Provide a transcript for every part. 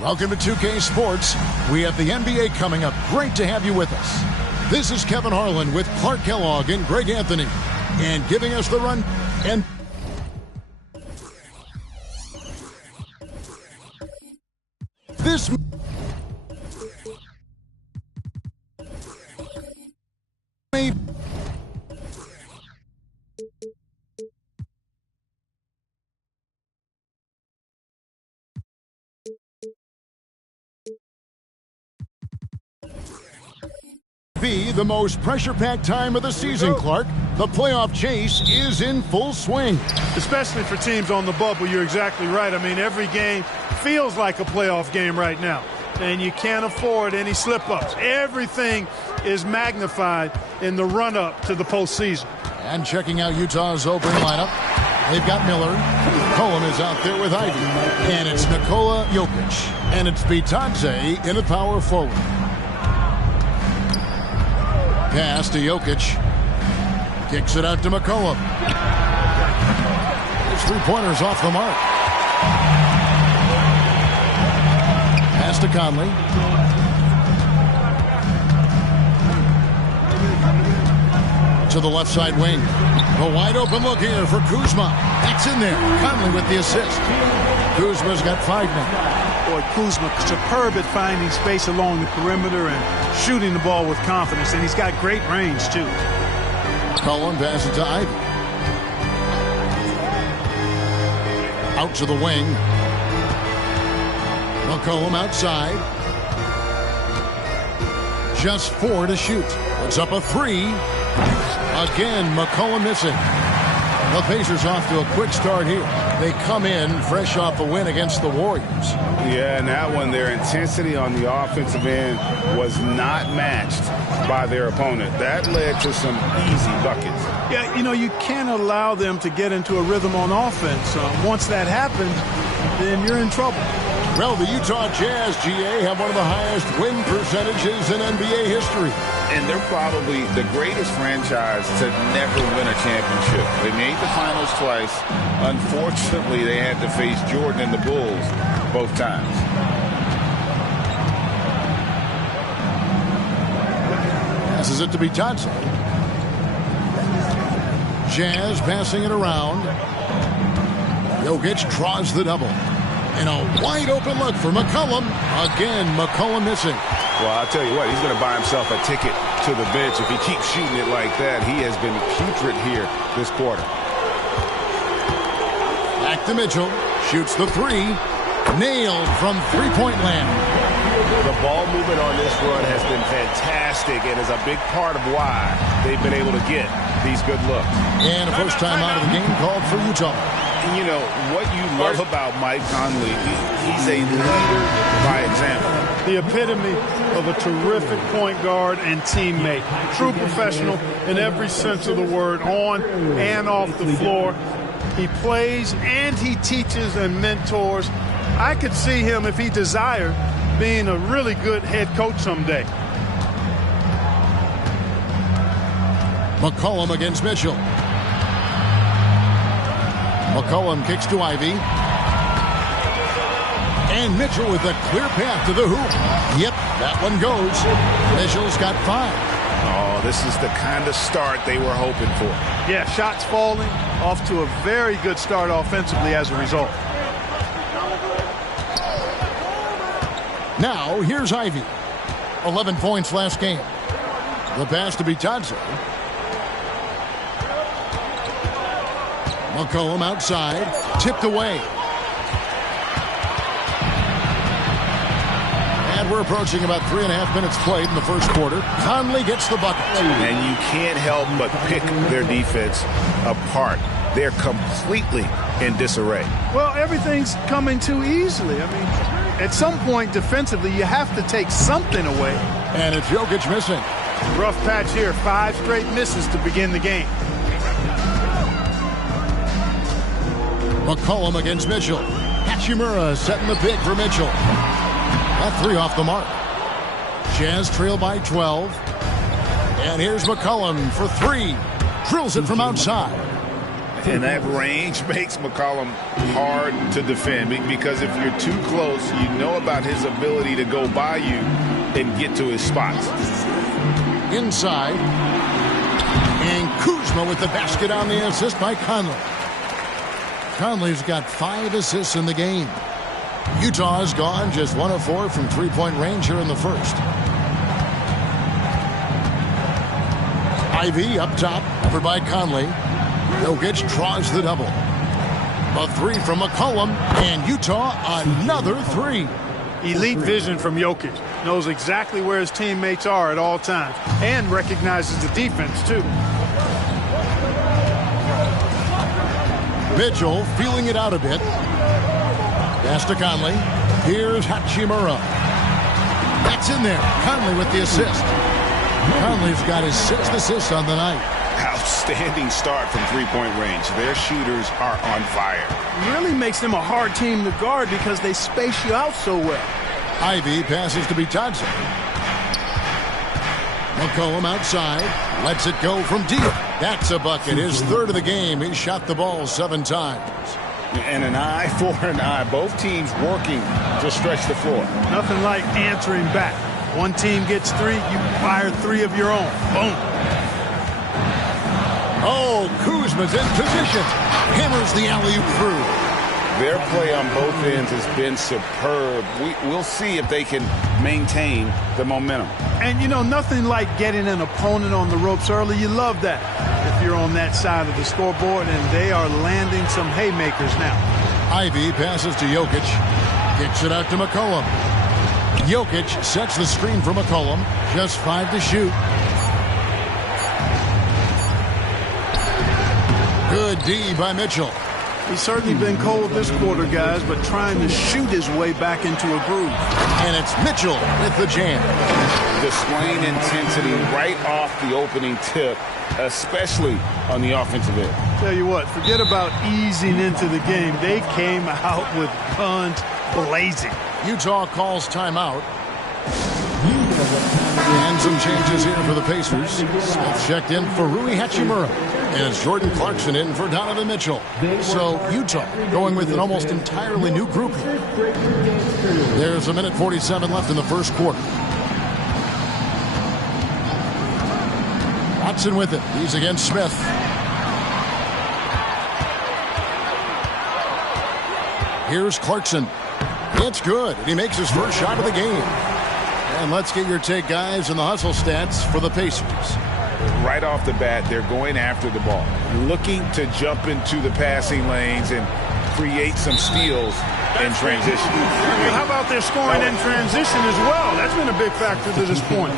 Welcome to 2K Sports. We have the NBA coming up. Great to have you with us. This is Kevin Harlan with Clark Kellogg and Greg Anthony. And giving us the run. And this may be the most pressure-packed time of the season, Clark. The playoff chase is in full swing. Especially for teams on the bubble, you're exactly right. I mean, every game feels like a playoff game right now. And you can't afford any slip-ups. Everything is magnified in the run-up to the postseason. And checking out Utah's open lineup, they've got Miller. Cohen is out there with Ivy. And it's Nikola Jokic. And it's Bitadze in the power forward. Pass to Jokic. Kicks it out to McCollum. His three-pointers off the mark. Pass to Conley. To the left side wing. A wide open look here for Kuzma. That's in there. Conley with the assist. Kuzma's got 5 now. Boy, Kuzma superb at finding space along the perimeter and shooting the ball with confidence, and he's got great range too. Cullen passes to Ivy. Out to the wing. McCollum outside. Just 4 to shoot. It's up a 3. Again, McCollum missing. The Pacers off to a quick start here. They come in fresh off a win against the Warriors. Yeah, and that one, their intensity on the offensive end was not matched by their opponent. That led to some easy buckets. Yeah, you know, you can't allow them to get into a rhythm on offense. Once that happens, then you're in trouble. Well, the Utah Jazz, GA, have one of the highest win percentages in NBA history. And they're probably the greatest franchise to never win a championship. They made the finals twice. Unfortunately, they had to face Jordan and the Bulls both times. Passes it to Bitadze. Jazz passing it around. Jokic draws the double. And a wide open look for McCollum. Again, McCollum missing. Well, I'll tell you what, he's going to buy himself a ticket to the bench. If he keeps shooting it like that, he has been putrid here this quarter. Back to Mitchell. Shoots the 3. Nailed from three-point land. The ball movement on this run has been fantastic and is a big part of why they've been able to get these good looks. And a first time out of the game called for Utah. And you know, what you love about Mike Conley, he's a leader by example. The epitome of a terrific point guard and teammate. True professional in every sense of the word, on and off the floor. He plays and he teaches and mentors. I could see him, if he desired, being a really good head coach someday. McCollum against Mitchell. McCollum kicks to Ivy. And Mitchell with a clear path to the hoop. Yep, that one goes. Mitchell's got 5. Oh, this is the kind of start they were hoping for. Yeah, shots falling, off to a very good start offensively as a result. Now, here's Ivy. 11 points last game. The pass to Bitadze. McCollum outside. Tipped away. And we're approaching about 3.5 minutes played in the first quarter. Conley gets the bucket. And you can't help but pick their defense apart. They're completely in disarray. Well, everything's coming too easily. I mean, at some point defensively, you have to take something away. And it's Jokic missing. Rough patch here. 5 straight misses to begin the game. McCollum against Mitchell. Hachimura setting the pick for Mitchell. That 3 off the mark. Jazz trail by 12. And here's McCollum for 3. Drills it from outside. And that range makes McCollum hard to defend, because if you're too close, you know about his ability to go by you and get to his spots. Inside. And Kuzma with the basket on the assist by Conley. Conley's got 5 assists in the game. Utah has gone just 1 of 4 from three-point range here in the first. Ivy up top, covered by Conley. Jokic draws the double. A 3 from McCollum, and Utah another 3. Elite vision from Jokic. Knows exactly where his teammates are at all times, and recognizes the defense too. Mitchell feeling it out a bit. Pass to Conley. Here's Hachimura. That's in there. Conley with the assist. Conley's got his 6th assist on the night. Outstanding start from three-point range. Their shooters are on fire. Really makes them a hard team to guard because they space you out so well. Ivy passes to Bitadze. McCollum outside. Lets it go from deep. That's a bucket. His 3rd of the game. He shot the ball 7 times. And an eye for an eye. Both teams working to stretch the floor. Nothing like answering back. One team gets 3, you fire 3 of your own. Boom. Oh, Kuzma's in position. Hammers the alley-oop through. Their play on both ends has been superb. We'll see if they can maintain the momentum. And, you know, nothing like getting an opponent on the ropes early. You love that if you're on that side of the scoreboard, and they are landing some haymakers now. Ivy passes to Jokic. Kicks it out to McCollum. Jokic sets the screen for McCollum. Just 5 to shoot. Good D by Mitchell. He's certainly been cold this quarter, guys, but trying to shoot his way back into a groove. And it's Mitchell with the jam. Displaying intensity right off the opening tip, especially on the offensive end. Tell you what, forget about easing into the game. They came out with guns blazing. Utah calls timeout. And some changes here for the Pacers. Smith checked in for Rui Hachimura. And it's Jordan Clarkson in for Donovan Mitchell. So Utah going with an almost entirely new group here. There's 1:47 left in the first quarter. Watson with it. He's against Smith. Here's Clarkson. It's good. He makes his first shot of the game. And let's get your take, guys, on the hustle stats for the Pacers. Right off the bat, they're going after the ball, looking to jump into the passing lanes and create some steals in transition. How about their scoring in transition as well? That's been a big factor to this point.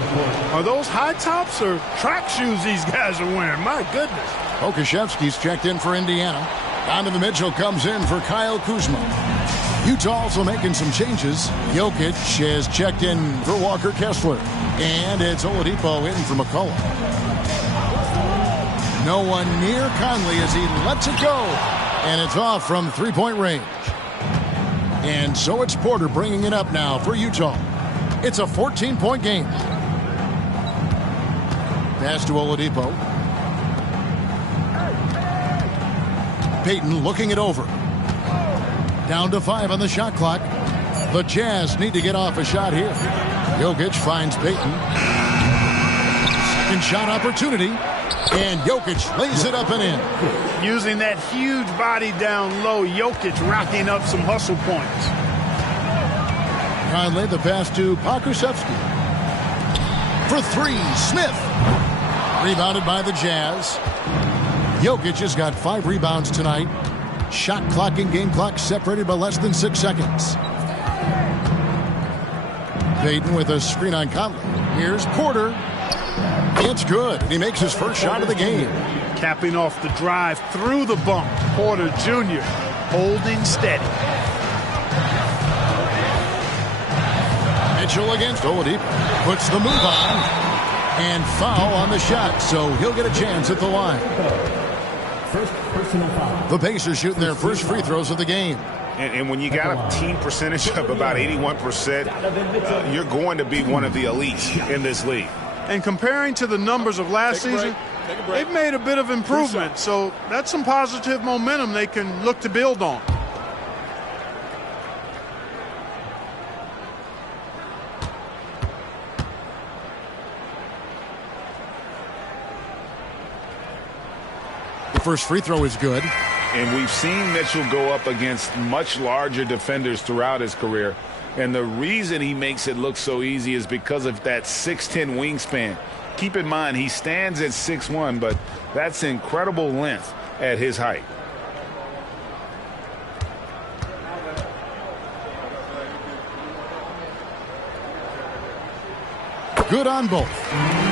Are those high tops or track shoes these guys are wearing? My goodness. Okashevsky's checked in for Indiana. Donovan Mitchell comes in for Kyle Kuzma. Utah also making some changes. Jokic has checked in for Walker Kessler. And it's Oladipo in for McCollum. No one near Conley as he lets it go. And it's off from three-point range. And so it's Porter bringing it up now for Utah. It's a 14-point game. Pass to Oladipo. Payton looking it over. Down to 5 on the shot clock. The Jazz need to get off a shot here. Jokic finds Payton. Second shot opportunity. And Jokic lays it up and in. Using that huge body down low, Jokic racking up some hustle points. Conley, the pass to Pokusevski. For 3, Smith. Rebounded by the Jazz. Jokic has got 5 rebounds tonight. Shot clock and game clock separated by less than 6 seconds. Payton with a screen on Conley. Here's Porter. It's good. He makes his first shot of the game. Capping off the drive through the bump. Porter Jr. holding steady. Mitchell against Oladipo. Puts the move on. And foul on the shot, so he'll get a chance at the line. First personal foul. The Pacers shooting their first free throws of the game. And when you got a team percentage of about 81%, you're going to be one of the elites in this league. And comparing to the numbers of last season, They've made a bit of improvement, so that's some positive momentum they can look to build on. The first free throw is good. And we've seen Mitchell go up against much larger defenders throughout his career. And the reason he makes it look so easy is because of that 6'10" wingspan. Keep in mind, he stands at 6'1", but that's incredible length at his height. Good on both.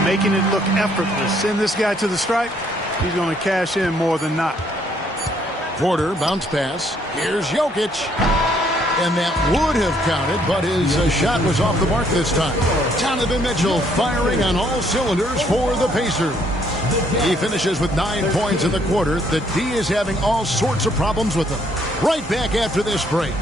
Making it look effortless. Send this guy to the stripe. He's going to cash in more than not. Porter, bounce pass. Here's Jokic. And that would have counted, but his shot was off the mark this time. Donovan Mitchell firing on all cylinders for the Pacers. He finishes with 9 points in the quarter. The D is having all sorts of problems with him. Right back after this break.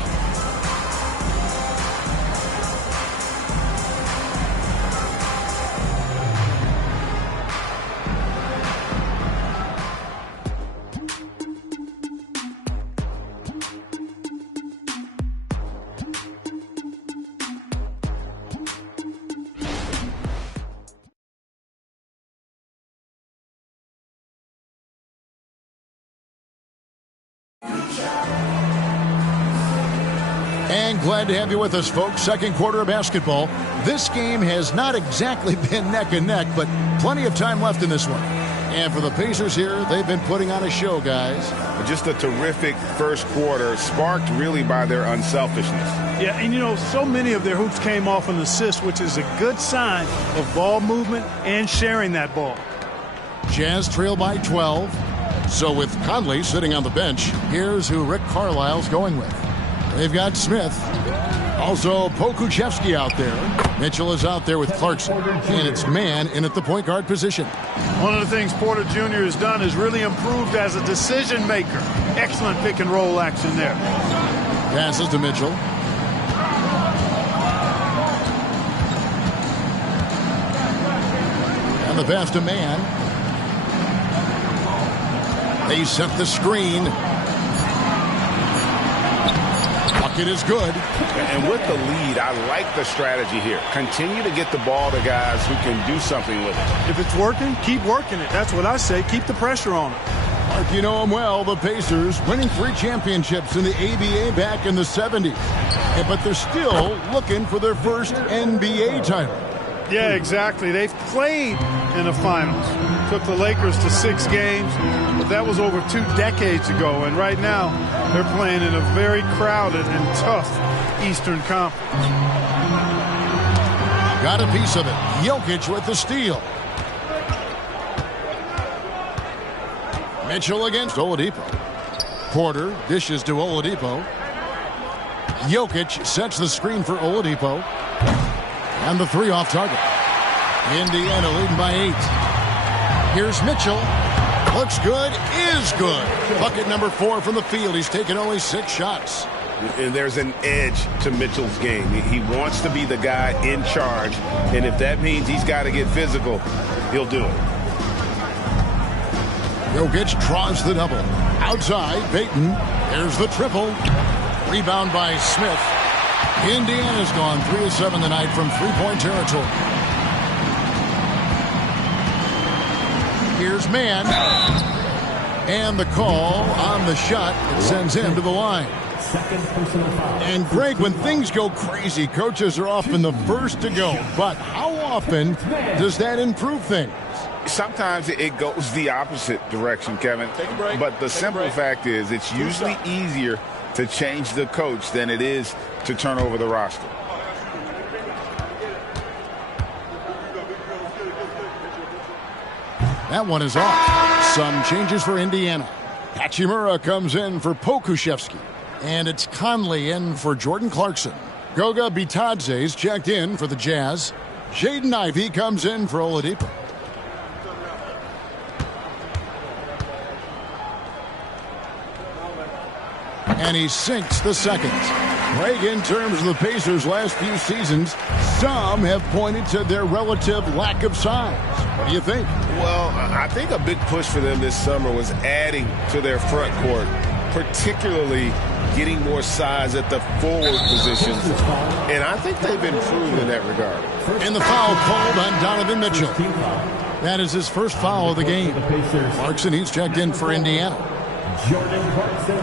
And glad to have you with us, folks. Second quarter of basketball. This game has not exactly been neck and neck, but plenty of time left in this one. And for the Pacers here, they've been putting on a show, guys. Just a terrific first quarter, sparked really by their unselfishness. Yeah, and you know, so many of their hoops came off an assist, which is a good sign of ball movement and sharing that ball. Jazz trail by 12. So with Conley sitting on the bench, here's who Rick Carlisle's going with. They've got Smith. Also Pokuševski out there. Mitchell is out there with Clarkson. And it's man in at the point guard position. One of the things Porter Jr. has done is really improved as a decision maker. Excellent pick and roll action there. Passes to Mitchell. And the pass to man. They set the screen. Bucket is good. And with the lead, I like the strategy here. Continue to get the ball to guys who can do something with it. If it's working, keep working it. That's what I say. Keep the pressure on it. Mark, you know them well. The Pacers winning 3 championships in the ABA back in the 70s. But they're still looking for their first NBA title. Yeah, exactly. They've played in the finals. Took the Lakers to 6 games, but that was over 2 decades ago. And right now, they're playing in a very crowded and tough Eastern Conference. Got a piece of it. Jokic with the steal. Mitchell against Oladipo. Porter dishes to Oladipo. Jokic sets the screen for Oladipo. And the 3 off target. Indiana leading by 8. Here's Mitchell. Looks good, is good. Bucket number 4 from the field. He's taken only 6 shots. And there's an edge to Mitchell's game. He wants to be the guy in charge. And if that means he's got to get physical, he'll do it. Jokic draws the double. Outside, Payton. There's the triple. Rebound by Smith. Indiana's gone 3 of 7 tonight from 3-point territory. Here's Mann. And the call on the shot. It sends him to the line. And Greg, when things go crazy, coaches are often the first to go. But how often does that improve things? Sometimes it goes the opposite direction, Kevin. But the simple fact is it's usually easier to change the coach than it is to turn over the roster. That one is off. Some changes for Indiana. Hachimura comes in for Pokuševski. And it's Conley in for Jordan Clarkson. Goga Bitadze's checked in for the Jazz. Jaden Ivey comes in for Oladipo. And he sinks the second. Greg, in terms of the Pacers' last few seasons, some have pointed to their relative lack of size. What do you think? Well, I think a big push for them this summer was adding to their front court, particularly getting more size at the forward positions. And I think they've improved in that regard. And the foul called on Donovan Mitchell. That is his first foul of the game. Clarkson, he's checked in for Indiana. Jordan Clarkson.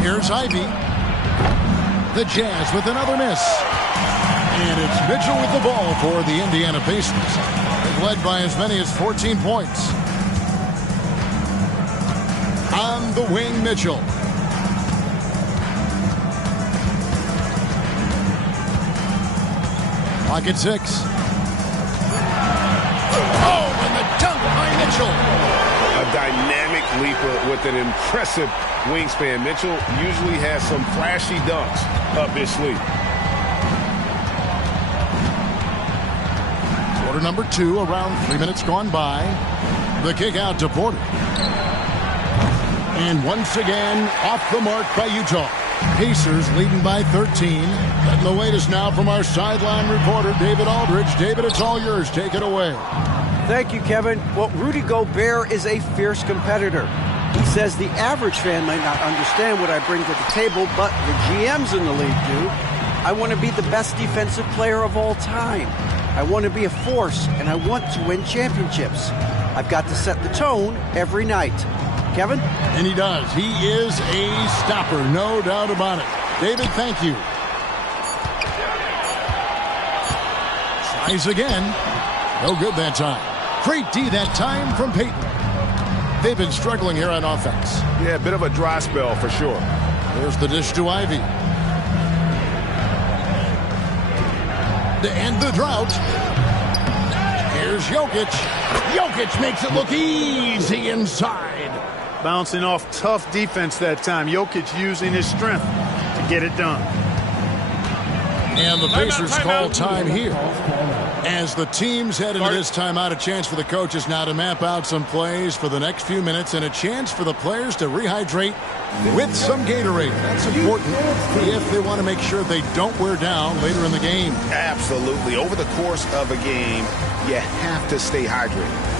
Here's Ivy. The Jazz with another miss. And it's Mitchell with the ball for the Indiana Pacers. They've led by as many as 14 points. On the wing, Mitchell. Clock at 6. Oh, and the dunk by Mitchell. A dynamic leaper with an impressive wingspan. Mitchell usually has some flashy dunks up his sleeve. Quarter number 2, around 3 minutes gone by. The kick out to Porter. And once again, off the mark by Utah. Pacers leading by 13. Getting the latest now from our sideline reporter, David Aldridge. David, it's all yours. Take it away. Thank you, Kevin. Well, Rudy Gobert is a fierce competitor. He says the average fan might not understand what I bring to the table, but the GMs in the league do. I want to be the best defensive player of all time. I want to be a force, and I want to win championships. I've got to set the tone every night. Kevin? And he does. He is a stopper, no doubt about it. David, thank you. Tries again. No good that time. Great D that time from Peyton. They've been struggling here on offense. Yeah, a bit of a dry spell for sure. There's the dish to Ivy. To end the drought. Here's Jokic. Jokic makes it look easy inside. Bouncing off tough defense that time. Jokic using his strength to get it done. And the Pacers call time here. As the teams head into this timeout, a chance for the coaches now to map out some plays for the next few minutes and a chance for the players to rehydrate with some Gatorade. That's important if they want to make sure they don't wear down later in the game. Absolutely. Over the course of a game, you have to stay hydrated.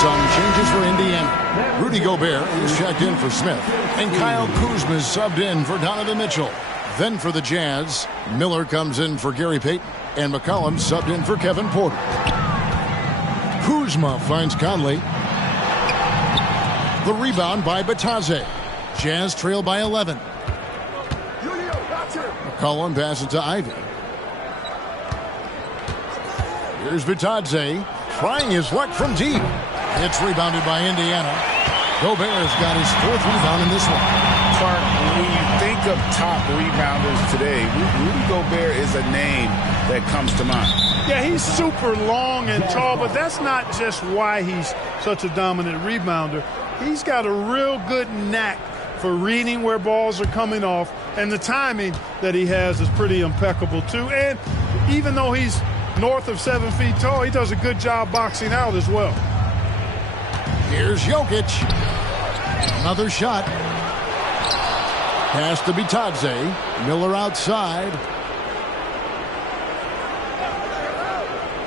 Some changes for Indiana. Rudy Gobert is checked in for Smith. And Kyle Kuzma is subbed in for Donovan Mitchell. Then for the Jazz, Miller comes in for Gary Payton. And McCollum subbed in for Kevin Porter. Kuzma finds Conley. The rebound by Batadze. Jazz trail by 11. McCollum passes to Ivy. Here's Batadze. Trying his luck from deep. It's rebounded by Indiana. Gobert's got his 4th rebound in this one. Clark, when you think of top rebounders today, Rudy Gobert is a name that comes to mind. Yeah, he's super long and tall, but that's not just why he's such a dominant rebounder. He's got a real good knack for reading where balls are coming off, and the timing that he has is pretty impeccable too. And even though he's north of 7 feet tall, he does a good job boxing out as well. Here's Jokic. Another shot. Pass to Batadze. Miller outside.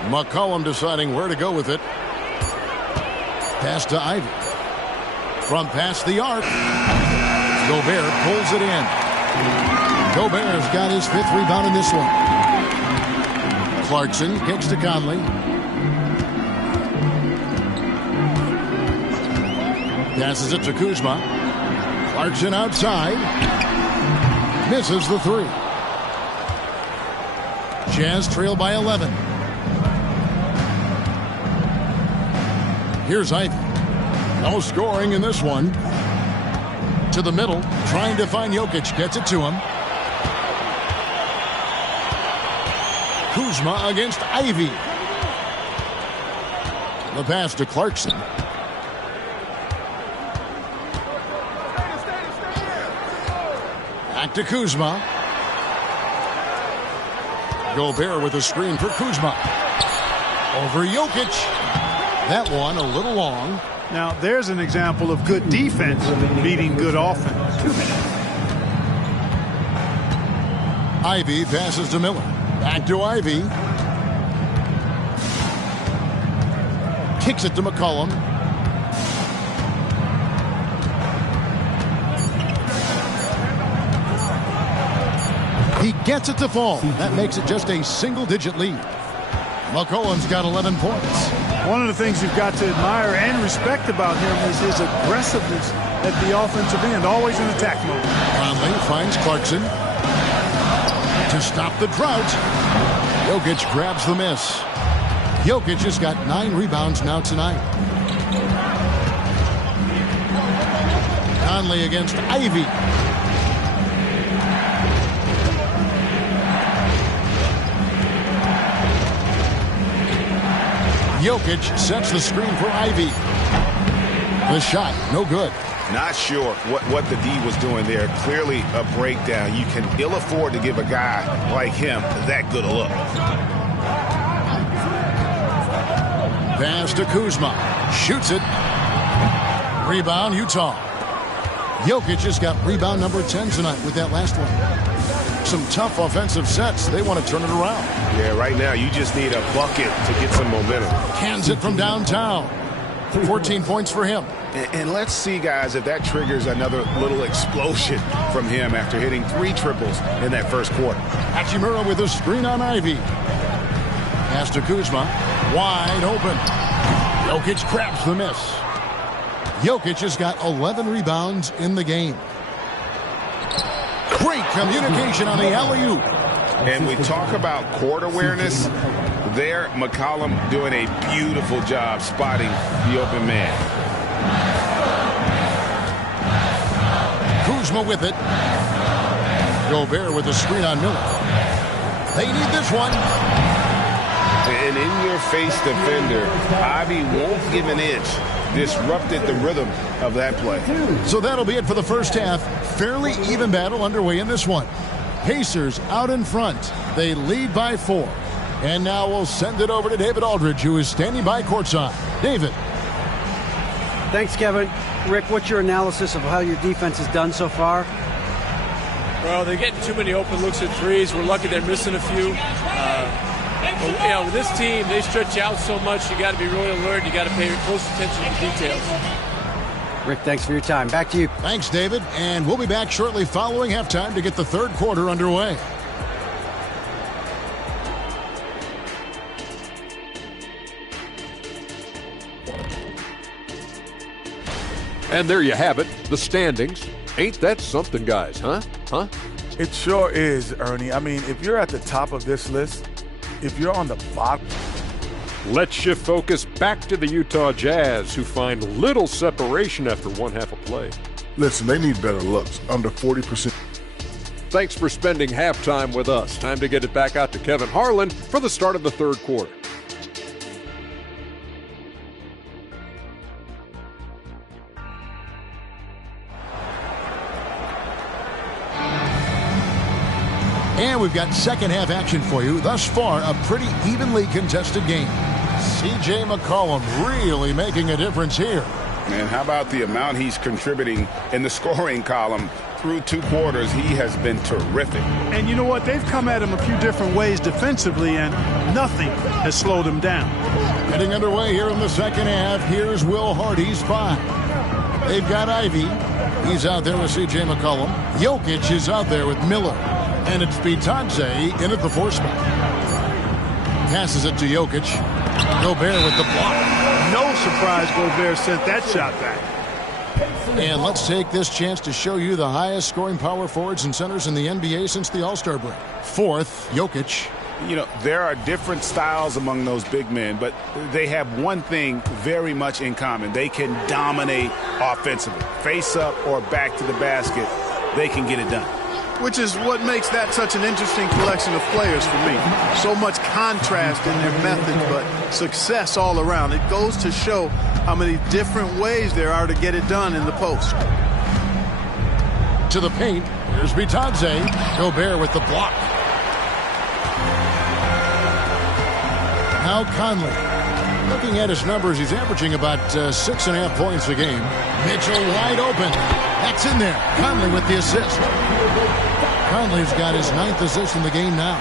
McCollum deciding where to go with it. Pass to Ivy. From past the arc. Gobert pulls it in. Gobert's got his 5th rebound in this one. Clarkson kicks to Conley. Passes it to Kuzma. Clarkson outside. Misses the 3. Jazz trail by 11. Here's Ivy. No scoring in this one. To the middle. Trying to find Jokic. Gets it to him. Kuzma against Ivy. The pass to Clarkson. Back to Kuzma. Gobert with a screen for Kuzma. Over Jokic. That one a little long. Now, there's an example of good defense beating good offense. 2 minutes. Ivy passes to Miller. Back to Ivy. Kicks it to McCollum. He gets it to fall. That makes it just a single-digit lead. McCollum's got 11 points. One of the things you've got to admire and respect about him is his aggressiveness at the offensive end, always in attack mode. Conley finds Clarkson to stop the drought. Jokic grabs the miss. Jokic has got 9 rebounds now tonight. Conley against Ivy. Jokic sets the screen for Ivy. The shot, no good. Not sure what the D was doing there. Clearly a breakdown. You can ill afford to give a guy like him that good a look. Pass to Kuzma. Shoots it. Rebound, Utah. Jokic has got rebound number 10 tonight with that last one. Some tough offensive sets. They want to turn it around. Yeah, right now you just need a bucket to get some momentum. Cans it from downtown. 14 points for him. And let's see, guys, if that triggers another little explosion from him after hitting 3 triples in that first quarter. Hachimura with a screen on Ivy. Pass to Kuzma. Wide open. Jokic grabs the miss. Jokic has got 11 rebounds in the game. Great communication on the alley-oop. And we talk about court awareness. There, McCollum doing a beautiful job spotting the open man. Kuzma with it. Gobert with a screen on Miller. They need this one. An in-your-face defender. Ivy won't give an inch. Disrupted the rhythm of that play. So that'll be it for the first half. Fairly even battle underway in this one. Pacers out in front. They lead by 4. And now we'll send it over to David Aldridge, who is standing by courtside. David. Thanks, Kevin. Rick, what's your analysis of how your defense has done so far? Well, they're getting too many open looks at threes. We're lucky they're missing a few. But, with this team, they stretch out so much. You got to be really alert. You got to pay close attention to the details. Rick, thanks for your time. Back to you. Thanks, David. And we'll be back shortly following halftime to get the third quarter underway. And there you have it, the standings. Ain't that something, guys, huh? It sure is, Ernie. I mean, if you're at the top of this list, if you're on the bottom. Let's shift focus back to the Utah Jazz, who find little separation after one half of play. Listen, they need better looks, under 40%. Thanks for spending halftime with us. Time to get it back out to Kevin Harlan for the start of the third quarter. And we've got second half action for you. Thus far, a pretty evenly contested game. C.J. McCollum really making a difference here. And how about the amount he's contributing in the scoring column? Through 2 quarters, he has been terrific. And you know what? They've come at him a few different ways defensively, and nothing has slowed him down. Getting underway here in the second half. Here's Will Hardy's 5. They've got Ivy. He's out there with C.J. McCollum. Jokic is out there with Miller. And it's Bitadze in at the 4 spot. Passes it to Jokic. Gobert with the block. No surprise Gobert sent that shot back. And let's take this chance to show you the highest scoring power forwards and centers in the NBA since the All-Star break. 4th, Jokic. You know, there are different styles among those big men, but they have one thing very much in common. They can dominate offensively. Face up or back to the basket, they can get it done. Which is what makes that such an interesting collection of players for me. So much contrast in their methods, but success all around. It goes to show how many different ways there are to get it done in the post. To the paint. Here's Bitadze. Gobert with the block. Now Conley. Looking at his numbers, he's averaging about 6.5 points a game. Mitchell wide open. That's in there. Conley with the assist. Conley's got his 9th assist in the game now.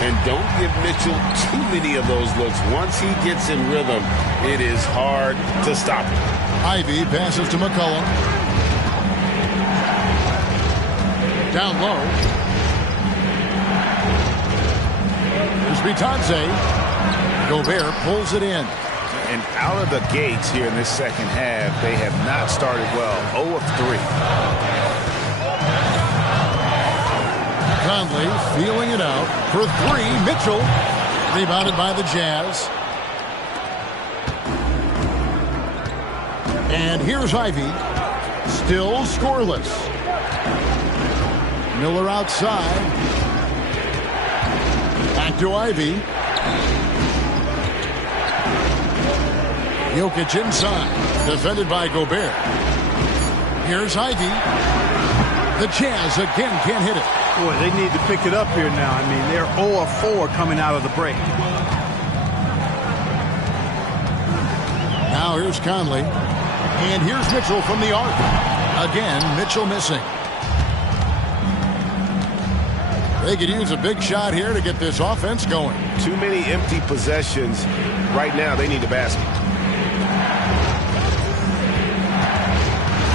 And don't give Mitchell too many of those looks. Once he gets in rhythm, it is hard to stop him. Ivy passes to McCollum. Down low. Here's Vitadze. Gobert pulls it in. And out of the gates here in this second half, they have not started well. 0 of 3. Conley feeling it out for 3. Mitchell rebounded by the Jazz. And here's Ivy. Still scoreless. Miller outside. Back to Ivy. Jokic inside. Defended by Gobert. Here's Ivy. The Jazz again can't hit it. Boy, they need to pick it up here now. I mean, they're 0 of 4 coming out of the break. Now here's Conley. And here's Mitchell from the arc. Again, Mitchell missing. They could use a big shot here to get this offense going. Too many empty possessions. Right now, they need a basket.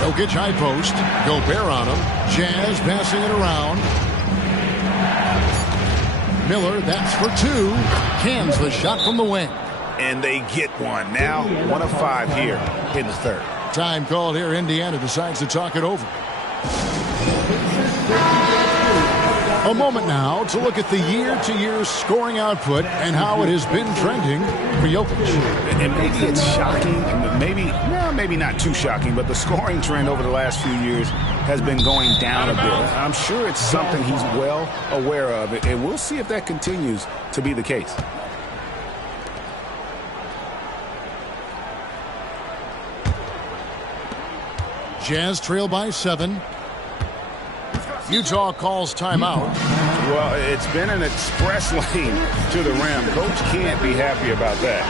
Jokic high post. Gobert on him. Jazz passing it around. Miller, that's for 2. Cans the shot from the wing. And they get one. Now 1 of 5 here in the third. Time called here. Indiana decides to talk it over. A moment now to look at the year-to-year scoring output and how it has been trending for Jokic. And maybe it's shocking, maybe not too shocking, but the scoring trend over the last few years has been going down a bit. I'm sure it's something he's well aware of, and we'll see if that continues to be the case. Jazz trail by 7. Utah calls timeout. Well, it's been an express lane to the rim. Coach can't be happy about that.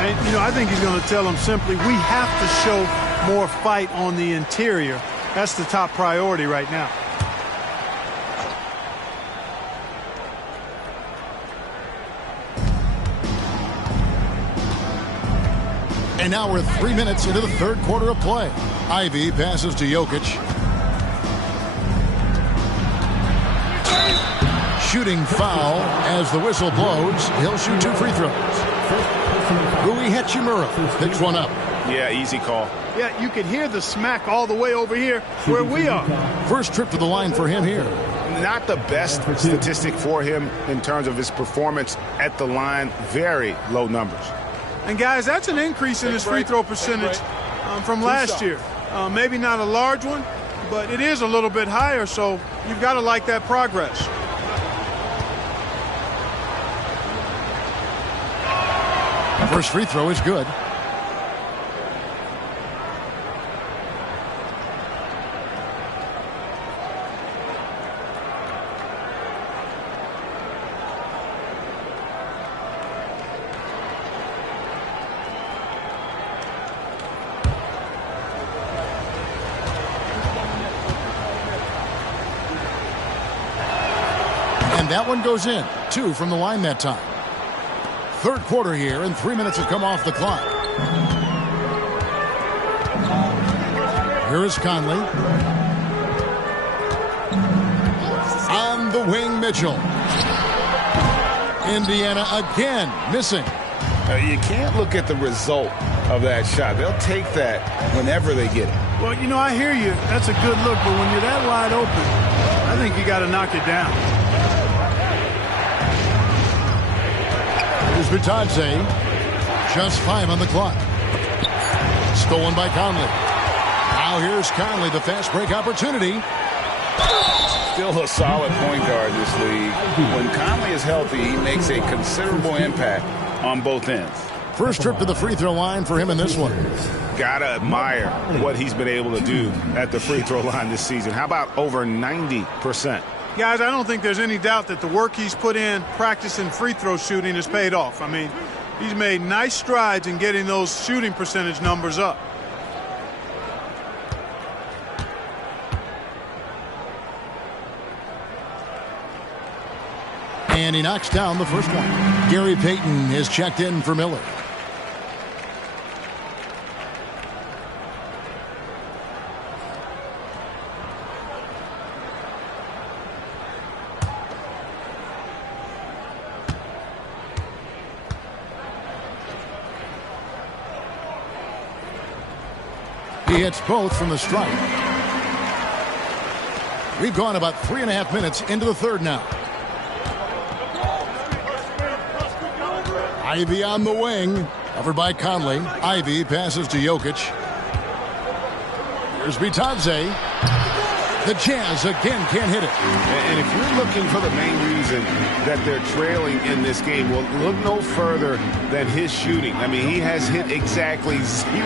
And, you know, I think he's going to tell them simply, we have to show more fight on the interior. That's the top priority right now. And now we're 3 minutes into the third quarter of play. Ivy passes to Jokic. Shooting foul as the whistle blows. He'll shoot 2 free throws. Rui Hachimura picks one up. Yeah, easy call. Yeah, you can hear the smack all the way over here where we are. First trip to the line for him here. Not the best statistic for him in terms of his performance at the line. Very low numbers. And, guys, that's an increase in his free throw percentage from last year. Maybe not a large one, but it is a little bit higher, so you've got to like that progress. First free throw is good. And that one goes in. 2 from the line that time. Third quarter here, and 3 minutes have come off the clock. Here is Conley. On the wing, Mitchell. Indiana again missing. You can't look at the result of that shot. They'll take that whenever they get it. Well, you know, I hear you. That's a good look, but when you're that wide open, I think you got to knock it down. Here's Vitadze. Just 5 on the clock. Stolen by Conley. Now here's Conley, the fast break opportunity. Still a solid point guard in this league. When Conley is healthy, he makes a considerable impact on both ends. First trip to the free throw line for him in this one. Gotta admire what he's been able to do at the free throw line this season. How about over 90%? Guys, I don't think there's any doubt that the work he's put in practicing free throw shooting has paid off. I mean, He's made nice strides in getting those shooting percentage numbers up. And he knocks down the first one. Gary Payton is checked in for Miller. He hits both from the stripe. We've gone about 3.5 minutes into the third now. Ivy on the wing. Covered by Conley. Ivy passes to Jokic. Here's Bitadze. The Jazz again can't hit it. And if you're looking for the main reason that they're trailing in this game, well, look no further than his shooting. I mean, he has hit exactly 0%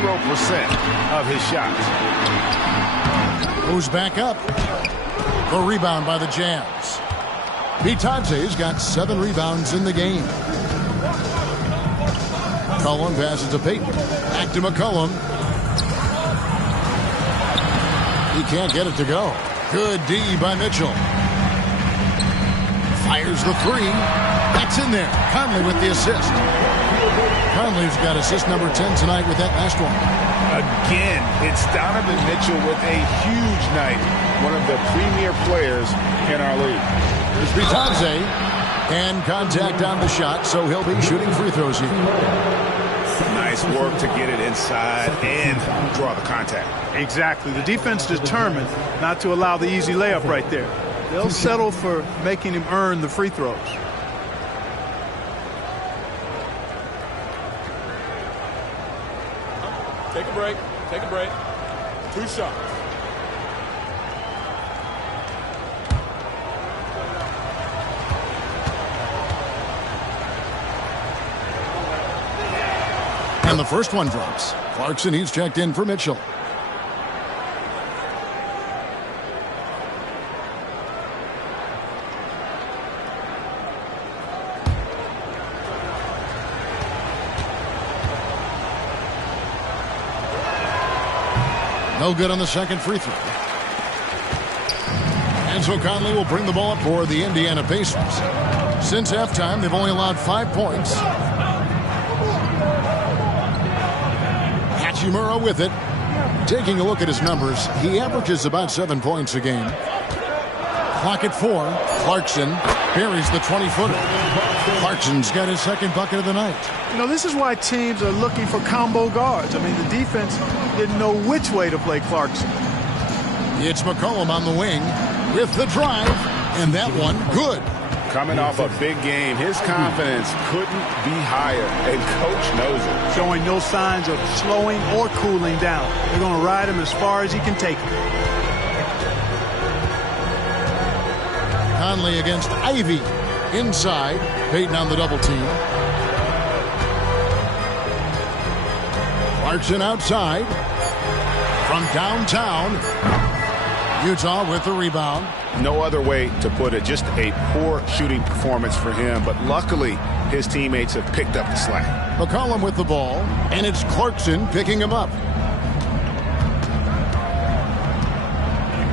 of his shots. Goes back up. The rebound by the Jazz. Bitadze's got 7 rebounds in the game. McCollum passes to Payton. Back to McCollum. He can't get it to go. Good D by Mitchell. Fires the 3. That's in there. Conley with the assist. Conley's got assist number 10 tonight with that last one. Again, it's Donovan Mitchell with a huge night. One of the premier players in our league. Here's Bitadze. And contact on the shot, so he'll be shooting free throws here. Nice work to get it inside and draw the contact. Exactly. The defense determined not to allow the easy layup right there. They'll settle for making him earn the free throws. Take a break. Take a break. 2 shots. And the first one drops. Clarkson, he's checked in for Mitchell. No good on the second free throw. And so Conley will bring the ball up for the Indiana Pacers. Since halftime, they've only allowed 5 points. Hachimura with it. Taking a look at his numbers, he averages about 7 points a game. Clock at 4. Clarkson buries the 20-footer. Clarkson's got his second bucket of the night. You know, this is why teams are looking for combo guards. I mean, the defense didn't know which way to play Clarkson. It's McCollum on the wing with the drive, and that one good. Coming off a big game, his confidence couldn't be higher, and coach knows it. Showing no signs of slowing or cooling down. They're going to ride him as far as he can take him. Conley against Ivy. Inside, Payton on the double team. Clarkson outside. From downtown. Utah with the rebound. No other way to put it. Just a poor shooting performance for him. But luckily, his teammates have picked up the slack. McCollum with the ball. And it's Clarkson picking him up.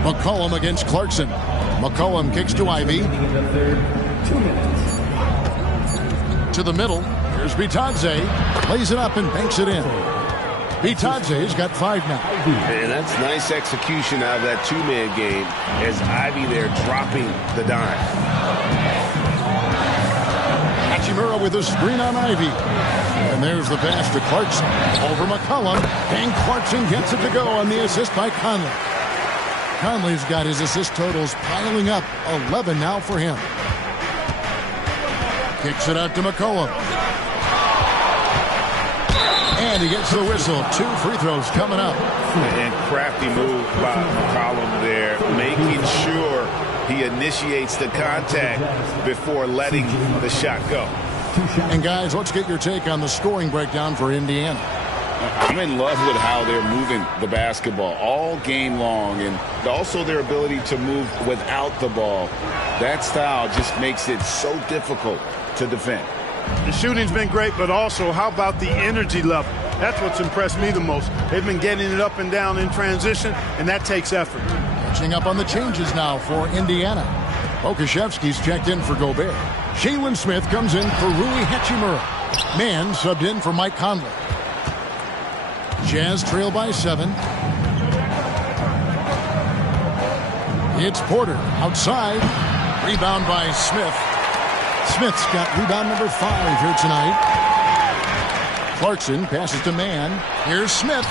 McCollum against Clarkson. McCollum kicks to Ivy. 2 minutes. To the middle. Here's Bitadze. Plays it up and banks it in. Bitadze's got 5 now. And that's nice execution out of that 2-man game as Ivy there dropping the dime. Hachimura with a screen on Ivy. And there's the pass to Clarkson. Over McCollum. And Clarkson gets it to go on the assist by Conley. Conley's got his assist totals piling up. 11 now for him. Kicks it out to McCollum. And he gets the whistle. 2 free throws coming up. And crafty move by McCollum there, making sure he initiates the contact before letting the shot go. And guys, let's get your take on the scoring breakdown for Indiana. I'm in love with how they're moving the basketball all game long, and also their ability to move without the ball. That style just makes it so difficult to defend. The shooting's been great, but also how about the energy level? That's what's impressed me the most. They've been getting it up and down in transition, and that takes effort. Catching up on the changes now for Indiana. Okashevsky's checked in for Gobert. Jalen Smith comes in for Rui Hachimura. Mann subbed in for Mike Conley. Jazz trail by 7. It's Porter outside. Rebound by Smith. Smith's got rebound number 5 here tonight. Clarkson passes to Mann. Here's Smith.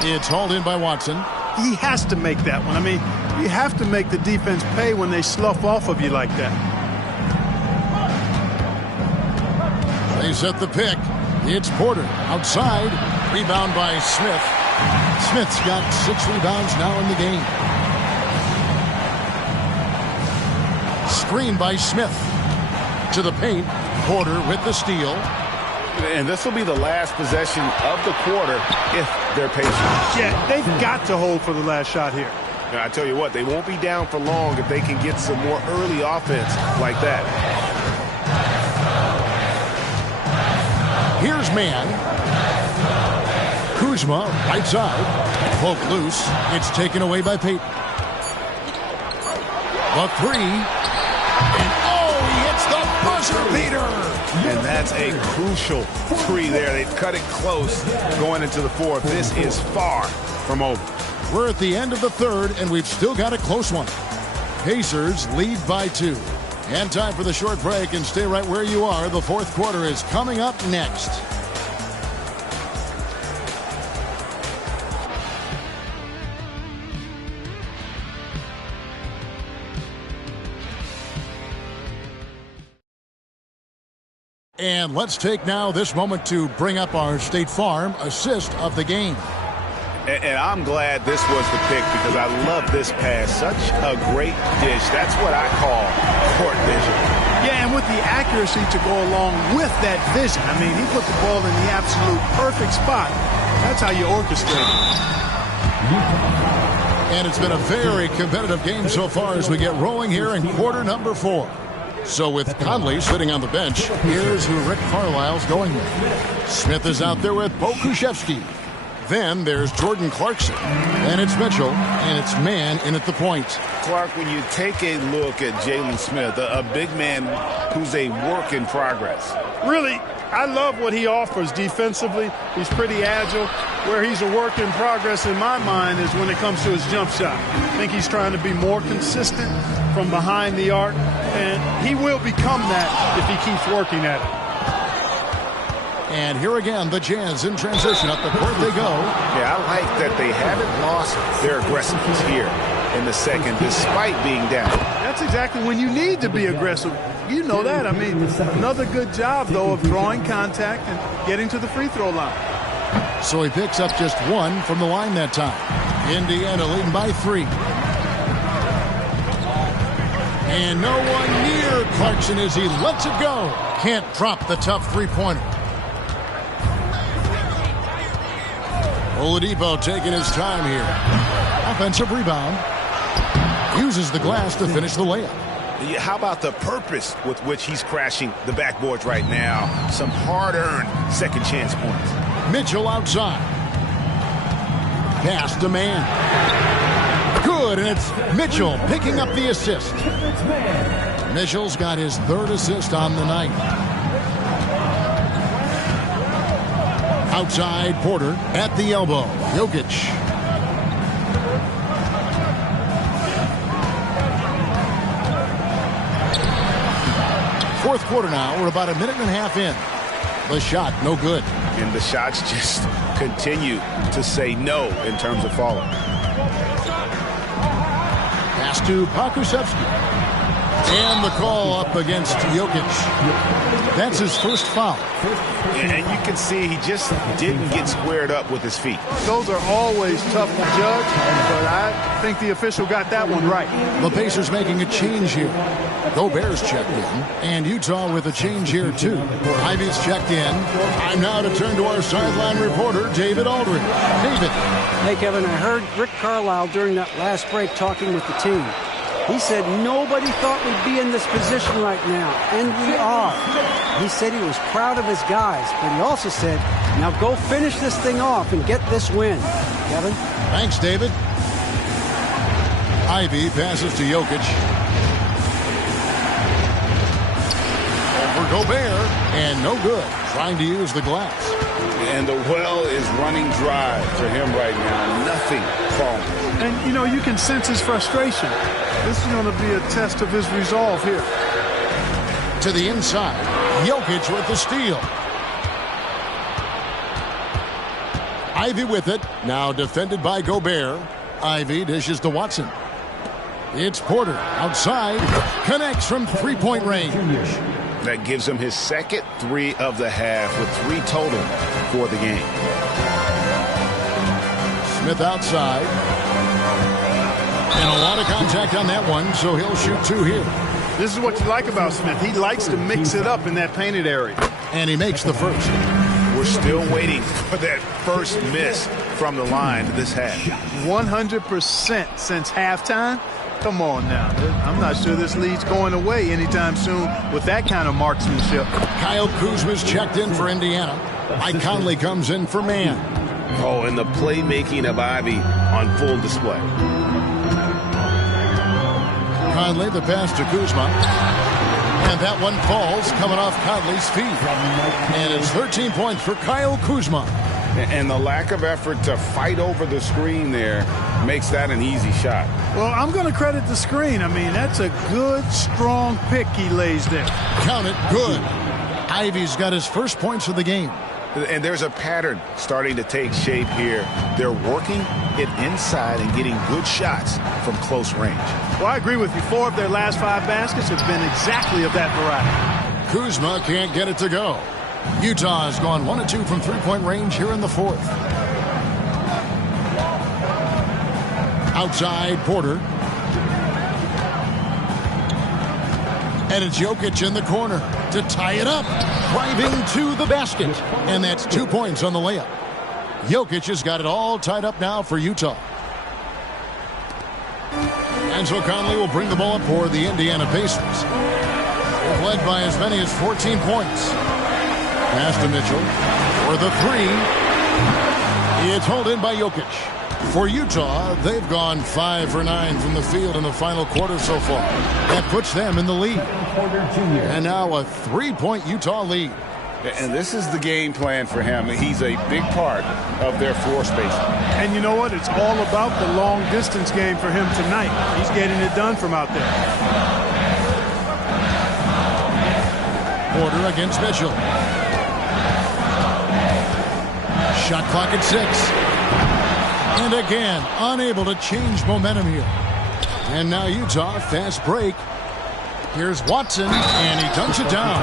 It's hauled in by Watson. He has to make that one. I mean, you have to make the defense pay when they slough off of you like that. They set the pick. It's Porter outside. Rebound by Smith. Smith's got 6 rebounds now in the game. Screen by Smith. To the paint. Porter with the steal. And this will be the last possession of the quarter if they're patient. Yeah, they've got to hold for the last shot here. Now, I tell you what, they won't be down for long if they can get some more early offense like that. Here's Mann. Kuzma, right side. Poke loose. It's taken away by Payton. The 3. And he hits the buzzer beater. And that's a crucial 3 there. They've cut it close going into the 4th. This is far from over. We're at the end of the 3rd, and we've still got a close one. Pacers lead by 2. And time for the short break, and stay right where you are. The 4th quarter is coming up next. And let's take now this moment to bring up our State Farm assist of the game. And I'm glad this was the pick because I love this pass. Such a great dish. That's what I call court vision. Yeah, and with the accuracy to go along with that vision. I mean, he put the ball in the absolute perfect spot. That's how you orchestrate it. And it's been a very competitive game so far as we get rolling here in quarter number 4. So with Conley sitting on the bench, here's who Rick Carlisle's going with. Smith is out there with Pokusevski. Then there's Jordan Clarkson. And it's Mitchell, and it's Mann in at the point. Clark, when you take a look at Jalen Smith, a big man who's a work in progress. Really, I love what he offers defensively. He's pretty agile. Where he's a work in progress in my mind is when it comes to his jump shot. I think he's trying to be more consistent from behind the arc, and he will become that if he keeps working at it. And here again, the Jazz in transition. Up the court they go. Yeah, I like that they haven't lost their aggressiveness here in the second, despite being down. That's exactly when you need to be aggressive. You know that. I mean, another good job, though, of drawing contact and getting to the free throw line. So he picks up just 1 from the line that time. Indiana leading by 3. And no one near Clarkson as he lets it go. Can't drop the tough three-pointer. Oladipo taking his time here. Offensive rebound. Uses the glass to finish the layup. How about the purpose with which he's crashing the backboards right now? Some hard-earned second chance points. Mitchell outside. Pass to Mann. Good, and it's Mitchell picking up the assist. Mitchell's got his 3rd assist on the night. Outside, Porter at the elbow. Jokic. Fourth quarter now. We're about a minute and a half in. The shot, no good. And the shots just continue to say no in terms of falling. Pass to Pokusevski. And the call up against Jokic. That's his first foul. And you can see he just didn't get squared up with his feet. Those are always tough to judge, but I think the official got that one right. The Pacers making a change here. Gobert's checked in, and Utah with a change here too. Ivy's checked in. Time now to turn to our sideline reporter, David Aldridge. David. Hey, Kevin, I heard Rick Carlisle during that last break talking with the team. He said nobody thought we'd be in this position right now, and we are. He said he was proud of his guys, but he also said, now go finish this thing off and get this win. Kevin? Thanks, David. Ivy passes to Jokic. Over Gobert, and no good. Trying to use the glass. And the well is running dry for him right now. Nothing falling. And, you know, you can sense his frustration. This is going to be a test of his resolve here. To the inside. Jokic with the steal. Ivy with it. Now defended by Gobert. Ivy dishes to Watson. It's Porter outside. Connects from three-point range. That gives him his second 3 of the half with 3 total for the game. Smith outside. And a lot of contact on that one, so he'll shoot 2 here. This is what you like about Smith. He likes to mix it up in that painted area. And he makes the first. We're still waiting for that first miss from the line this half. 100% since halftime. Come on now. I'm not sure this lead's going away anytime soon with that kind of marksmanship. Kyle Kuzma's checked in for Indiana. Mike Conley comes in for Man. Oh, and the playmaking of Ivy on full display. Conley, the pass to Kuzma. And that one falls, coming off Conley's feet. And it's 13 points for Kyle Kuzma. And the lack of effort to fight over the screen there makes that an easy shot. Well, I'm going to credit the screen. I mean, that's a good, strong pick he lays there. Count it, good. Ivy's got his first points of the game. And there's a pattern starting to take shape here. They're working it inside and getting good shots from close range. Well, I agree with you. 4 of their last 5 baskets have been exactly of that variety. Kuzma can't get it to go. Utah has gone 1 of 2 from three-point range here in the 4th. Outside, Porter. And it's Jokic in the corner to tie it up. Driving to the basket. And that's 2 points on the layup. Jokic has got it all tied up now for Utah. And so Conley will bring the ball up for the Indiana Pacers. They've led by as many as 14 points. Pass to Mitchell for the 3. It's hauled in by Jokic. For Utah, they've gone 5 for 9 from the field in the final quarter so far. That puts them in the lead. And now a 3-point Utah lead. And this is the game plan for him. He's a big part of their floor spacing. And you know what? It's all about the long distance game for him tonight. He's getting it done from out there. Porter against Mitchell. Shot clock at 6. And again, unable to change momentum here. And now Utah, fast break. Here's Watson, and he dunks it down.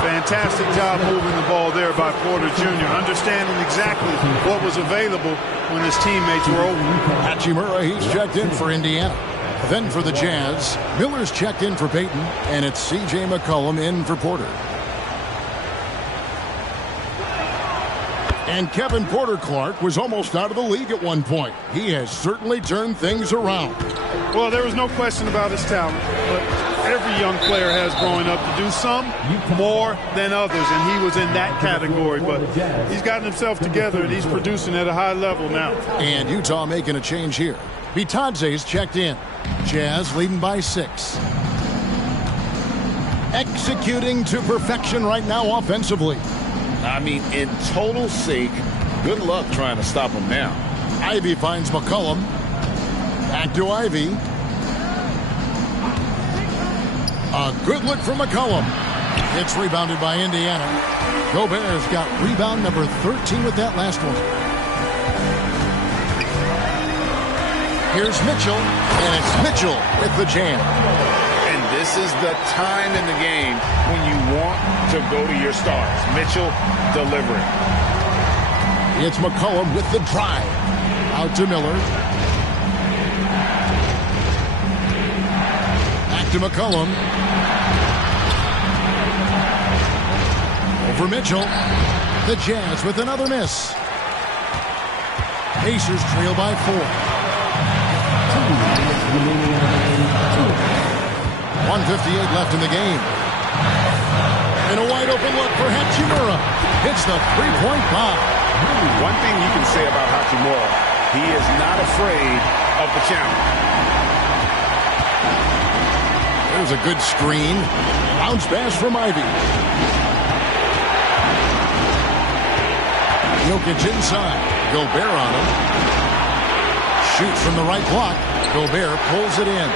Fantastic job moving the ball there by Porter Jr., understanding exactly what was available when his teammates were open. Hachimura, he's checked in for Indiana. Then for the Jazz, Miller's checked in for Peyton, and it's C.J. McCollum in for Porter. And Kevin Porter-Clark was almost out of the league at one point. He has certainly turned things around. Well, there was no question about his talent, but every young player has growing up to do some more than others, and he was in that category. But he's gotten himself together, and he's producing at a high level now. And Utah making a change here. Bitadze's checked in. Jazz leading by 6. Executing to perfection right now offensively. I mean, in total sake, good luck trying to stop him now. Ivy finds McCollum. Back to Ivy. A good look from McCollum. It's rebounded by Indiana. Gobert's got rebound number 13 with that last one. Here's Mitchell, and it's Mitchell with the jam. And this is the time in the game when you want to go to your stars. Mitchell delivering. It's McCollum with the drive. Out to Miller. Back to McCollum. Over Mitchell. The Jazz with another miss. Pacers trail by 4. 1:58 left in the game. And a wide open look for Hachimura. Hits the three-point bomb. One thing you can say about Hachimura, he is not afraid of the challenge. There's a good screen. Bounce pass from Ivy. Jokic inside. Gobert on him. Shoots from the right block. Gobert pulls it in.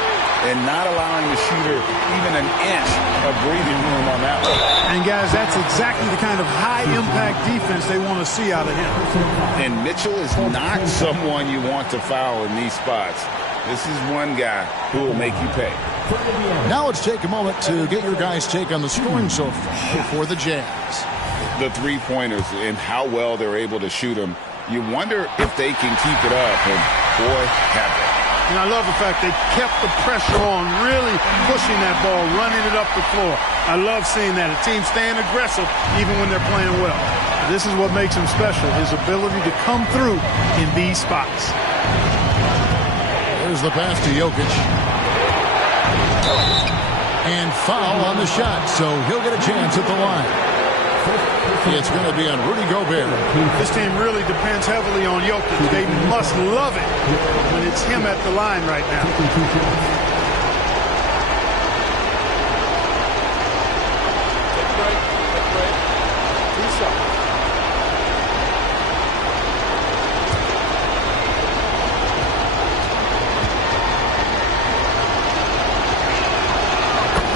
And not allowing the shooter even an inch of breathing room on that one. And, guys, that's exactly the kind of high-impact defense they want to see out of him. And Mitchell is not someone you want to foul in these spots. This is one guy who will make you pay. Now let's take a moment to get your guys' take on the scoring so far for the Jazz. The three-pointers and how well they're able to shoot them. You wonder if they can keep it up, and boy, have they. And I love the fact they kept the pressure on, really pushing that ball, running it up the floor. I love seeing that. A team staying aggressive even when they're playing well. This is what makes him special, his ability to come through in these spots. There's the pass to Jokic. And foul on the shot, so he'll get a chance at the line. It's going to be on Rudy Gobert. This team really depends heavily on Jokic. They must love it when it's him at the line right now.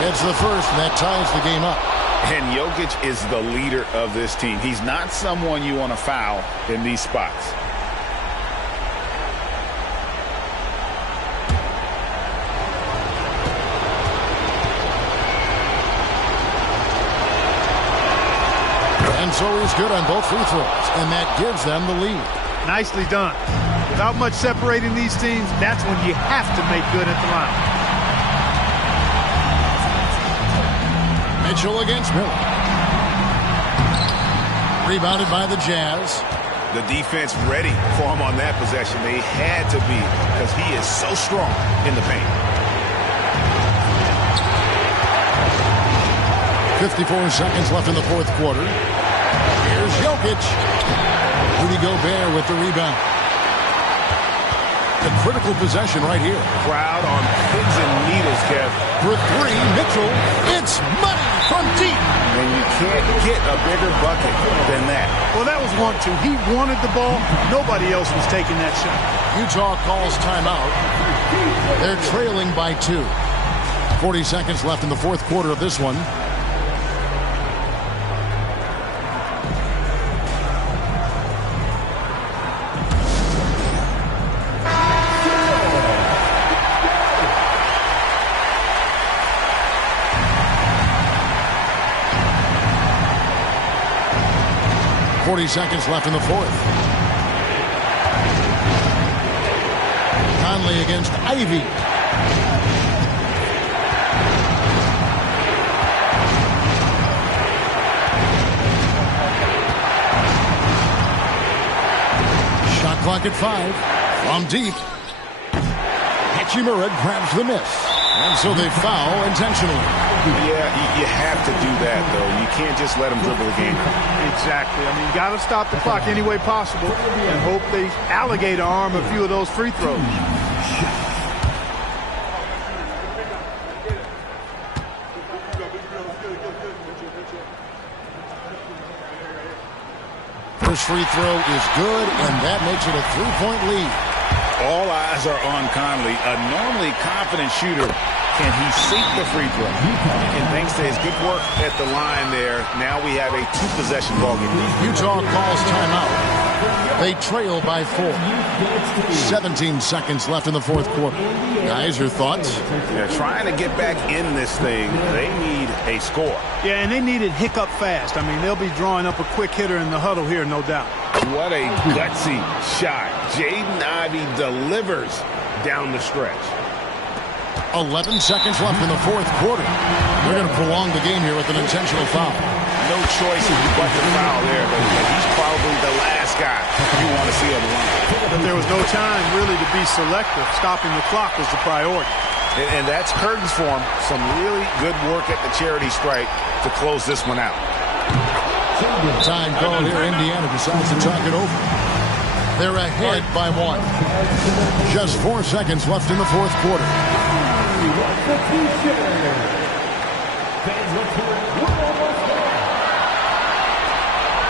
It's the first, and that ties the game up. And Jokic is the leader of this team. He's not someone you want to foul in these spots. And so he's good on both free throws, and that gives them the lead. Nicely done. Without much separating these teams, that's when you have to make good at the line. Mitchell against Miller. Rebounded by the Jazz. The defense ready for him on that possession. They had to be because he is so strong in the paint. 54 seconds left in the fourth quarter. Here's Jokic. Rudy Gobert with the rebound. The critical possession right here. Crowd on pins and needles, Kev. For three, Mitchell. It's money from deep. And you can't get a bigger bucket than that. Well, that was 1-2. He wanted the ball. Nobody else was taking that shot. Utah calls timeout. They're trailing by 2. 40 seconds left in the fourth quarter of this one. Seconds left in the fourth. Conley against Ivy. Shot clock at 5. From deep. Hachimura grabs the miss. And so they foul intentionally. Yeah, you have to do that, though. You can't just let them dribble the game. Exactly. I mean, you got to stop the clock any way possible and hope they alligator arm a few of those free throws. First free throw is good, and that makes it a 3-point lead. All eyes are on Conley, a normally confident shooter. Can he sink the free throw? And thanks to his good work at the line there, now we have a 2-possession ballgame. Utah calls timeout. They trail by 4. 17 seconds left in the fourth quarter. Guys, your thoughts? They're trying to get back in this thing. They need a score. Yeah, and they need it hiccup fast. I mean, they'll be drawing up a quick hitter in the huddle here, no doubt. What a gutsy shot. Jaden Ivey delivers down the stretch. 11 seconds left in the fourth quarter. They're going to prolong the game here with an intentional foul. No choice but to foul there, but he's probably the last guy you want to see on the line. But there was no time really to be selective. Stopping the clock was the priority. And that's curtains for him. Some really good work at the charity stripe to close this one out. Time called here. Indiana decides to talk it over. They're ahead by 1. Just 4 seconds left in the fourth quarter.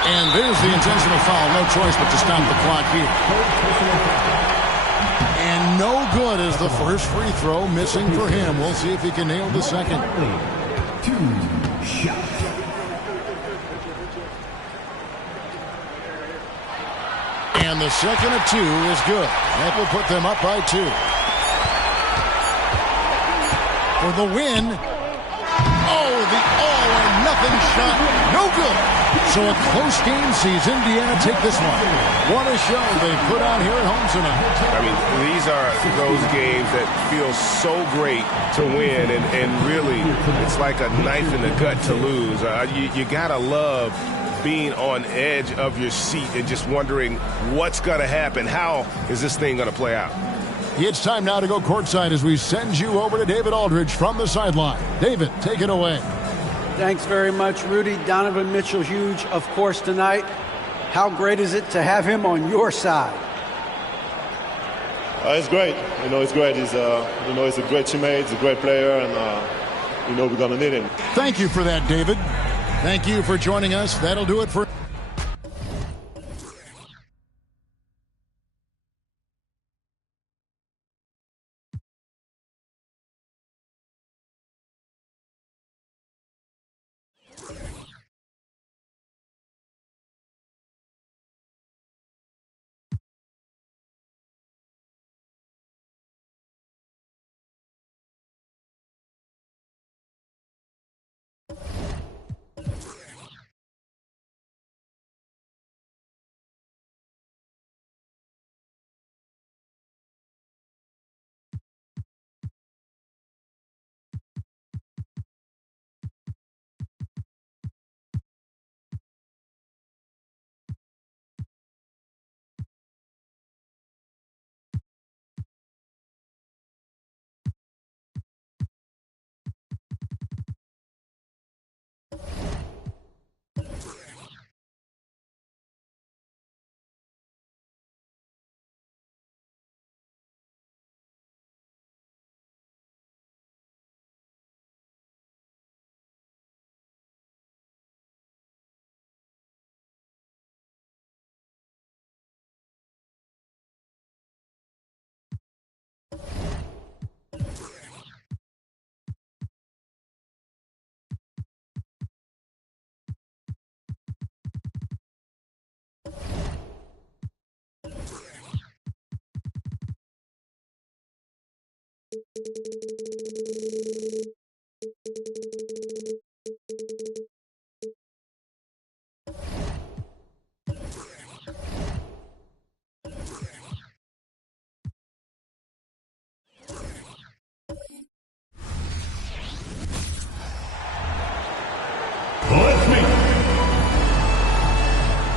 And there's the intentional foul. No choice but to stop the clock here. And no good as the first free throw missing for him. We'll see if he can nail the second. 2 shots. And the second of 2 is good. That will put them up by 2. For the win. Oh, the all-or-nothing shot. No good. So a close game sees Indiana take this one. What a show they put on here at home tonight. I mean, these are those games that feel so great to win, and really, it's like a knife in the gut to lose. You got to love being on edge of your seat and just wondering what's going to happen. How is this thing going to play out? It's time now to go courtside as we send you over to David Aldridge from the sideline. David, take it away. Thanks very much, Rudy. Donovan Mitchell, huge, of course, tonight. How great is it to have him on your side? It's great. It's great. He's a great teammate. He's a great player, and we're going to need him. Thank you for that, David. Thank you for joining us. That'll do it for...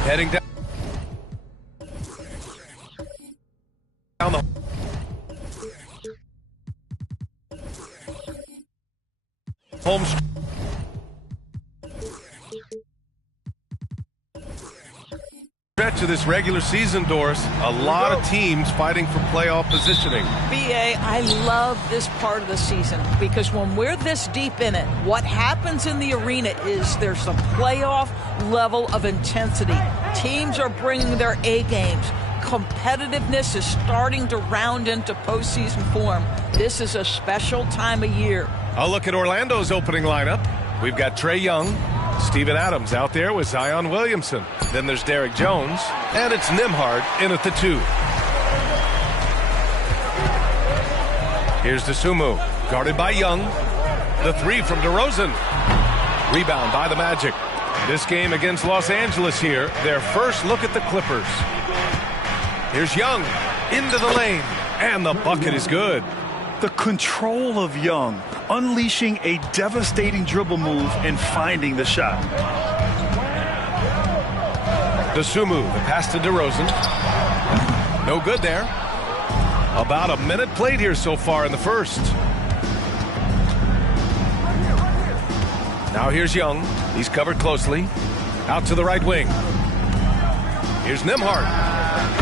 Heading down the home stretch of this regular season, Doris. A lot of teams fighting for playoff positioning. BA, I love this part of the season because when we're this deep in it, what happens in the arena is there's a playoff level of intensity. Teams are bringing their A games. Competitiveness is starting to round into postseason form. This is a special time of year. I'll look at Orlando's opening lineup. We've got Trae Young, Steven Adams out there with Zion Williamson. Then there's Derrick Jones, and it's Nembhard in at the 2. Here's Dosunmu, guarded by Young. The 3 from DeRozan. Rebound by the Magic. This game against Los Angeles here, their first look at the Clippers. Here's Young, into the lane, and the bucket is good. The control of Young, unleashing a devastating dribble move and finding the shot. Dosunmu, the pass to DeRozan. No good there. About a minute played here so far in the first. Now here's Young. He's covered closely. Out to the right wing. Here's Nembhard.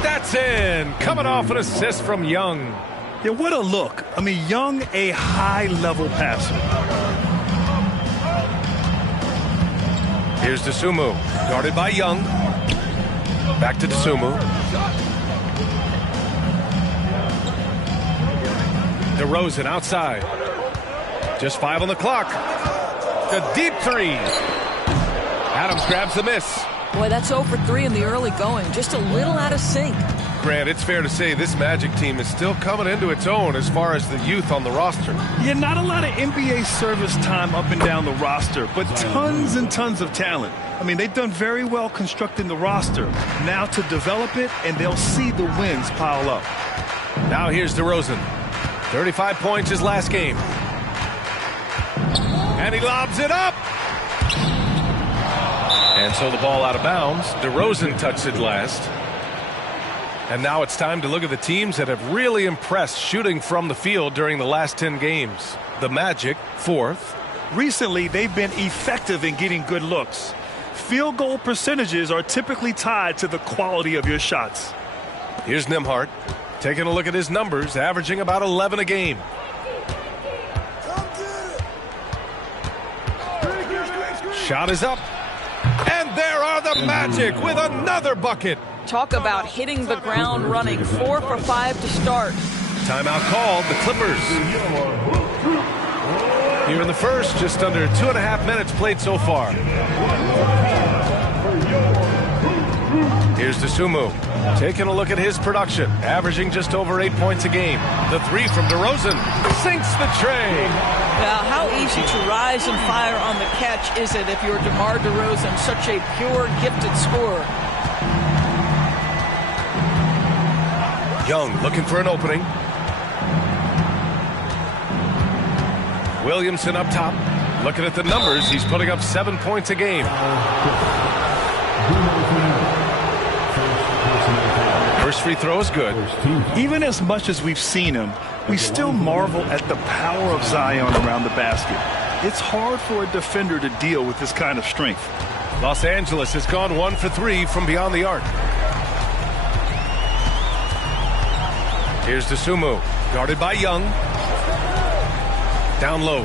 That's in. Coming off an assist from Young. Yeah, what a look. I mean, Young, a high-level passer. Here's Dosunmu. Guarded by Young. Back to Dosunmu. DeRozan outside. Just 5 on the clock. A deep three. Adams grabs the miss. Boy, that's 0 for 3 in the early going. Just a little out of sync. Grant, it's fair to say this Magic team is still coming into its own as far as the youth on the roster. Yeah, not a lot of NBA service time up and down the roster, but tons and tons of talent. I mean, they've done very well constructing the roster. Now to develop it, and they'll see the wins pile up. Now here's DeRozan. 35 points his last game. And he lobs it up. And so the ball out of bounds. DeRozan touched it last. And now it's time to look at the teams that have really impressed shooting from the field during the last 10 games. The Magic, 4th. Recently, they've been effective in getting good looks. Field goal percentages are typically tied to the quality of your shots. Here's Nembhard. Taking a look at his numbers, averaging about 11 a game. Shot is up. And there are the Magic with another bucket. Talk about hitting the ground running. 4 for 5 to start. Timeout called. The Clippers. Here in the first, just under 2.5 minutes played so far. Here's Dosunmu. Taking a look at his production, averaging just over 8 points a game. The three from DeRozan sinks the tray. Now, how easy to rise and fire on the catch is it if you're DeMar DeRozan, such a pure, gifted scorer? Young looking for an opening. Williamson up top. Looking at the numbers, he's putting up 7 points a game. First free throw is good. Even as much as we've seen him, we still marvel at the power of Zion around the basket. It's hard for a defender to deal with this kind of strength. Los Angeles has gone 1 for 3 from beyond the arc. Here's Dosunmu, guarded by Young. Down low.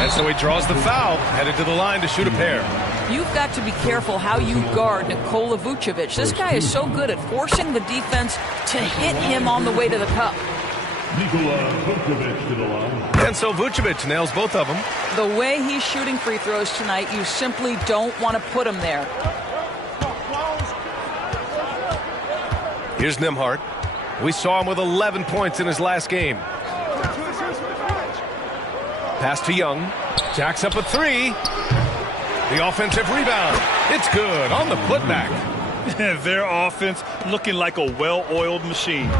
And so he draws the foul, headed to the line to shoot a pair. You've got to be careful how you guard Nikola Vucevic. This guy is so good at forcing the defense to hit him on the way to the cup. And so Vucevic nails both of them. The way he's shooting free throws tonight, you simply don't want to put him there. Here's Nembhard. We saw him with 11 points in his last game. Pass to Young. Jacks up a three. The offensive rebound. It's good on the putback. Their offense looking like a well-oiled machine.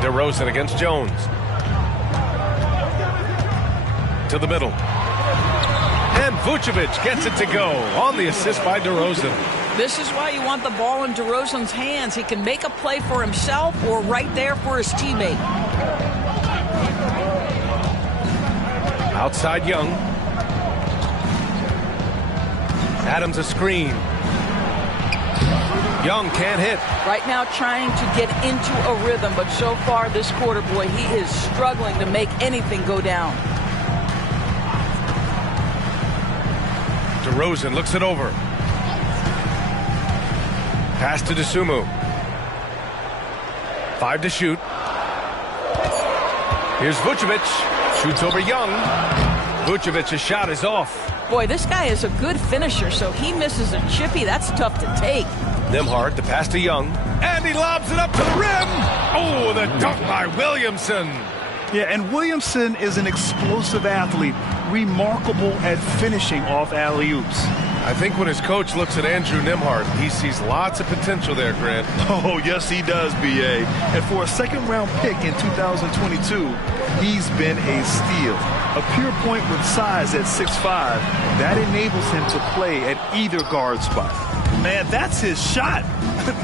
DeRozan against Jones. To the middle. And Vucevic gets it to go on the assist by DeRozan. This is why you want the ball in DeRozan's hands. He can make a play for himself or right there for his teammate. Outside Young. Adams a screen. Young can't hit. Right now trying to get into a rhythm, but so far this quarter, boy, he is struggling to make anything go down. DeRozan looks it over. Pass to Dosunmu. 5 to shoot. Here's Vucevic. Shoots over Young. Vucevic's shot is off. Boy, this guy is a good finisher, so he misses a chippy. That's tough to take. Nembhard, the pass to Young. And he lobs it up to the rim. Oh, the dunk by Williamson. Yeah, and Williamson is an explosive athlete, remarkable at finishing off alley-oops. I think when his coach looks at Andrew Nembhard, he sees lots of potential there, Grant. Oh, yes, he does, B.A. And for a second-round pick in 2022, he's been a steal. A pure point with size at 6'5", that enables him to play at either guard spot. Man, that's his shot.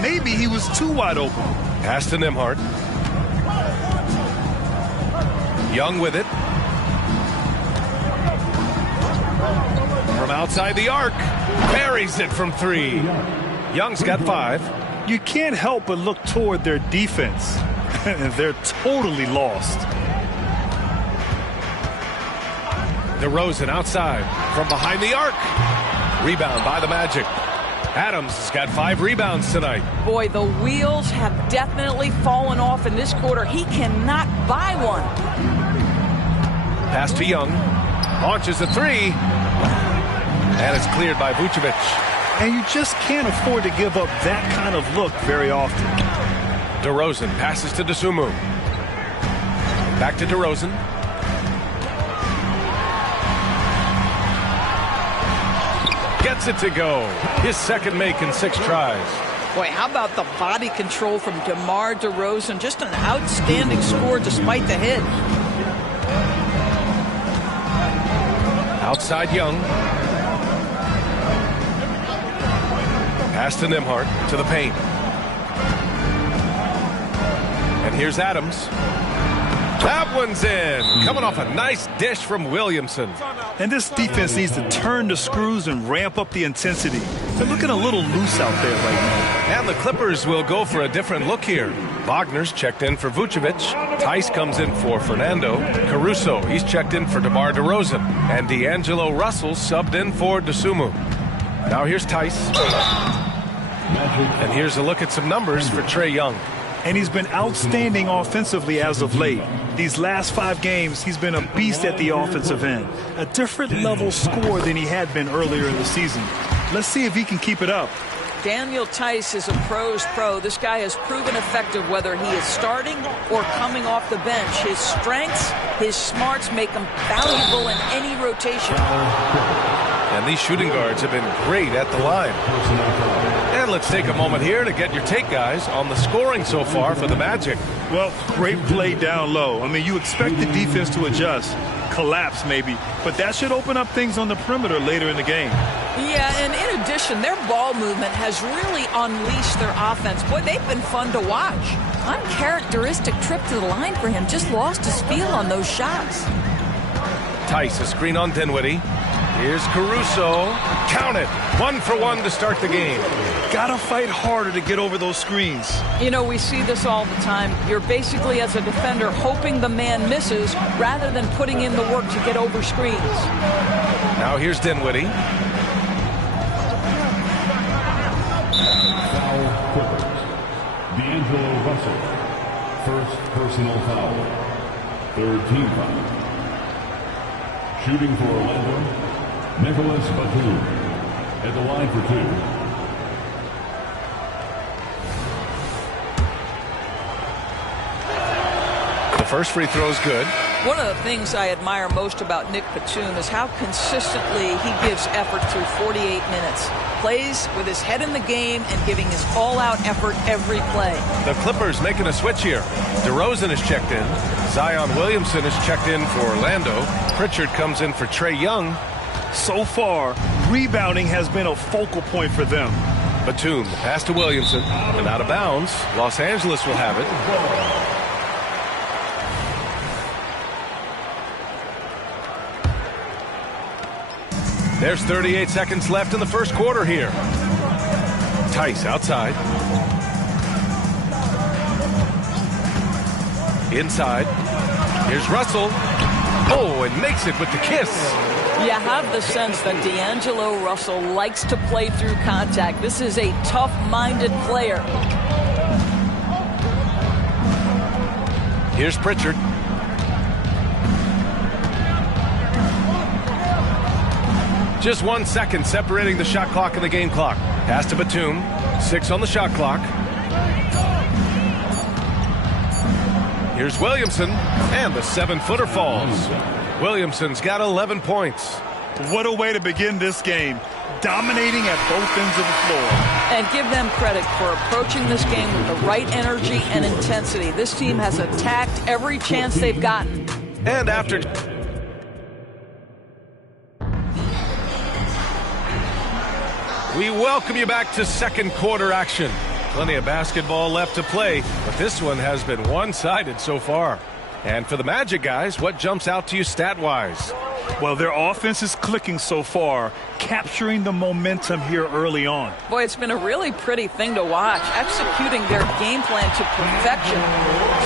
Maybe he was too wide open. Pass to Nembhard. Young with it. From outside the arc. Buries it from 3. Young's got 5. You can't help but look toward their defense. They're totally lost. DeRozan outside from behind the arc. Rebound by the Magic. Adams has got 5 rebounds tonight. Boy, the wheels have definitely fallen off in this quarter. He cannot buy one. Pass to Young. Launches a 3. And it's cleared by Vucevic. And you just can't afford to give up that kind of look very often. DeRozan passes to Dosunmu. Back to DeRozan. Gets it to go. His second make in 6 tries. Boy, how about the body control from DeMar DeRozan? Just an outstanding score despite the hit. Outside Young. Pass to Nembhard to the paint. And here's Adams. That one's in. Coming off a nice dish from Williamson. And this defense needs to turn the screws and ramp up the intensity. They're looking a little loose out there right now. And the Clippers will go for a different look here. Wagner's checked in for Vucevic. Tice comes in for Fernando. Caruso, he's checked in for DeMar DeRozan. And D'Angelo Russell subbed in for Dosunmu. Now here's Tice. And here's a look at some numbers for Trae Young. And he's been outstanding offensively as of late. These last 5 games, he's been a beast at the offensive end. A different level score than he had been earlier in the season. Let's see if he can keep it up. Daniel Tice is a pro's pro. This guy has proven effective whether he is starting or coming off the bench. His strengths, his smarts make him valuable in any rotation. And these shooting guards have been great at the line. And let's take a moment here to get your take, guys, on the scoring so far for the Magic. Well, great play down low. I mean, you expect the defense to adjust, collapse maybe, but that should open up things on the perimeter later in the game. Yeah, and in addition, their ball movement has really unleashed their offense. Boy, they've been fun to watch. Uncharacteristic trip to the line for him. Just lost his feel on those shots. Tice, a screen on Dinwiddie. Here's Caruso. Count it. 1 for 1 to start the game. Gotta fight harder to get over those screens. You know, we see this all the time. You're basically, as a defender, hoping the man misses rather than putting in the work to get over screens. Now here's Dinwiddie. Foul Clippers. D'Angelo Russell. First personal foul. Third team foul. Shooting for Orlando, Nicholas Batum at the line for 2. The first free throw is good. One of the things I admire most about Nick Batum is how consistently he gives effort through 48 minutes. Plays with his head in the game and giving his all-out effort every play. The Clippers making a switch here. DeRozan is checked in. Zion Williamson is checked in for Orlando. Pritchard comes in for Trae Young. So far, rebounding has been a focal point for them. Batum, pass to Williamson, and out of bounds. Los Angeles will have it. There's 38 seconds left in the first quarter here. Tice outside. Inside. Here's Russell. Oh, and makes it with the kiss. You have the sense that D'Angelo Russell likes to play through contact. This is a tough-minded player. Here's Pritchard. Just 1 second separating the shot clock and the game clock. Pass to Batum. 6 on the shot clock. Here's Williamson, and the 7-footer falls. Williamson's got 11 points. What a way to begin this game. Dominating at both ends of the floor. And give them credit for approaching this game with the right energy and intensity. This team has attacked every chance they've gotten. And after... we welcome you back to second quarter action. Plenty of basketball left to play, but this one has been one-sided so far. And for the Magic guys, what jumps out to you stat-wise? Well, their offense is clicking so far, capturing the momentum here early on. Boy, it's been a really pretty thing to watch, executing their game plan to perfection.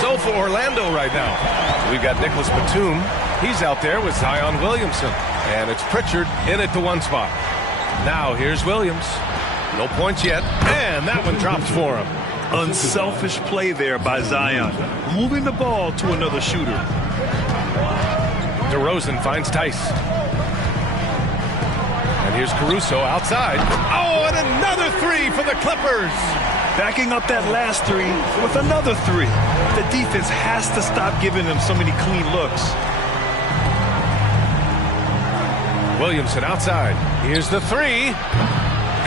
So for Orlando right now, we've got Nicholas Batum. He's out there with Zion Williamson. And it's Pritchard in at the 1 spot. Now here's Williams. No points yet, and that one drops for him. Unselfish play there by Zion, moving the ball to another shooter. DeRozan finds Tice. And here's Caruso outside. Oh, and another 3 for the Clippers. Backing up that last 3 with another 3. The defense has to stop giving them so many clean looks. Williamson outside. Here's the 3.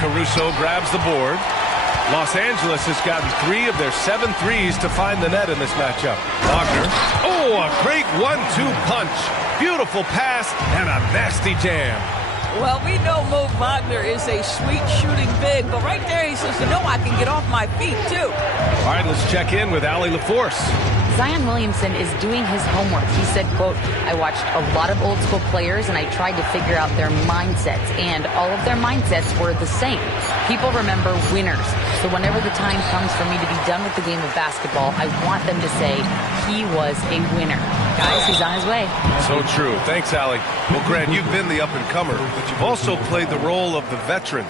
Caruso grabs the board. Los Angeles has gotten 3 of their 7 threes to find the net in this matchup. Wagner. Oh, a great 1-2 punch. Beautiful pass and a nasty jam. Well, we know Mo Wagner is a sweet shooting big, but right there he says, no, I can get off my feet, too. All right, let's check in with Allie LaForce. Zion Williamson is doing his homework. He said, quote, I watched a lot of old school players and I tried to figure out their mindsets, and all of their mindsets were the same. People remember winners. So whenever the time comes for me to be done with the game of basketball, I want them to say he was a winner. Guys, he's on his way. So true. Thanks, Allie. Well, Grant, you've been the up-and-comer, but you've also played the role of the veteran.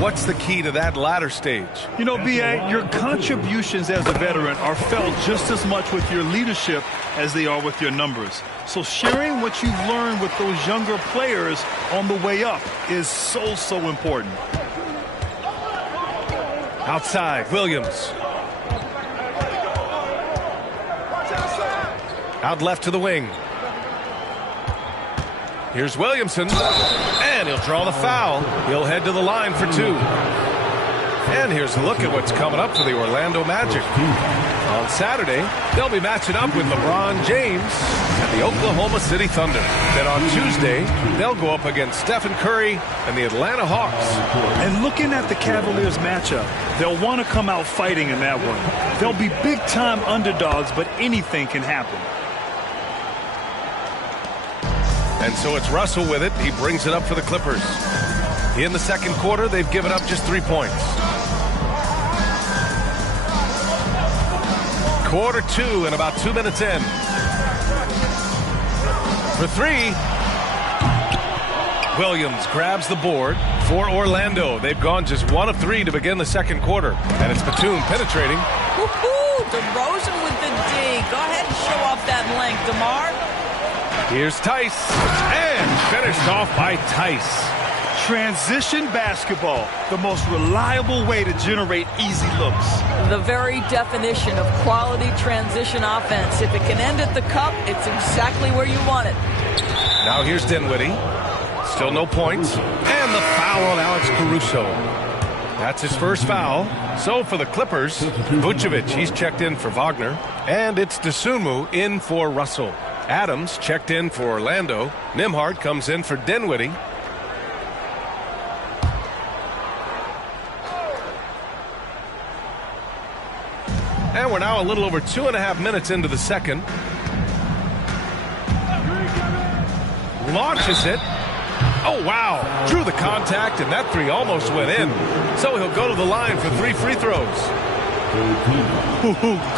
What's the key to that latter stage? You know, B.A., your contributions as a veteran are felt just as much with your leadership as they are with your numbers. So sharing what you've learned with those younger players on the way up is so important. Outside, Williams. Out left to the wing. Here's Williamson. And he'll draw the foul. He'll head to the line for 2. And here's a look at what's coming up for the Orlando Magic. On Saturday, they'll be matching up with LeBron James and the Oklahoma City Thunder. Then on Tuesday, they'll go up against Stephen Curry and the Atlanta Hawks. And looking at the Cavaliers matchup, they'll want to come out fighting in that one. They'll be big-time underdogs, but anything can happen. And so it's Russell with it. He brings it up for the Clippers. In the second quarter, they've given up just 3 points. Quarter 2 and about 2 minutes in. For 3. Williams grabs the board for Orlando. They've gone just 1 of 3 to begin the second quarter. And it's Batum penetrating. Woohoo! DeRozan with the D. Go ahead and show off that length, DeMar. Here's Tice. And finished off by Tice. Transition basketball, the most reliable way to generate easy looks. The very definition of quality transition offense. If it can end at the cup, it's exactly where you want it. Now here's Dinwiddie. Still no points. And the foul on Alex Caruso. That's his first foul. So for the Clippers, Vucevic, he's checked in for Wagner. And it's Dosunmu in for Russell. Adams checked in for Orlando. Nembhard comes in for Dinwiddie. And we're now a little over 2.5 minutes into the second. Launches it. Oh, wow. Drew the contact, and that 3 almost went in. So he'll go to the line for 3 free throws.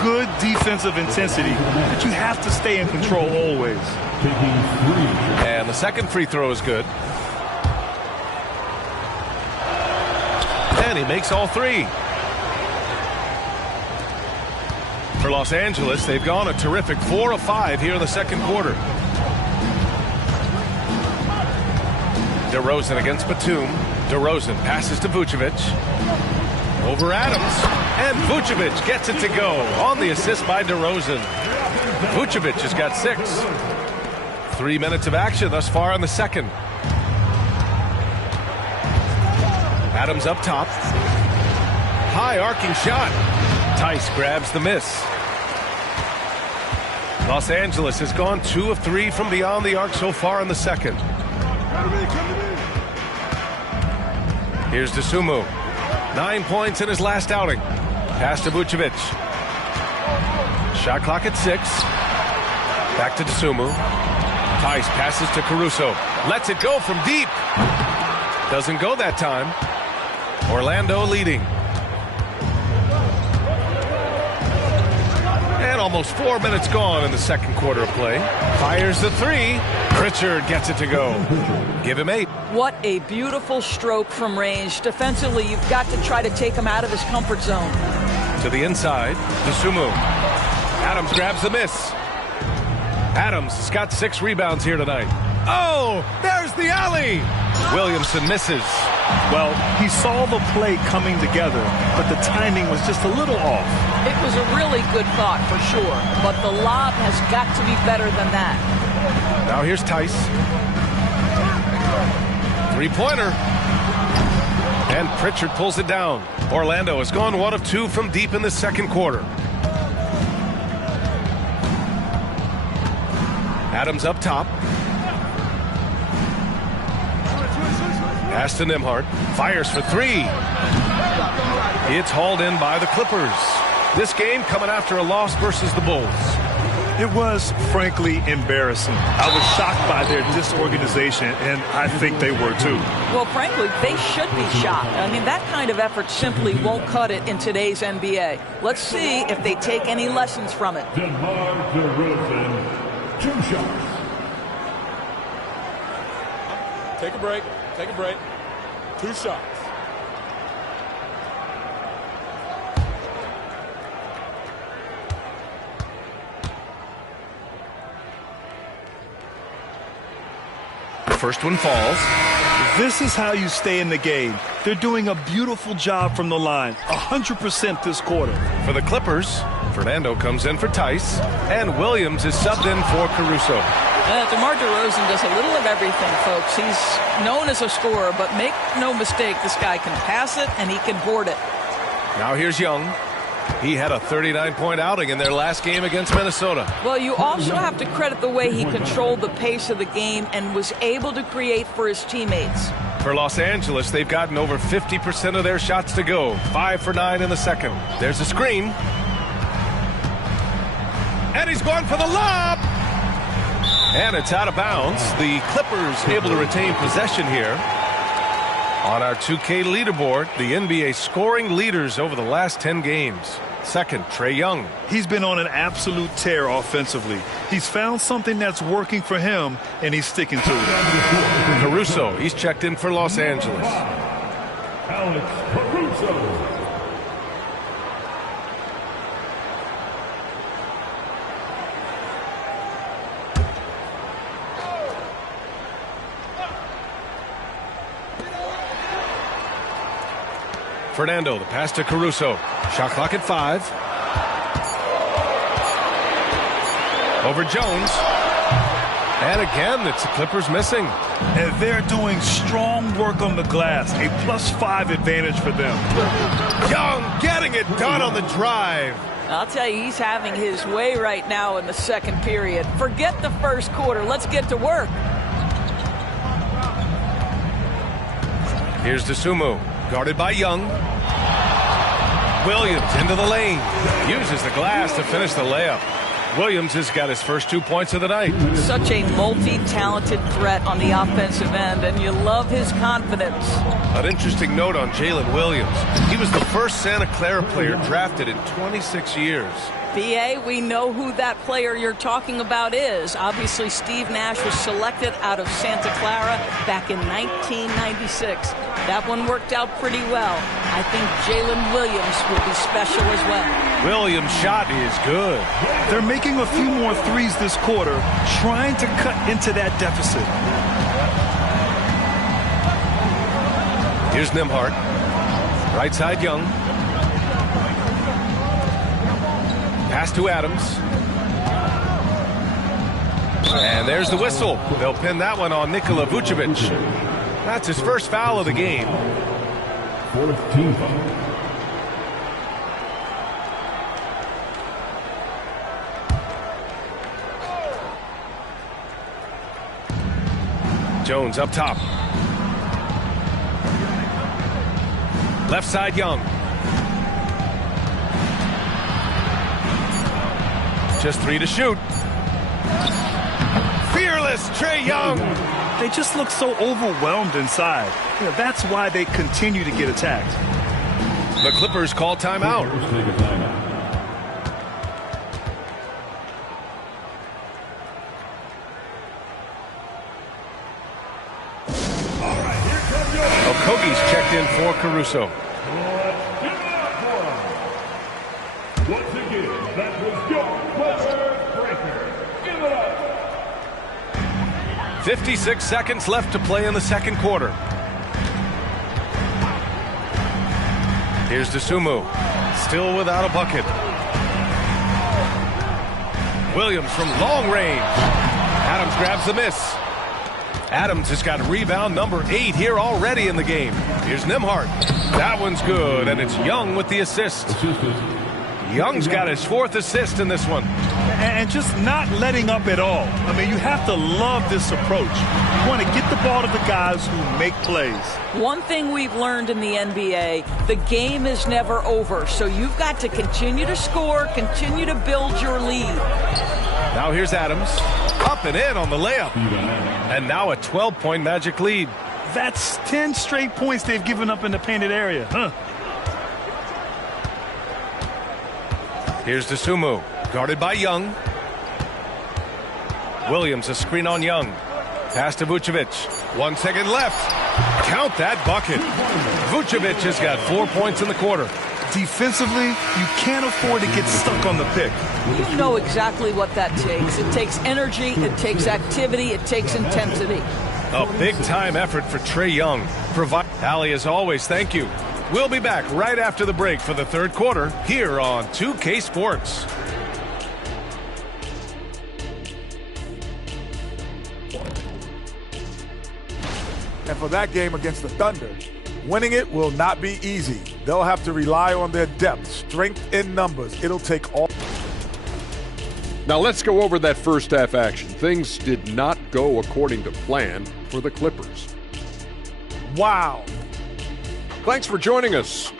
Good defensive intensity, but you have to stay in control always. And the second free throw is good. And he makes all 3. For Los Angeles, they've gone a terrific 4 of 5 here in the second quarter. DeRozan against Batum. DeRozan passes to Vucevic. Over Adams. And Vucevic gets it to go on the assist by DeRozan. Vucevic has got 6. 3 minutes of action thus far in the second. Adams up top. High arcing shot. Tice grabs the miss. Los Angeles has gone 2 of 3 from beyond the arc so far in the second. Here's Dosunmu. 9 points in his last outing. Pass to Vucevic. Shot clock at 6. Back to Dosunmu. Tice passes to Caruso. Lets it go from deep. Doesn't go that time. Orlando leading. And almost 4 minutes gone in the second quarter of play. Fires the three. Pritchard gets it to go. Give him 8. What a beautiful stroke from range. Defensively, you've got to try to take him out of his comfort zone. To the inside, Dosunmu. Adams grabs the miss. Adams has got 6 rebounds here tonight. Oh, there's the alley. Williamson misses. Well, he saw the play coming together, but the timing was just a little off. It was a really good thought for sure, but the lob has got to be better than that. Now here's Tice. 3-pointer. And Pritchard pulls it down. Orlando has gone 1 of 2 from deep in the second quarter. Adams up top. Pass to Nembhard. Fires for 3. It's hauled in by the Clippers. This game coming after a loss versus the Bulls. It was, frankly, embarrassing. I was shocked by their disorganization, and I think they were too. Well, frankly, they should be shocked. I mean, that kind of effort simply won't cut it in today's NBA. Let's see if they take any lessons from it. DeMar DeRozan, 2 shots. Take a break. Take a break. 2 shots. First one falls. This is how you stay in the game. They're doing a beautiful job from the line. 100% this quarter. For the Clippers, Fernando comes in for Tice, and Williams is subbed in for Caruso. DeMar DeRozan does a little of everything, folks. He's known as a scorer, but make no mistake, this guy can pass it and he can board it. Now here's Young. He had a 39-point outing in their last game against Minnesota. Well, you also have to credit the way he controlled the pace of the game and was able to create for his teammates. For Los Angeles, they've gotten over 50% of their shots to go. 5 for 9 in the second. There's a screen. And he's going for the lob. And it's out of bounds. The Clippers able to retain possession here. On our 2K leaderboard, the NBA scoring leaders over the last 10 games. Second, Trae Young. He's been on an absolute tear offensively. He's found something that's working for him, and he's sticking to it. Caruso, he's checked in for Los Angeles. Alex Caruso. Fernando, the pass to Caruso. Shot clock at 5. Over Jones. And again, it's the Clippers missing. And they're doing strong work on the glass. A +5 advantage for them. Young getting it done on the drive. I'll tell you, he's having his way right now in the second period. Forget the first quarter. Let's get to work. Here's Dosunmu, guarded by Young. Williams into the lane. Uses the glass to finish the layup. Williams has got his first 2 points of the night. Such a multi-talented threat on the offensive end, and you love his confidence. An interesting note on Jalen Williams. He was the first Santa Clara player drafted in 26 years. BA, we know who that player you're talking about is. Obviously, Steve Nash was selected out of Santa Clara back in 1996. That one worked out pretty well. I think Jalen Williams will be special as well. Williams' shot is good. They're making a few more threes this quarter, trying to cut into that deficit. Here's Nembhard. Right side Young. Pass to Adams. And there's the whistle. They'll pin that one on Nikola Vucevic. That's his first foul of the game. 4th team foul. Jones up top. Left side Young. Just 3 to shoot. Fearless Trae Young. They just look so overwhelmed inside. That's why they continue to get attacked. The Clippers call timeout. Okogie's checked in for Caruso. Once again, that was your record breaker. Give it up. 56 seconds left to play in the second quarter. Here's Dosunmu, still without a bucket. Williams from long range. Adams grabs the miss. Adams has got rebound number 8 here already in the game. Here's Nembhard. That one's good, and it's Young with the assist. Young's got his 4th assist in this one. And just not letting up at all. I mean, you have to love this approach. You want to get the ball to the guys who make plays. One thing we've learned in the NBA, the game is never over. So you've got to continue to score, continue to build your lead. Now here's Adams. Up and in on the layup. And now a 12-point Magic lead. That's 10 straight points they've given up in the painted area. Here's Dosunmu, guarded by Young. Williams, a screen on Young. Pass to Vucevic. 1 second left. Count that bucket. Vucevic has got 4 points in the quarter. Defensively, you can't afford to get stuck on the pick. You know exactly what that takes. It takes energy, it takes activity, it takes intensity. A big-time effort for Trae Young. Allie, as always, thank you. We'll be back right after the break for the third quarter here on 2K Sports. And for that game against the Thunder, winning it will not be easy. They'll have to rely on their depth, strength in numbers. It'll take all. Now let's go over that first half action. Things did not go according to plan for the Clippers. Wow. Thanks for joining us.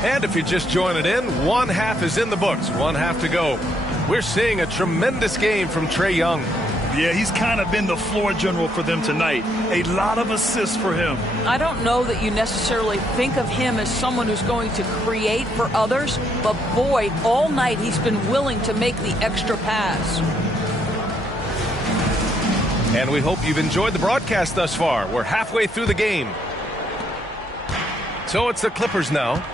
And if you're just joining in, one half is in the books, one half to go. We're seeing a tremendous game from Trae Young. Yeah, he's kind of been the floor general for them tonight. A lot of assists for him. I don't know that you necessarily think of him as someone who's going to create for others, but boy, all night he's been willing to make the extra pass. And we hope you've enjoyed the broadcast thus far. We're halfway through the game. So it's the Clippers now.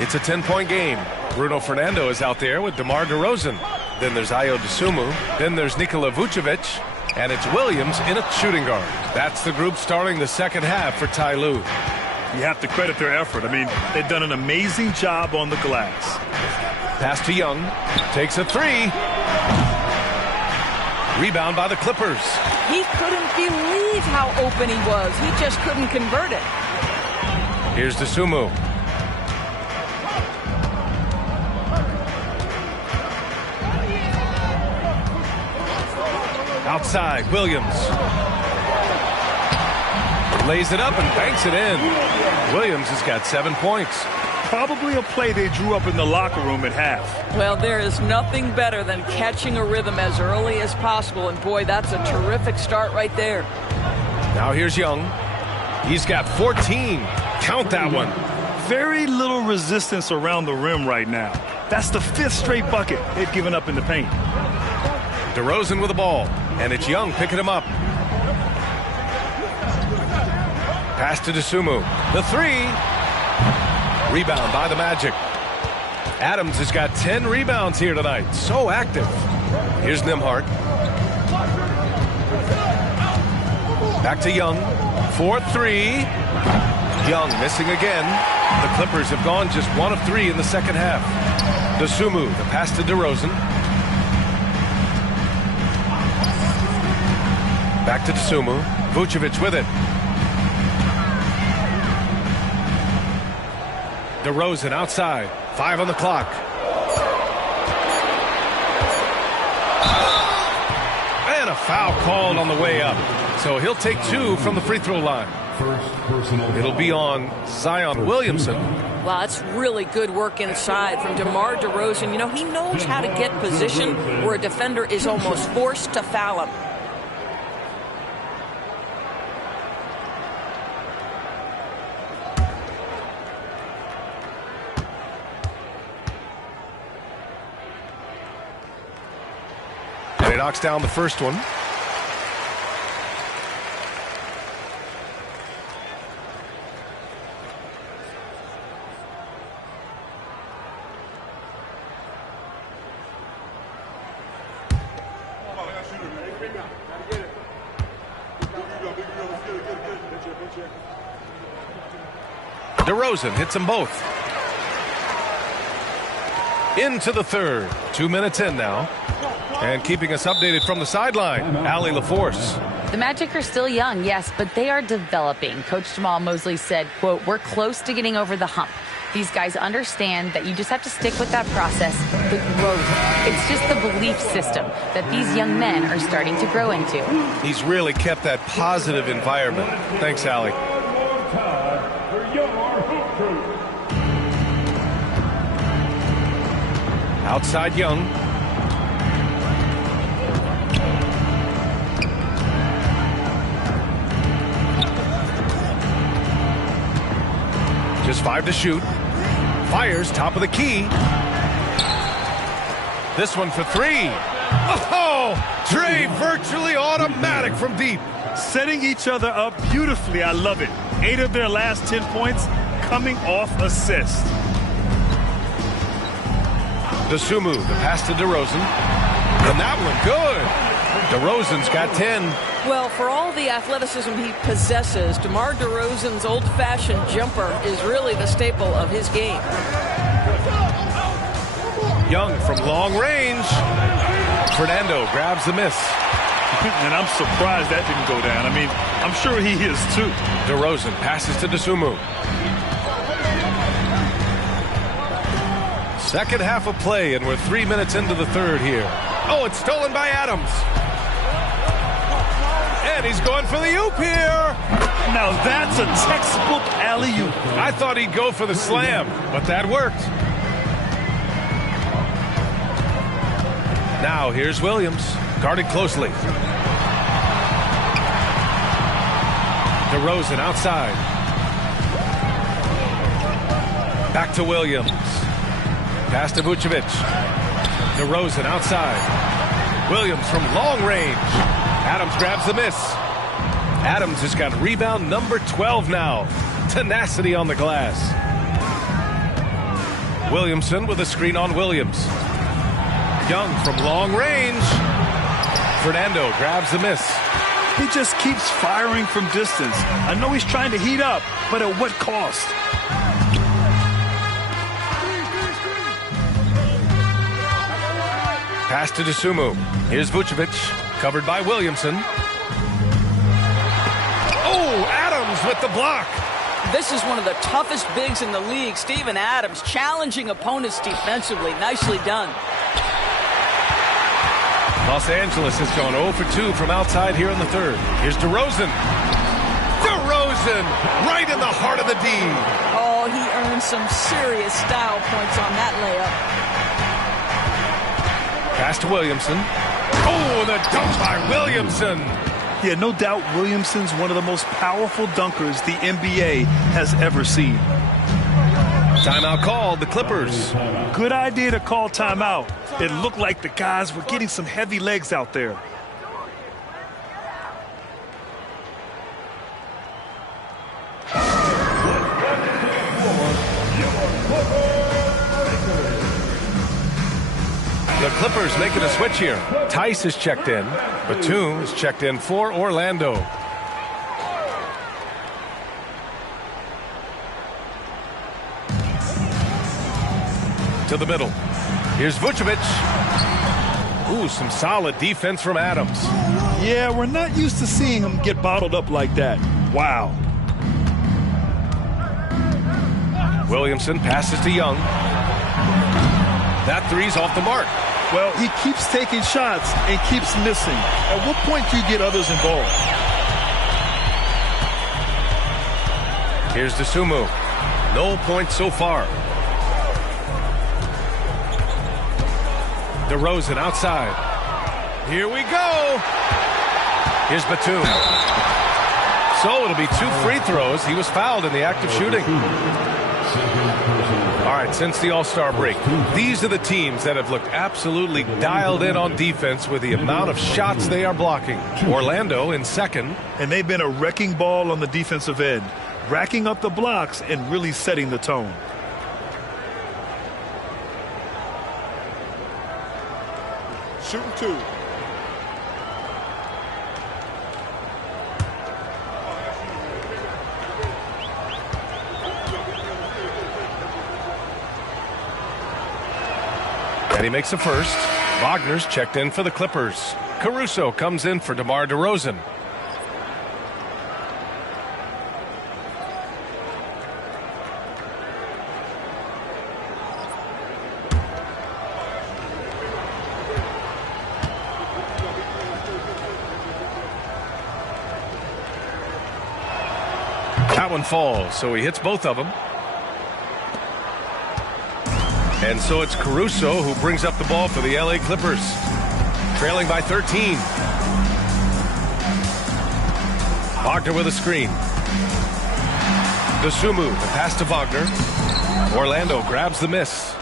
It's a 10-point game. Bruno Fernando is out there with DeMar DeRozan. Then there's Ayo Dosunmu. Then there's Nikola Vucevic. And it's Williams in a shooting guard. That's the group starting the second half for Ty Lue. You have to credit their effort. I mean, they've done an amazing job on the glass. Pass to Young. Takes a 3. Rebound by the Clippers. He couldn't believe how open he was. He just couldn't convert it. Here's Dosunmu. Outside, Williams. Lays it up and banks it in. Williams has got 7 points. Probably a play they drew up in the locker room at half. Well, there is nothing better than catching a rhythm as early as possible. And boy, that's a terrific start right there. Now here's Young. He's got 14. Count that one. Very little resistance around the rim right now. That's the 5th straight bucket they've given up in the paint. DeRozan with the ball, and it's Young picking him up. Pass to Dosunmu. The 3. Rebound by the Magic. Adams has got 10 rebounds here tonight. So active. Here's Nembhard. Back to Young. 4-3. Young missing again. The Clippers have gone just 1 of 3 in the second half. Dosunmu, the pass to DeRozan. Back to Dosunmu. Vucevic with it. DeRozan outside. 5 on the clock. And a foul called on the way up. So he'll take 2 from the free throw line. It'll be on Zion Williamson. Wow, that's really good work inside from DeMar DeRozan. You know, he knows how to get position where a defender is almost forced to foul him. And he knocks down the first one. DeRozan hits them both. Into the third. 2 minutes in now. And keeping us updated from the sideline, Allie LaForce. The Magic are still young, yes, but they are developing. Coach Jamal Mosley said, quote, "We're close to getting over the hump. These guys understand that you just have to stick with that process, the growth. It's just the belief system that these young men are starting to grow into." He's really kept that positive environment. Thanks, Allie. Outside Young. Just 5 to shoot. Fires top of the key. This one for 3. Oh, Dre virtually automatic from deep. Setting each other up beautifully. I love it. 8 of their last 10 points coming off assists. DeSumo, the pass to DeRozan. And that one good. DeRozan's got 10. Well, for all the athleticism he possesses, DeMar DeRozan's old-fashioned jumper is really the staple of his game. Young from long range. Fernando grabs the miss. And I'm surprised that didn't go down. I mean, I'm sure he is too. DeRozan passes to DeSumo. Second half of play, and we're 3 minutes into the third here. Oh, it's stolen by Adams. And he's going for the oop here. Now that's a textbook alley-oop. I thought he'd go for the slam, but that worked. Now here's Williams, guarded closely. DeRozan outside. Back to Williams. Pass to Vucevic. DeRozan outside. Williams from long range. Adams grabs the miss. Adams has got rebound number 12 now. Tenacity on the glass. Williamson with a screen on Williams. Young from long range. Fernando grabs the miss. He just keeps firing from distance. I know he's trying to heat up, but at what cost? Pass to DeSumo. Here's Vucevic, covered by Williamson. Oh, Adams with the block. This is one of the toughest bigs in the league. Steven Adams challenging opponents defensively. Nicely done. Los Angeles has gone 0 for 2 from outside here in the third. Here's DeRozan. DeRozan right in the heart of the D. Oh, he earned some serious style points on that layup. Pass to Williamson. Oh, the dunk by Williamson. Yeah, no doubt Williamson's one of the most powerful dunkers the NBA has ever seen. Timeout called, the Clippers. Good idea to call timeout. It looked like the guys were getting some heavy legs out there. The Clippers making a switch here. Tice is checked in. Batum is checked in for Orlando. To the middle. Here's Vucevic. Ooh, some solid defense from Adams. Yeah, we're not used to seeing him get bottled up like that. Wow. Williamson passes to Young. That three's off the mark. Well, he keeps taking shots and keeps missing. At what point do you get others involved? Here's DeSumo. No points so far. DeRozan outside. Here we go. Here's Batum. So it'll be 2 free throws. He was fouled in the act of shooting. All right, since the All-Star break, these are the teams that have looked absolutely dialed in on defense with the amount of shots they are blocking. Orlando in second. And they've been a wrecking ball on the defensive end, racking up the blocks and really setting the tone. Shooting 2. And he makes a first. Wagner's checked in for the Clippers. Caruso comes in for DeMar DeRozan. That one falls, so he hits both of them. And so it's Caruso who brings up the ball for the LA Clippers. Trailing by 13. Wagner with a screen. DeSumo, the pass to Wagner. Orlando grabs the miss.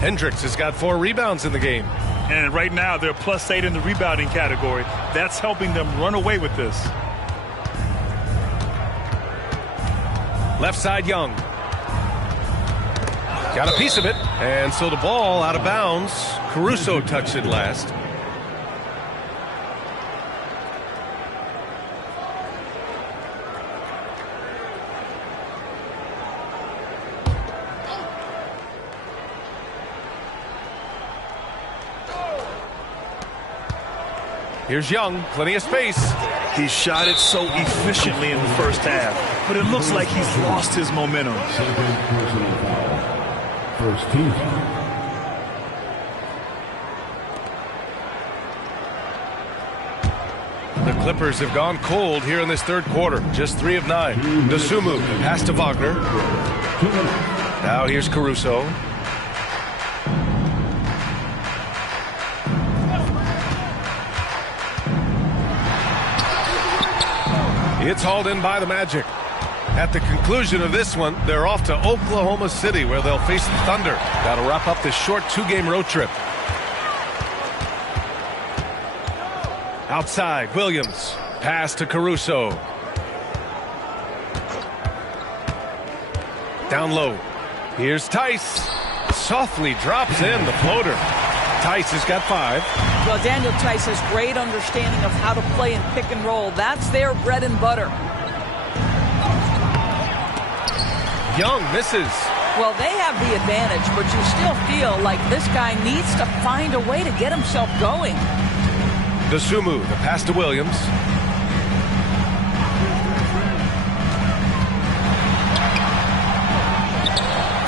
Hendricks has got 4 rebounds in the game. And right now they're +8 in the rebounding category. That's helping them run away with this. Left side, Young. Got a piece of it, and so the ball out of bounds. Caruso touched it last. Here's Young, plenty of space. He shot it so efficiently in the first half, but it looks like he's lost his momentum. First team. The Clippers have gone cold here in this third quarter. Just 3 of 9. DeSumo, pass to Wagner. Now here's Caruso. It's hauled in by the Magic. At the conclusion of this one, they're off to Oklahoma City, where they'll face the Thunder. That'll wrap up this short 2-game road trip. Outside, Williams. Pass to Caruso. Down low. Here's Tice. Softly drops in the floater. Tice has got 5. Well, Daniel Tice has great understanding of how to play in pick and roll. That's their bread and butter. Young misses. Well, they have the advantage, but you still feel like this guy needs to find a way to get himself going. DeSumo, the pass to Williams.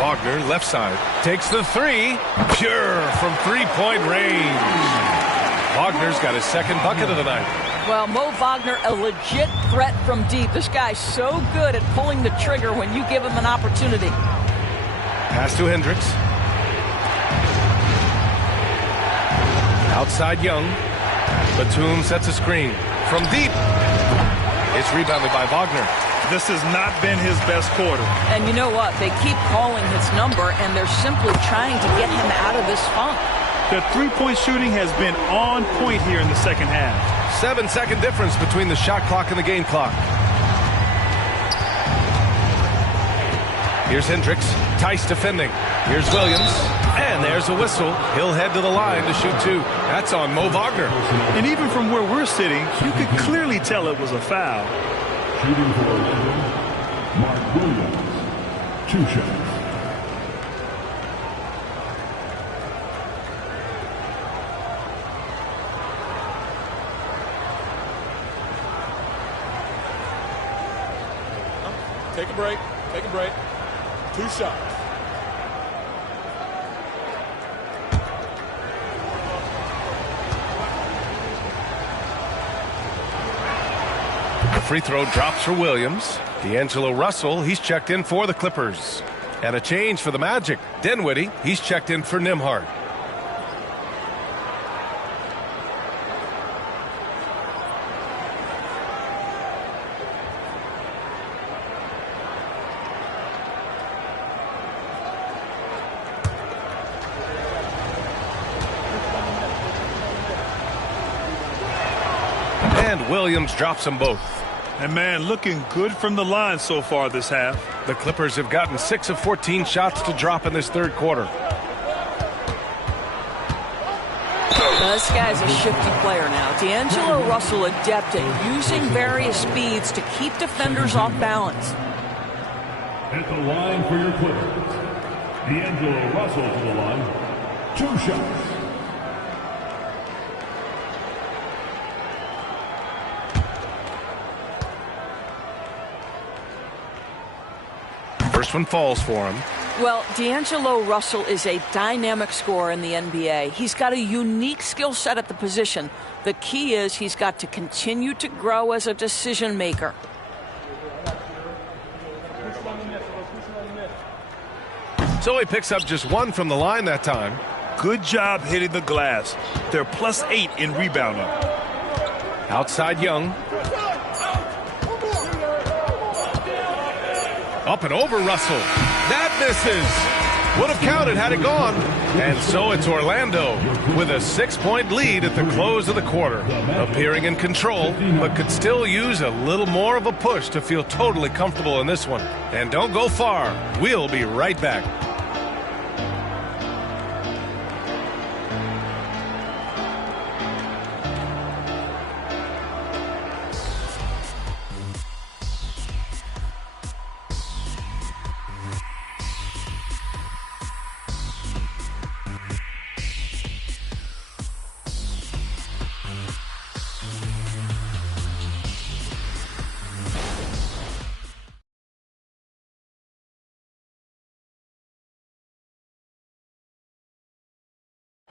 Wagner, left side, takes the 3. Pure from 3-point range. Wagner's got his second bucket of the night. Well, Mo Wagner, a legit threat from deep. This guy's so good at pulling the trigger when you give him an opportunity. Pass to Hendricks. Outside Young. Batum sets a screen. From deep. It's rebounded by Wagner. This has not been his best quarter. And you know what? They keep calling his number, and they're simply trying to get him out of this funk. The three-point shooting has been on point here in the second half. 7-second difference between the shot clock and the game clock. Here's Hendricks. Tice defending. Here's Williams. And there's a whistle. He'll head to the line to shoot 2. That's on Mo Wagner. And even from where we're sitting, you could clearly tell it was a foul. Shooting for Orlando, Mark Williams. 2 shots. Take a break. Take a break. 2 shots. The free throw drops for Williams. D'Angelo Russell, he's checked in for the Clippers. And a change for the Magic. Dinwiddie, he's checked in for Nembhard. And Williams drops them both. And man, looking good from the line so far this half. The Clippers have gotten 6 of 14 shots to drop in this third quarter. Now, this guy's a shifty player now. D'Angelo Russell adept at using various speeds to keep defenders off balance. At the line for your Clippers, D'Angelo Russell to the line. 2 shots. First one falls for him. Well, D'Angelo Russell is a dynamic scorer in the NBA. He's got a unique skill set at the position. The key is he's got to continue to grow as a decision maker. So he picks up just 1 from the line that time. Good job hitting the glass. They're +8 in rebounding. Outside Young. Up and over Russell. That misses. Would have counted had it gone. And so it's Orlando with a 6-point lead at the close of the quarter. Appearing in control, but could still use a little more of a push to feel totally comfortable in this one. And don't go far. We'll be right back.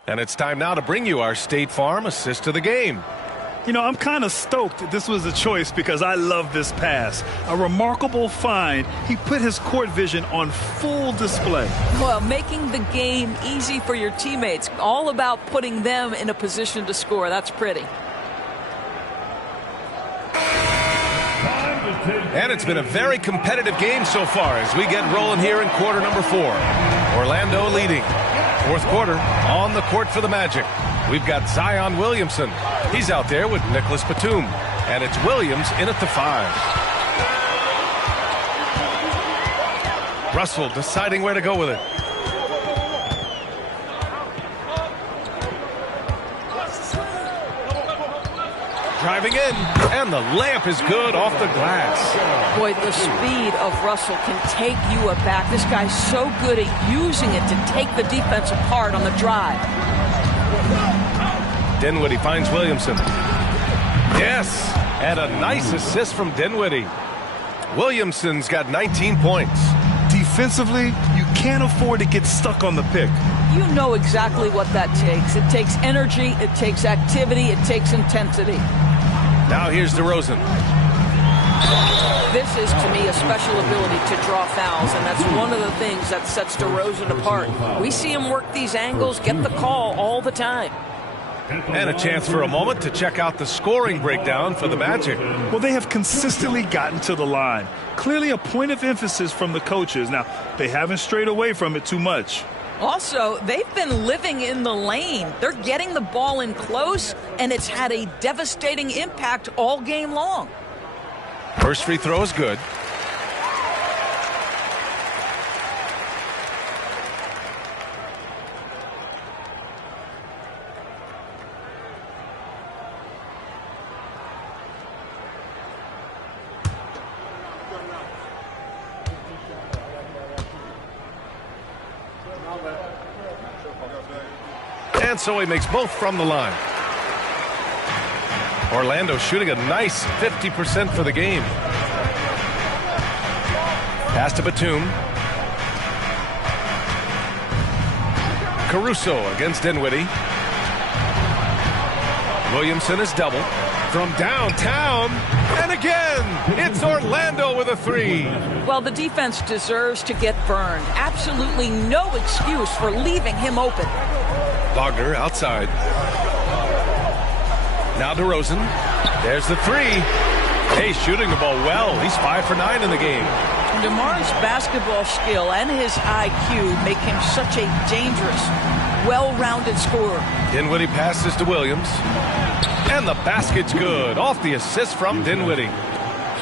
And it's time now to bring you our State Farm assist of the game. You know, I'm kind of stoked this was a choice because I love this pass. A remarkable find. He put his court vision on full display. Well, making the game easy for your teammates. All about putting them in a position to score. That's pretty. And it's been a very competitive game so far as we get rolling here in quarter number 4. Orlando leading. Fourth quarter on the court for the Magic. We've got Zion Williamson. He's out there with Nicholas Batum. And it's Williams in at the 5. Russell deciding where to go with it. Driving in, and the layup is good off the glass. Boy, the speed of Russell can take you aback. This guy's so good at using it to take the defense apart on the drive. Dinwiddie finds Williamson. Yes, and a nice assist from Dinwiddie. Williamson's got 19 points. Defensively, you can't afford to get stuck on the pick. You know exactly what that takes. It takes energy, it takes activity, it takes intensity. Now here's DeRozan. This is, to me, a special ability to draw fouls, and that's one of the things that sets DeRozan apart. We see him work these angles, get the call all the time. And a chance for a moment to check out the scoring breakdown for the Magic. Well, they have consistently gotten to the line. Clearly a point of emphasis from the coaches. Now, they haven't strayed away from it too much. Also, they've been living in the lane. They're getting the ball in close, and it's had a devastating impact all game long. First free throw is good. And so he makes both from the line. Orlando shooting a nice 50% for the game. Pass to Batum. Caruso against Dinwiddie. Williamson is double. From downtown, and again, it's Orlando with a three. Well, the defense deserves to get burned. Absolutely no excuse for leaving him open. Wagner outside. Now DeRozan. There's the three. Hey, shooting the ball well. He's 5 for 9 in the game. DeMar's basketball skill and his IQ make him such a dangerous, well-rounded scorer. Dinwiddie passes to Williams. And the basket's good. Off the assist from Dinwiddie.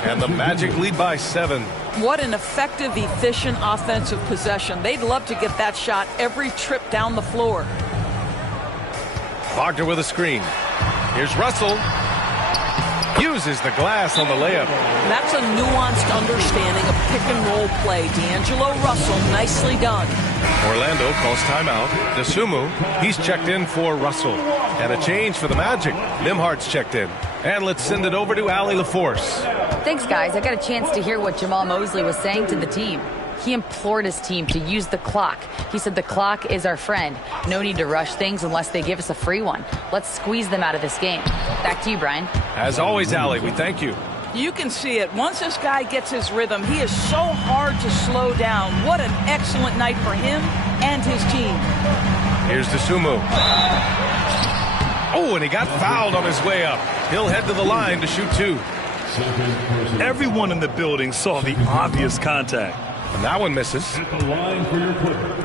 And the Magic lead by 7. What an effective, efficient offensive possession. They'd love to get that shot every trip down the floor. Wagner with a screen. Here's Russell. Uses the glass on the layup. That's a nuanced understanding of pick-and-roll play. D'Angelo Russell, nicely done. Orlando calls timeout. DeSumo, he's checked in for Russell. And a change for the Magic. Nimhard's checked in. And let's send it over to Allie LaForce. Thanks, guys. I got a chance to hear what Jamal Mosley was saying to the team. He implored his team to use the clock. He said the clock is our friend. No need to rush things unless they give us a free one. Let's squeeze them out of this game. Back to you, Brian. As always, Allie, we thank you. You can see it. Once this guy gets his rhythm, he is so hard to slow down. What an excellent night for him and his team. Here's DeSumo. Oh, and he got fouled on his way up. He'll head to the line to shoot 2. Everyone in the building saw the obvious contact. And that one misses. At the line for your Clippers,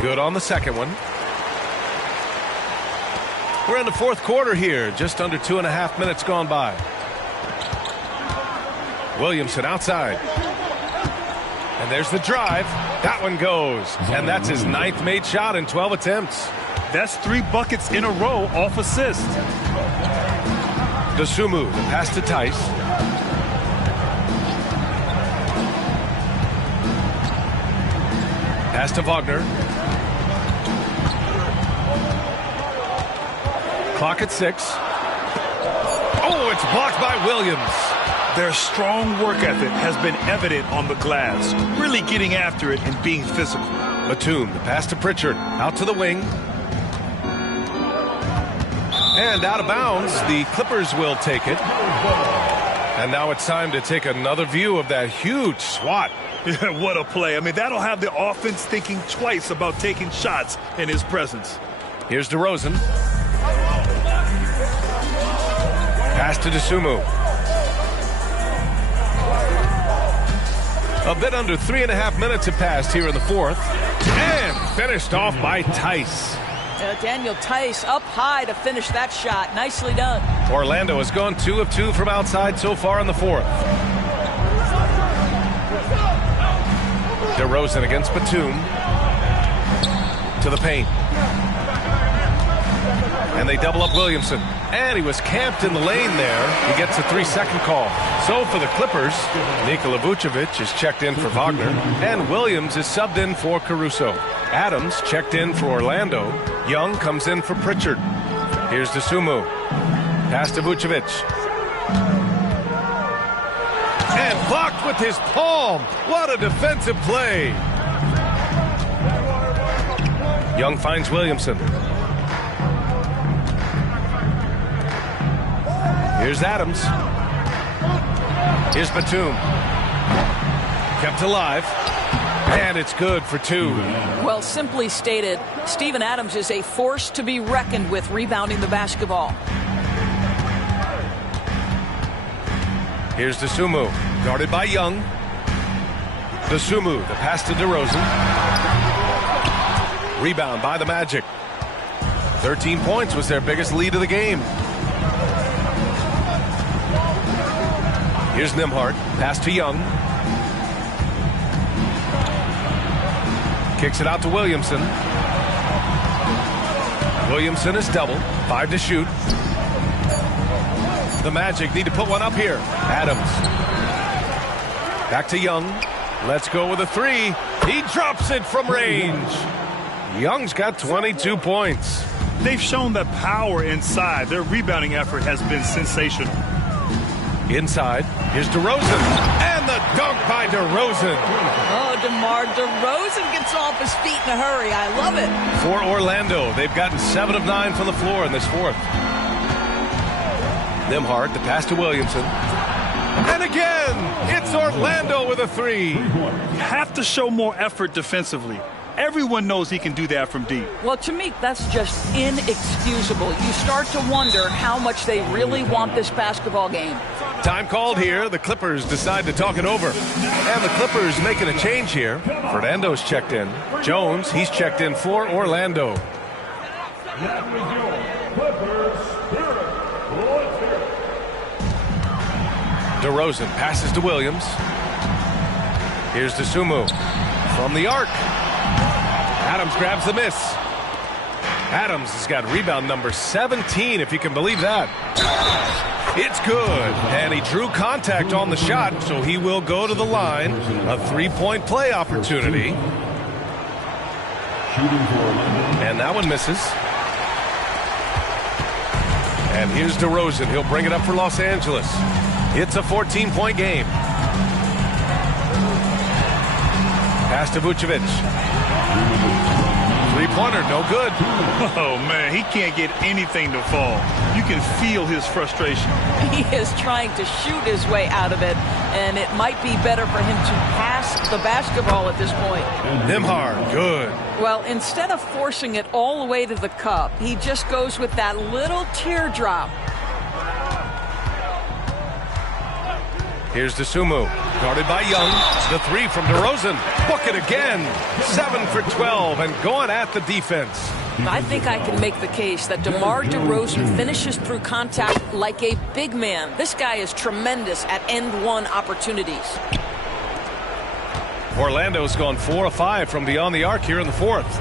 good on the second one. We're in the fourth quarter here. Just under 2.5 minutes gone by. Williamson outside. And there's the drive. That one goes. And that's his 9th made shot in 12 attempts. That's 3 buckets in a row off assist. DeSumo, the pass to Tice. Pass to Wagner. Clock at 6. Oh, it's blocked by Williams. Their strong work ethic has been evident on the glass, really getting after it and being physical. Batum, the pass to Pritchard, out to the wing. And out of bounds, the Clippers will take it. And now it's time to take another view of that huge swat. Yeah, what a play. I mean, that'll have the offense thinking twice about taking shots in his presence. Here's DeRozan. Pass to DeSumo. A bit under 3.5 minutes have passed here in the fourth. And finished off by Tice. Daniel Tice up high to finish that shot. Nicely done. Orlando has gone 2 of 2 from outside so far in the fourth. DeRozan against Batum. To the paint. And they double up Williamson. And he was camped in the lane there. He gets a 3-second call. So for the Clippers, Nikola Vucevic is checked in for Wagner. And Williams is subbed in for Caruso. Adams checked in for Orlando. Young comes in for Pritchard. Here's DeSumo. Pass to Vucevic. And blocked with his palm. What a defensive play. Young finds Williamson. Here's Adams. Here's Batum. Kept alive. And it's good for 2. Well, simply stated, Steven Adams is a force to be reckoned with rebounding the basketball. Here's DeSumo, guarded by Young. DeSumo, the pass to DeRozan. Rebound by the Magic. 13 points was their biggest lead of the game. Here's Nimhard, pass to Young. Kicks it out to Williamson. Williamson is double. 5 to shoot. The Magic need to put one up here. Adams. Back to Young. Let's go with a 3. He drops it from range. Young's got 22 points. They've shown that power inside. Their rebounding effort has been sensational. Inside, here's DeRozan. And the dunk by DeRozan. Oh, DeMar DeRozan gets gets off his feet in a hurry. I love it. For Orlando, they've gotten 7 of 9 from the floor in this fourth. Nembhard, the pass to Williamson. And again, it's Orlando with a three. You have to show more effort defensively. Everyone knows he can do that from deep. Well, to me, that's just inexcusable. You start to wonder how much they really want this basketball game. Time called here. The Clippers decide to talk it over. And the Clippers making a change here. Fernando's checked in. Jones, he's checked in for Orlando. DeRozan passes to Williams. Here's DeSumo from the arc. Adams grabs the miss. Adams has got rebound number 17, if you can believe that. It's good. And he drew contact on the shot, so he will go to the line. A three-point play opportunity. And that one misses. And here's DeRozan. He'll bring it up for Los Angeles. It's a 14-point game. Pass to Vucevic. Three-pointer, no good. Oh, man, he can't get anything to fall. You can feel his frustration. He is trying to shoot his way out of it, and it might be better for him to pass the basketball at this point. Nembhard, good. Well, instead of forcing it all the way to the cup, he just goes with that little teardrop. Here's DeSumo, guarded by Young. The three from DeRozan. Book it again. 7 for 12 and going at the defense. I think I can make the case that DeMar DeRozan finishes through contact like a big man. This guy is tremendous at end-one opportunities. Orlando's gone 4 of 5 from beyond the arc here in the fourth.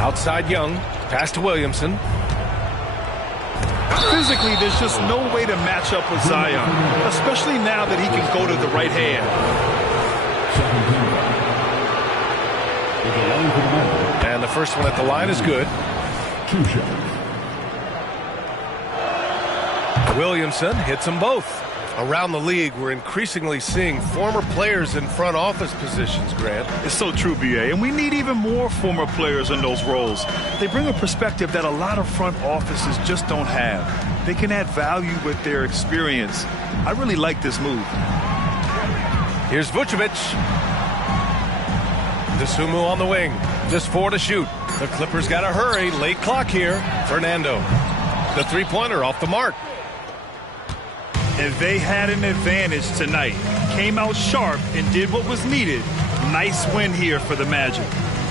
Outside Young. Pass to Williamson. Physically, there's just no way to match up with Zion, especially now that he can go to the right hand. And the first one at the line is good. Williamson hits them both. Around the league, we're increasingly seeing former players in front office positions, Grant. It's so true, B.A., and we need even more former players in those roles. They bring a perspective that a lot of front offices just don't have. They can add value with their experience. I really like this move. Here's Vucevic. DeSumo on the wing. Just 4 to shoot. The Clippers got to hurry. Late clock here. Fernando. The three-pointer off the mark. And they had an advantage tonight. Came out sharp and did what was needed. Nice win here for the Magic.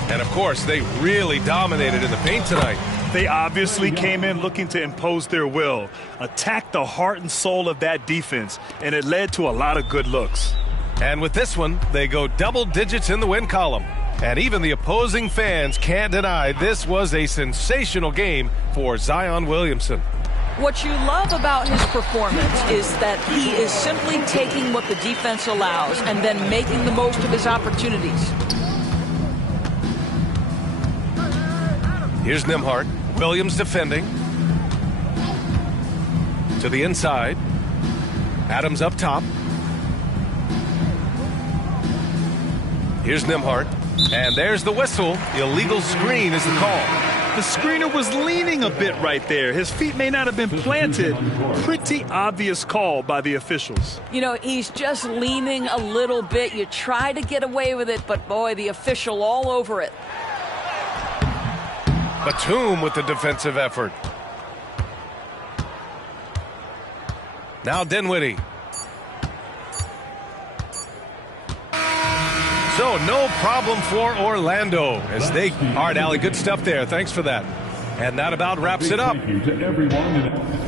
And, of course, they really dominated in the paint tonight. They obviously came in looking to impose their will, attack the heart and soul of that defense, and it led to a lot of good looks. And with this one, they go double digits in the win column. And even the opposing fans can't deny this was a sensational game for Zion Williamson. What you love about his performance is that he is simply taking what the defense allows and then making the most of his opportunities. Here's Nembhard. Williams defending. To the inside. Adams up top. Here's Nembhard. And there's the whistle. Illegal screen is the call. The screener was leaning a bit right there. His feet may not have been planted. Pretty obvious call by the officials. You know, he's just leaning a little bit. You try to get away with it, but boy, the official all over it. Batum with the defensive effort. Now Dinwiddie. So no problem for Orlando as they... All right, Allie, good stuff there. Thanks for that. And that about wraps it up. Thank you to everyone.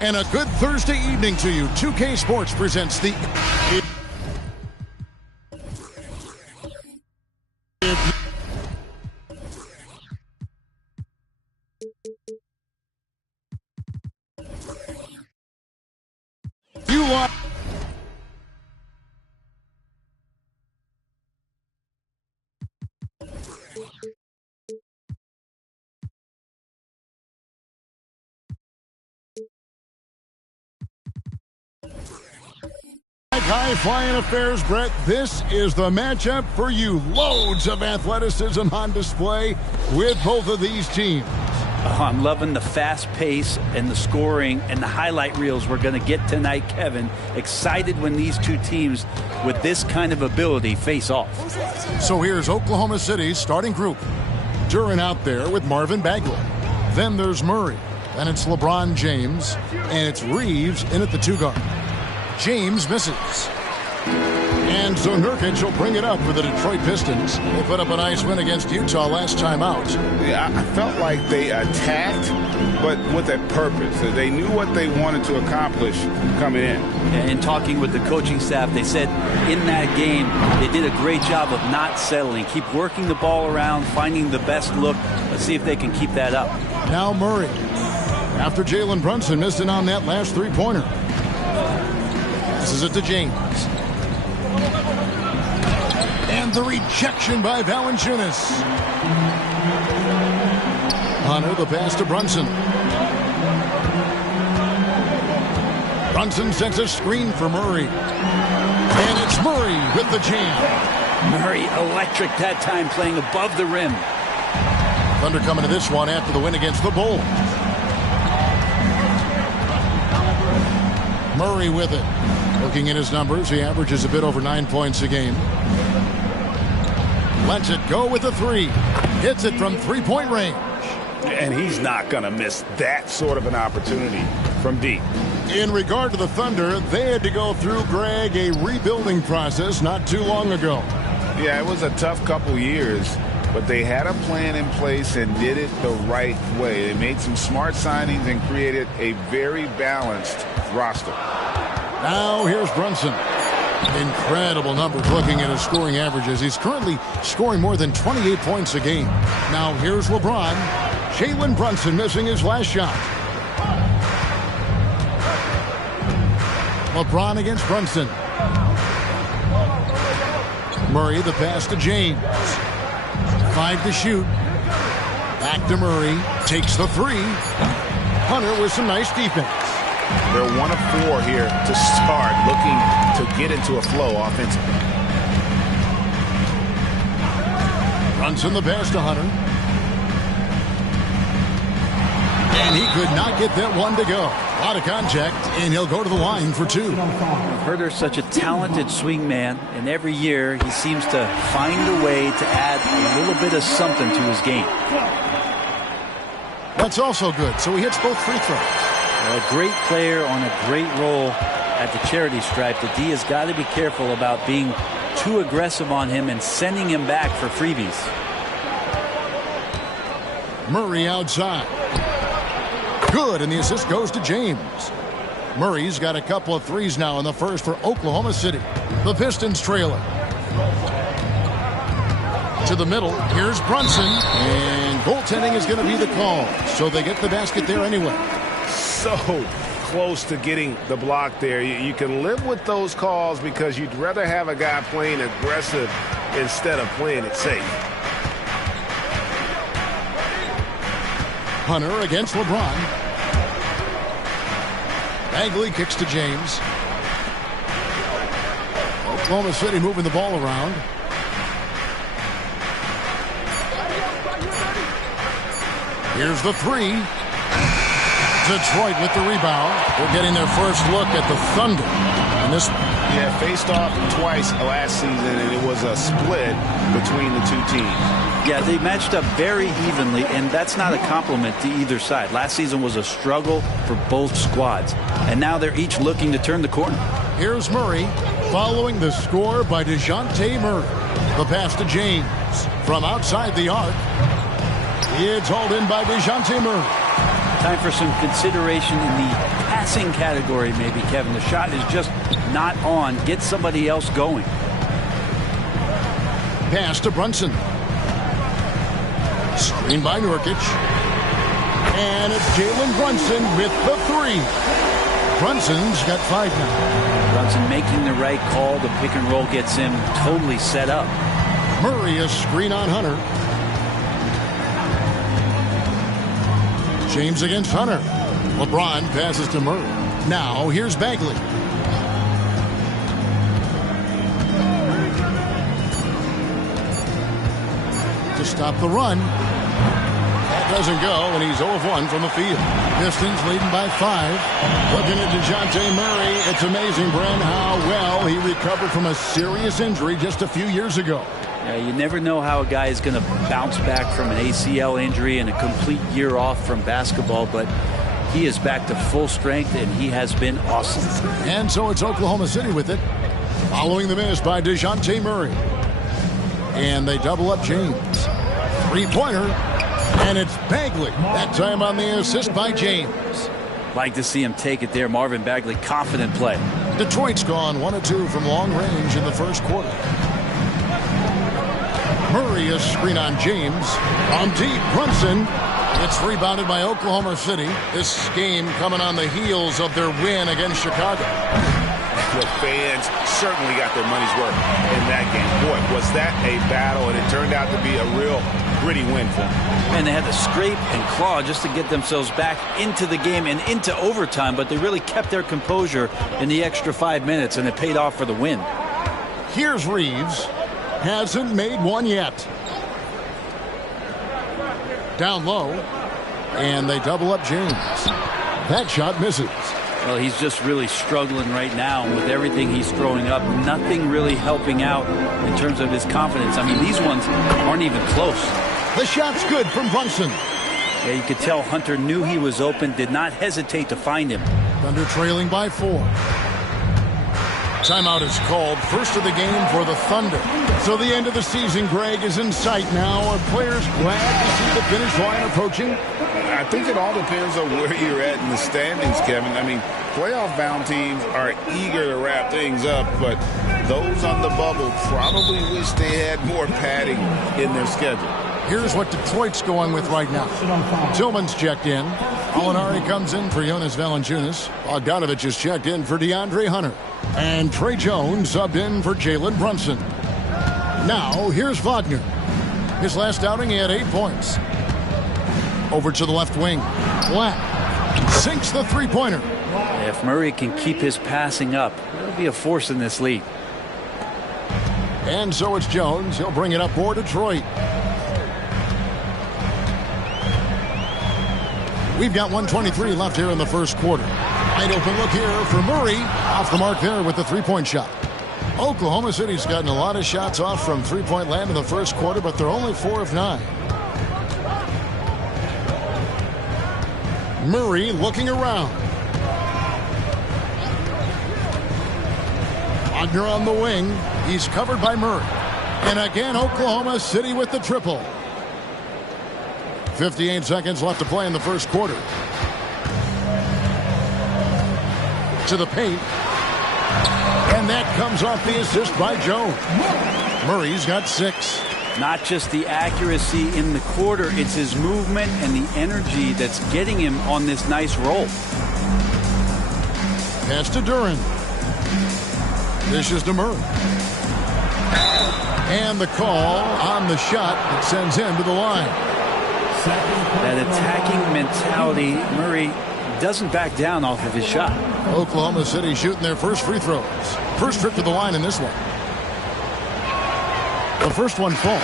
And a good Thursday evening to you. 2K Sports presents the... You want... High-flying affairs, Brett. This is the matchup for you. Loads of athleticism on display with both of these teams. Oh, I'm loving the fast pace and the scoring and the highlight reels we're going to get tonight, Kevin. Excited when these two teams with this kind of ability face off. So here's Oklahoma City's starting group. Duran out there with Marvin Bagley. Then there's Murray. Then it's LeBron James. And it's Reeves in at the 2 guard. James misses. And so Nurkic will bring it up for the Detroit Pistons. They put up a nice win against Utah last time out. Yeah, I felt like they attacked, but with a purpose. They knew what they wanted to accomplish coming in. And talking with the coaching staff, they said in that game, they did a great job of not settling. Keep working the ball around, finding the best look. Let's see if they can keep that up. Now Murray. After Jalen Brunson missed it on that last three-pointer. Passes it to James. And the rejection by Valanciunas. Hunter, the pass to Brunson. Brunson sets a screen for Murray. And it's Murray with the jam. Murray electric that time, playing above the rim. Thunder coming to this one after the win against the Bulls. Murray with it. Looking at his numbers, he averages a bit over 9 points a game. Lets it go with a 3. Hits it from three-point range. And he's not going to miss that sort of an opportunity from deep. In regard to the Thunder, they had to go through, Greg, a rebuilding process not too long ago. Yeah, it was a tough couple years, but they had a plan in place and did it the right way. They made some smart signings and created a very balanced roster. Now here's Brunson. Incredible numbers looking at his scoring averages. He's currently scoring more than 28 points a game. Now here's LeBron. Jalen Brunson missing his last shot. LeBron against Brunson. Murray, the pass to James. 5 to shoot. Back to Murray. Takes the 3. Hunter with some nice defense. They're 1 of 4 here to start, looking to get into a flow offensively. Brunson the pass to Hunter. And he could not get that one to go. A lot of contact, and he'll go to the line for 2. Huerter's such a talented swing man, and every year he seems to find a way to add a little bit of something to his game. That's also good, so he hits both free throws. A great player on a great role at the charity stripe. The D has got to be careful about being too aggressive on him and sending him back for freebies. Murray outside. Good, and the assist goes to James. Murray's got a couple of threes now in the first for Oklahoma City. The Pistons trailing. To the middle, here's Brunson, and goaltending is going to be the call, so they get the basket there anyway. So close to getting the block there. You can live with those calls because you'd rather have a guy playing aggressive instead of playing it safe. Hunter against LeBron. Bagley kicks to James. Oklahoma City moving the ball around. Here's the 3. Detroit with the rebound. They're getting their first look at the Thunder in this one. Yeah, faced off twice last season, and it was a split between the two teams. Yeah, they matched up very evenly, and that's not a compliment to either side. Last season was a struggle for both squads, and now they're each looking to turn the corner. Here's Murray following the score by DeJounte Murray. The pass to James from outside the arc. It's hauled in by DeJounte Murray. Time for some consideration in the passing category, maybe, Kevin. The shot is just not on. Get somebody else going. Pass to Brunson. Screen by Nurkic. And it's Jalen Brunson with the three. Brunson's got 5 now. Brunson making the right call. The pick and roll gets him totally set up. Murray a screen on Hunter. James against Hunter. LeBron passes to Murray. Now here's Bagley. To stop the run. That doesn't go, and he's 0 of 1 from the field. Pistons leading by 5. Looking at DeJounte Murray, it's amazing, Brent, how well he recovered from a serious injury just a few years ago. Yeah, you never know how a guy is going to bounce back from an ACL injury and a complete year off from basketball, but he is back to full strength, and he has been awesome. And so it's Oklahoma City with it, following the miss by DeJounte Murray. And they double up James. 3-pointer, and it's Bagley. That time on the assist by James. Like to see him take it there. Marvin Bagley, confident play. Detroit's gone 1 of 2 from long range in the first quarter. Murray a screen on James. On deep, Brunson. It's rebounded by Oklahoma City. This game coming on the heels of their win against Chicago. The fans certainly got their money's worth in that game. Boy, was that a battle, and it turned out to be a real gritty win for them. And they had to scrape and claw just to get themselves back into the game and into overtime, but they really kept their composure in the extra 5 minutes, and it paid off for the win. Here's Reeves. Hasn't made one yet. Down low, and they double up James. That shot misses. Well, he's just really struggling right now with everything he's throwing up. Nothing really helping out in terms of his confidence. I mean, these ones aren't even close. The shot's good from Brunson. Yeah, you could tell Hunter knew he was open, did not hesitate to find him. Thunder trailing by 4. Timeout is called. First of the game for the Thunder. So the end of the season, Greg, is in sight now. Are players glad to see the finish line approaching? I think it all depends on where you're at in the standings, Kevin. I mean, playoff-bound teams are eager to wrap things up, but those on the bubble probably wish they had more padding in their schedule. Here's what Detroit's going with right now. Tillman's checked in. Alinari comes in for Jonas Valanciunas. Bogdanovich is checked in for DeAndre Hunter. And Trey Jones subbed in for Jalen Brunson. Now, here's Wagner. His last outing, he had 8 points. Over to the left wing. Black sinks the three-pointer. If Murray can keep his passing up, he'll be a force in this league. And so it's Jones. He'll bring it up for Detroit. We've got 1:23 left here in the first quarter. Wide open look here for Murray. Off the mark there with the three-point shot. Oklahoma City's gotten a lot of shots off from three-point land in the first quarter, but they're only 4 of 9. Murray looking around. Wagner on the wing. He's covered by Murray. And again, Oklahoma City with the triple. 58 seconds left to play in the first quarter. To the paint. And that comes off the assist by Jones. Murray's got 6. Not just the accuracy in the quarter, it's his movement and the energy that's getting him on this nice roll. Pass to Duran. Dishes to Murray. And the call on the shot that sends him to the line. That attacking mentality, Murray doesn't back down off of his shot. Oklahoma City shooting their first free throws. First trip to the line in this one. The first one falls.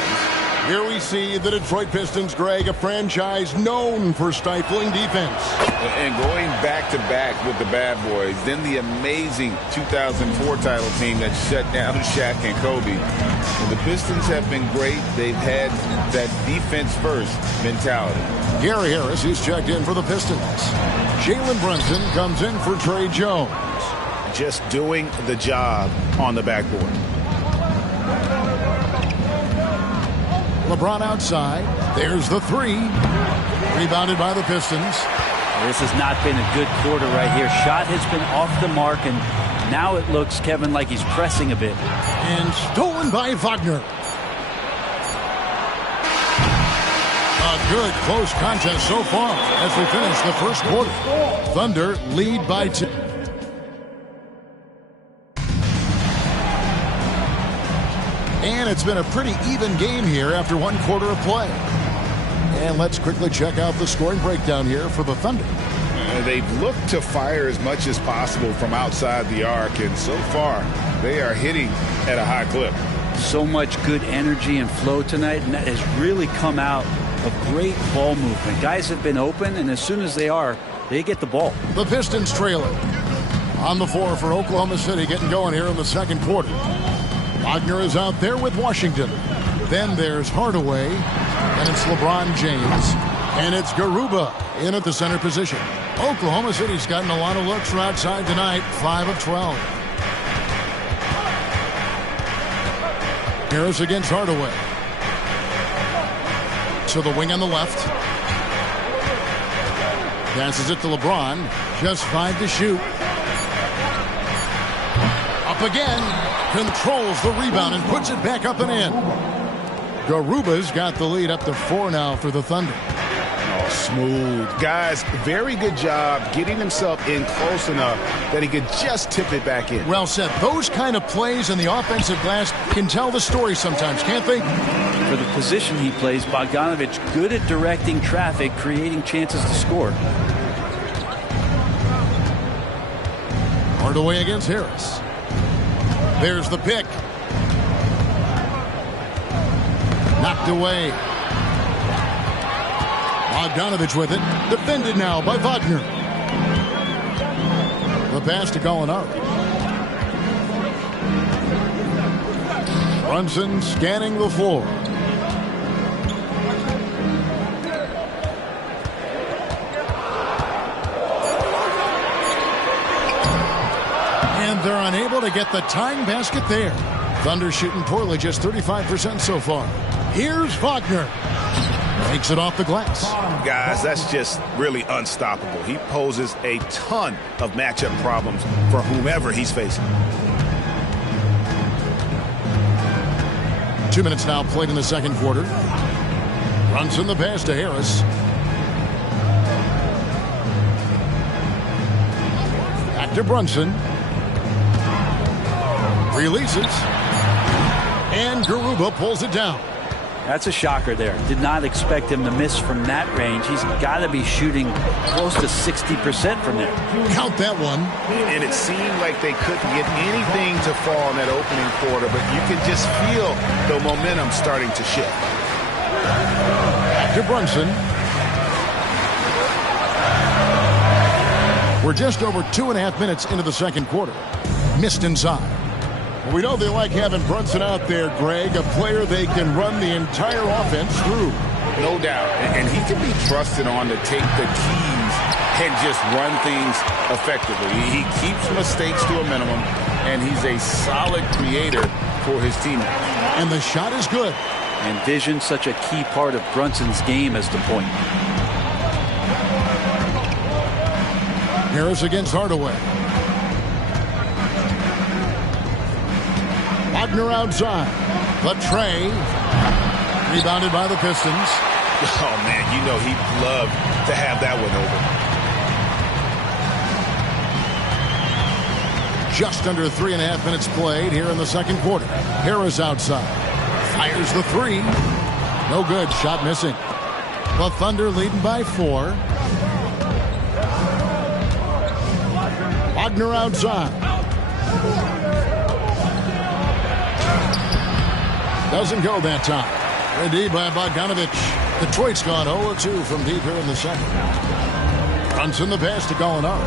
Here we see the Detroit Pistons, Greg, a franchise known for stifling defense. And going back-to-back with the bad boys, then the amazing 2004 title team that shut down Shaq and Kobe. And the Pistons have been great. They've had that defense-first mentality. Gary Harris is checked in for the Pistons. Jalen Brunson comes in for Trey Jones. Just doing the job on the backboard. LeBron outside. There's the three. Rebounded by the Pistons. This has not been a good quarter right here. Shot has been off the mark, and now it looks, Kevin, like he's pressing a bit. And stolen by Wagner. A good close contest so far as we finish the first quarter. Thunder lead by 2. And it's been a pretty even game here after one quarter of play. And let's quickly check out the scoring breakdown here for the Thunder. They've looked to fire as much as possible from outside the arc, and so far they are hitting at a high clip. So much good energy and flow tonight, and that has really come out of great ball movement. Guys have been open, and as soon as they are, they get the ball. The Pistons trailing. On the floor for Oklahoma City, getting going here in the second quarter. Wagner is out there with Washington. Then there's Hardaway, and it's LeBron James, and it's Garuba in at the center position. Oklahoma City's gotten a lot of looks from outside tonight, 5 of 12. Harris against Hardaway. To the wing on the left. Passes it to LeBron. Just 5 to shoot. Up again. Controls the rebound and puts it back up and in. Garuba's got the lead up to 4 now for the Thunder. Oh, smooth. Guys, very good job getting himself in close enough that he could just tip it back in. Well said. Those kind of plays in the offensive glass can tell the story sometimes, can't they? For the position he plays, Bogdanovich good at directing traffic, creating chances to score. Hardaway against Harris. There's the pick. Knocked away. Bogdanovich with it. Defended now by Wagner. The pass to Gallinari. Brunson scanning the floor. And they're unable to get the tying basket there. Thunder shooting poorly, just 35% so far. Here's Wagner. Takes it off the glass. Guys, that's just really unstoppable. He poses a ton of matchup problems for whomever he's facing. 2 minutes now played in the second quarter. Brunson the pass to Harris. Back to Brunson. Releases. And Garuba pulls it down. That's a shocker there. Did not expect him to miss from that range. He's got to be shooting close to 60% from there. Count that one. And it seemed like they couldn't get anything to fall in that opening quarter, but you can just feel the momentum starting to shift. Back to Brunson. We're just over 2.5 minutes into the second quarter. Missed inside. We know they like having Brunson out there, Greg, a player they can run the entire offense through. No doubt. And he can be trusted on to take the keys and just run things effectively. He keeps mistakes to a minimum, and he's a solid creator for his teammates. And the shot is good. And vision, such a key part of Brunson's game as the point. Harris against Hardaway. Wagner outside. The tray. Rebounded by the Pistons. Oh, man, you know he'd love to have that one over. Just under 3.5 minutes played here in the second quarter. Harris outside. Fires the three. No good. Shot missing. The Thunder leading by 4. Wagner outside. Doesn't go that time. Good D by Bogdanovich. Detroit's gone 0-2 from deep here in the second. Brunson the pass to Gallinari.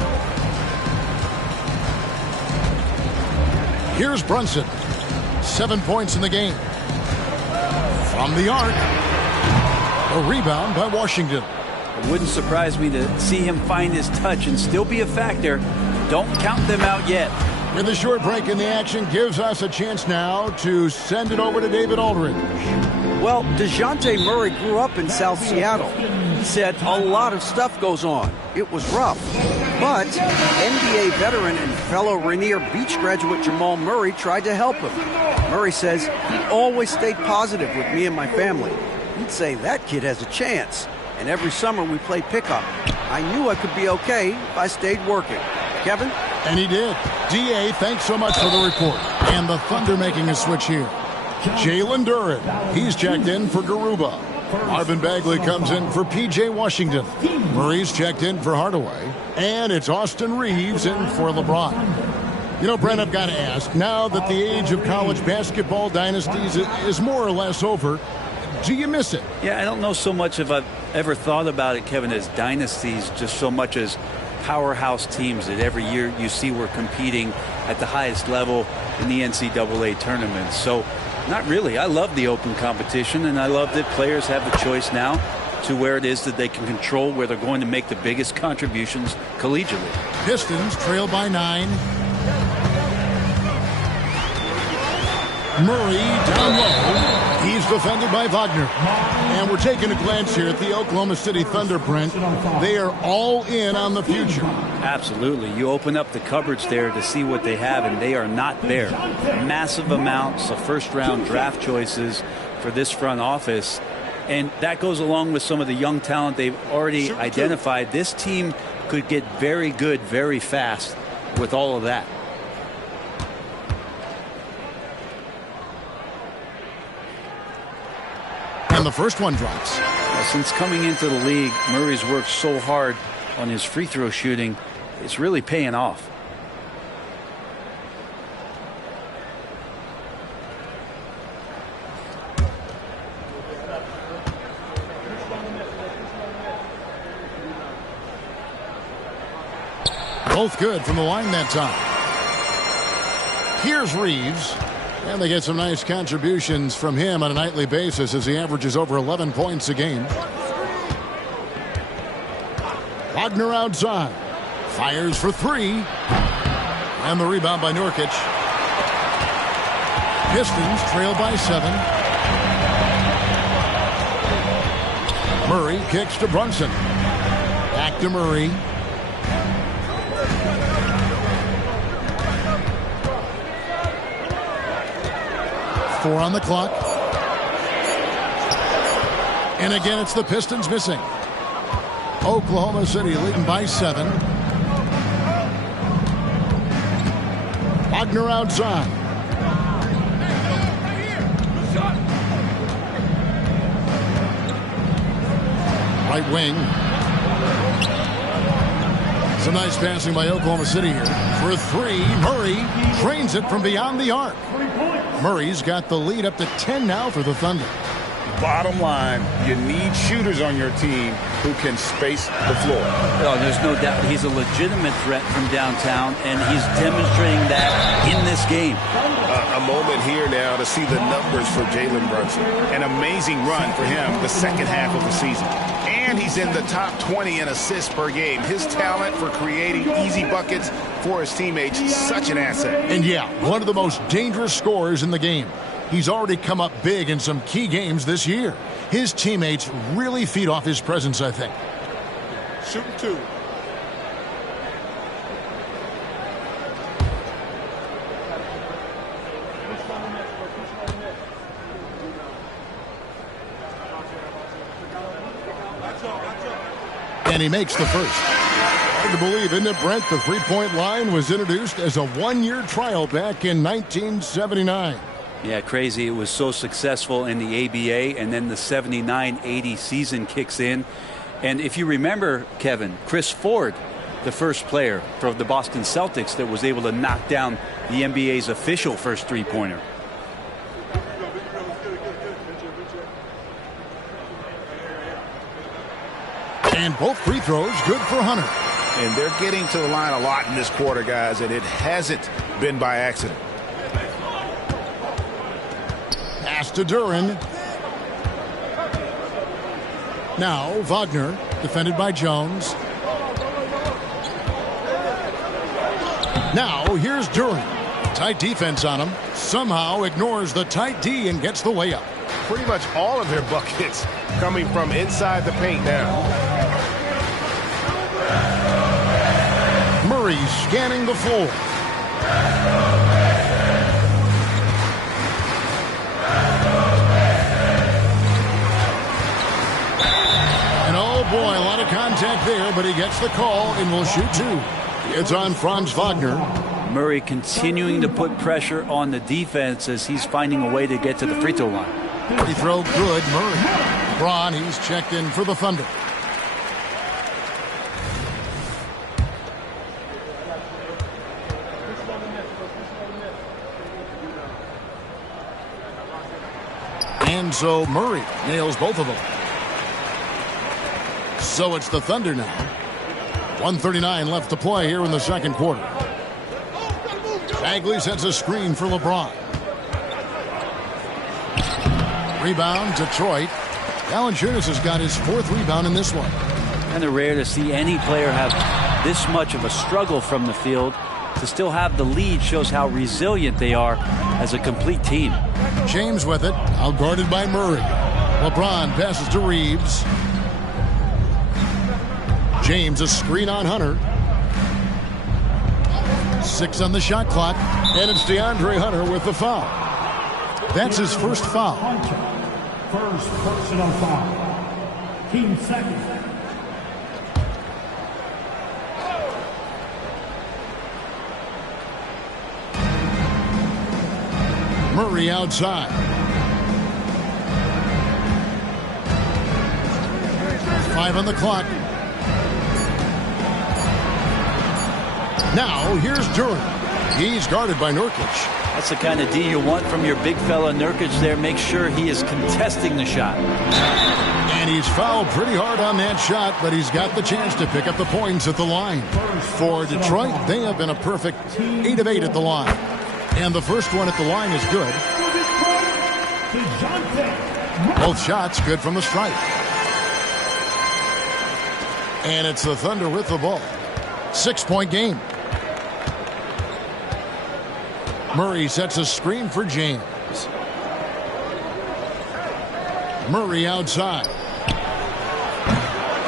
Here's Brunson. 7 points in the game. From the arc. A rebound by Washington. It wouldn't surprise me to see him find his touch and still be a factor. Don't count them out yet. With a short break in the action, gives us a chance now to send it over to David Aldridge. Well, DeJounte Murray grew up in South Seattle. He said a lot of stuff goes on. It was rough. But NBA veteran and fellow Rainier Beach graduate Jamal Murray tried to help him. Murray says he always stayed positive with me and my family. He'd say that kid has a chance. And every summer we play pickup. I knew I could be okay if I stayed working. Kevin? And he did. D.A., thanks so much for the report. And the Thunder making a switch here. Jalen Duren, he's checked in for Garuba. Marvin Bagley comes in for P.J. Washington. Murray's checked in for Hardaway. And it's Austin Reeves in for LeBron. You know, Brent, I've got to ask, now that the age of college basketball dynasties is more or less over, do you miss it? Yeah, I don't know so much if I've ever thought about it, Kevin, as dynasties, just so much as powerhouse teams that every year you see we're competing at the highest level in the NCAA tournament. So not really. I love the open competition, and I love that players have the choice now to where it is that they can control where they're going to make the biggest contributions collegially. Pistons trail by 9. Murray down low. He's defended by Wagner. And we're taking a glance here at the Oklahoma City Thunder, Brent. They are all in on the future. Absolutely. You open up the cupboards there to see what they have, and they are not there. Massive amounts of first-round draft choices for this front office. And that goes along with some of the young talent they've already identified. This team could get very good very fast with all of that. And the first one drops. Well, since coming into the league, Murray's worked so hard on his free throw shooting. It's really paying off. Both good from the line that time. Here's Reeves. And they get some nice contributions from him on a nightly basis as he averages over 11 points a game. Wagner outside. Fires for 3. And the rebound by Nurkic. Pistons trail by 7. Murray kicks to Brunson. Back to Murray. Four on the clock. And again, it's the Pistons missing. Oklahoma City leading by 7. Wagner outside. Right wing. Some nice passing by Oklahoma City here. For 3, Murray drains it from beyond the arc. Murray's got the lead up to 10 now for the Thunder. Bottom line, you need shooters on your team who can space the floor. Oh, there's no doubt he's a legitimate threat from downtown, and he's demonstrating that in this game. A moment here now to see the numbers for Jalen Brunson. An amazing run for him the second half of the season. And he's in the top 20 in assists per game. His talent for creating easy buckets for his teammates is such an asset. And yeah, one of the most dangerous scorers in the game. He's already come up big in some key games this year. His teammates really feed off his presence, I think. Shooting 2. And he makes the first. Hard to believe, isn't it, Brent? The three-point line was introduced as a one-year trial back in 1979. Yeah, crazy. It was so successful in the ABA, and then the 79-80 season kicks in. And if you remember, Kevin, Chris Ford, the first player for the Boston Celtics that was able to knock down the NBA's official first three-pointer. And both free throws good for Hunter. And they're getting to the line a lot in this quarter, guys, and it hasn't been by accident. Pass to Duran. Now Wagner, defended by Jones. Now here's Duran. Tight defense on him. Somehow ignores the tight D and gets the layup. Pretty much all of their buckets coming from inside the paint now. Murray scanning the floor. And oh boy, a lot of contact there, but he gets the call and will shoot two. It's on Franz Wagner. Murray continuing to put pressure on the defense as he's finding a way to get to the free throw line. Free throw good, Murray. Braun, he's checked in for the Thunder. And so Murray nails both of them. So it's the Thunder now. 1:39 left to play here in the second quarter. Bagley sets a screen for LeBron. Rebound, Detroit. Valanciunas has got his fourth rebound in this one. Kind of rare to see any player have this much of a struggle from the field. To still have the lead shows how resilient they are as a complete team. James with it, outguarded by Murray. LeBron passes to Reeves. James a screen on Hunter. 6 on the shot clock, and it's DeAndre Hunter with the foul. That's his first foul. First personal foul. Team second. Murray outside. Five on the clock. Now here's Duran. He's guarded by Nurkic. That's the kind of D you want from your big fella Nurkic there. Make sure he is contesting the shot. And he's fouled pretty hard on that shot, but he's got the chance to pick up the points at the line. For Detroit, they have been a perfect 8 of 8 at the line. And the first one at the line is good. Both shots good from the stripe. And it's the Thunder with the ball. 6-point game. Murray sets a screen for James. Murray outside.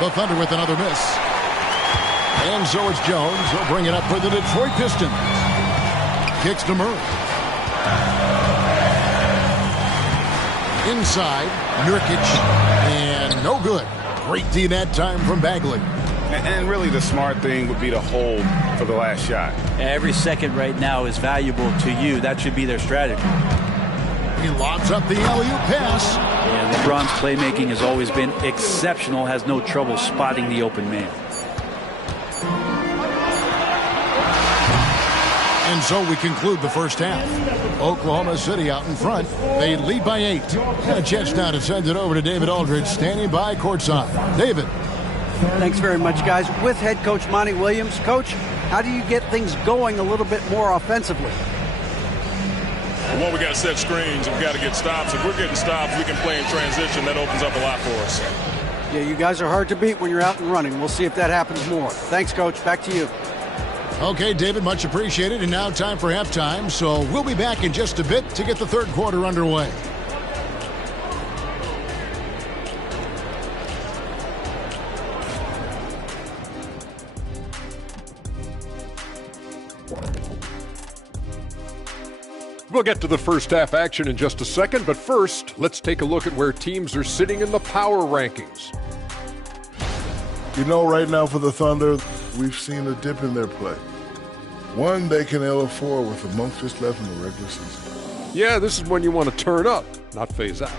The Thunder with another miss. And so it's Jones. He'll bring it up for the Detroit Pistons. Kicks to Murray. Inside, Nurkic. And no good. Great D that time from Bagley. And really the smart thing would be to hold for the last shot. Every second right now is valuable to you. That should be their strategy. He lobs up the alley-oop pass. Yeah, LeBron's playmaking has always been exceptional. Has no trouble spotting the open man. And so we conclude the first half. Oklahoma City out in front. They lead by 8. And a chance now to send it over to David Aldridge, standing by courtside. David. Thanks very much, guys. With head coach Monty Williams. Coach, how do you get things going a little bit more offensively? Well, we got to set screens. We've got to get stops. If we're getting stops, we can play in transition. That opens up a lot for us. Yeah, you guys are hard to beat when you're out and running. We'll see if that happens more. Thanks, Coach. Back to you. Okay, David, much appreciated. And now time for halftime. So we'll be back in just a bit to get the third quarter underway. We'll get to the first half action in just a second, but first, let's take a look at where teams are sitting in the power rankings. You know, right now for the Thunder, we've seen a dip in their play. One, they can L4 with a month just left in the regular season. Yeah, this is when you want to turn up, not phase out.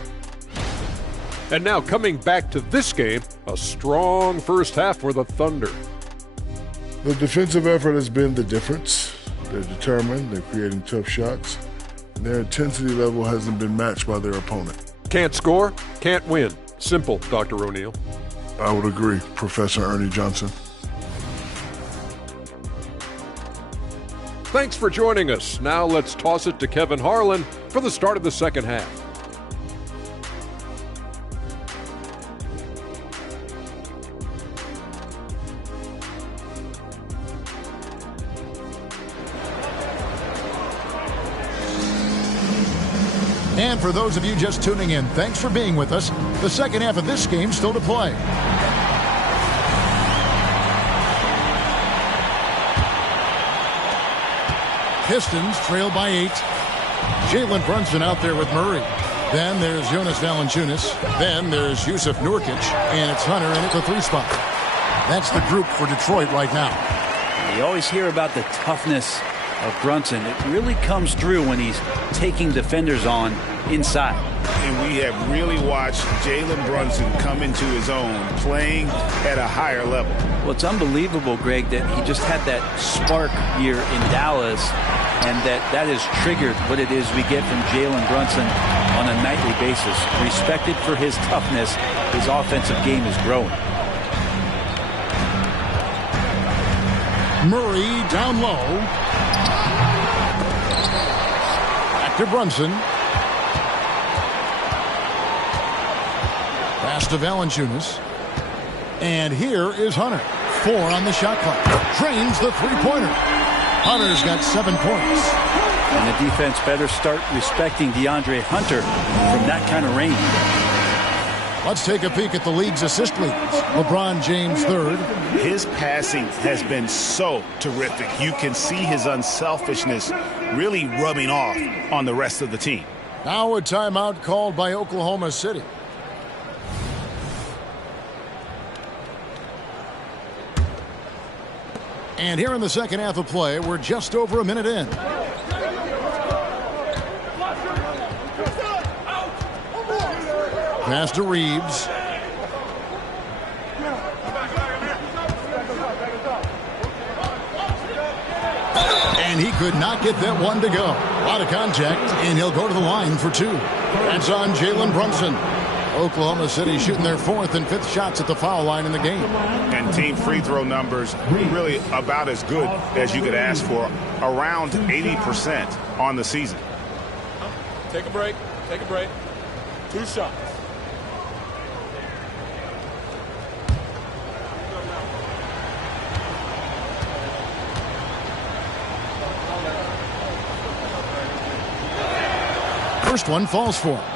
And now coming back to this game, a strong first half for the Thunder. The defensive effort has been the difference. They're determined, they're creating tough shots. Their intensity level hasn't been matched by their opponent. Can't score, can't win. Simple, Dr. O'Neill. I would agree, Professor Ernie Johnson. Thanks for joining us. Now let's toss it to Kevin Harlan for the start of the second half. And for those of you just tuning in, thanks for being with us. The second half of this game still to play. Pistons trail by 8. Jalen Brunson out there with Murray. Then there's Jonas Valanciunas. Then there's Yusuf Nurkic. And it's Hunter in at the 3 spot. That's the group for Detroit right now. You always hear about the toughness of Brunson. It really comes through when he's taking defenders on inside. And we have really watched Jalen Brunson come into his own, playing at a higher level. Well, it's unbelievable, Greg, that he just had that spark year in Dallas, and that has triggered what it is we get from Jalen Brunson on a nightly basis. Respected for his toughness, his offensive game is growing. Murray down low. Back to Brunson. Pass to Valanciunas. And here is Hunter. 4 on the shot clock. Drains the three-pointer. Hunter's got 7 points. And the defense better start respecting DeAndre Hunter from that kind of range. Let's take a peek at the league's assist leaders. LeBron James third. His passing has been so terrific. You can see his unselfishness really rubbing off on the rest of the team. Now a timeout called by Oklahoma City. And here in the second half of play, we're just over a minute in. Pass to Reeves. And he could not get that one to go. A lot of contact, and he'll go to the line for 2. That's on Jalen Brunson. Oklahoma City shooting their 4th and 5th shots at the foul line in the game. And team free throw numbers really about as good as you could ask for. Around 80% on the season. Take a break. Take a break. 2 shots. First one falls for him.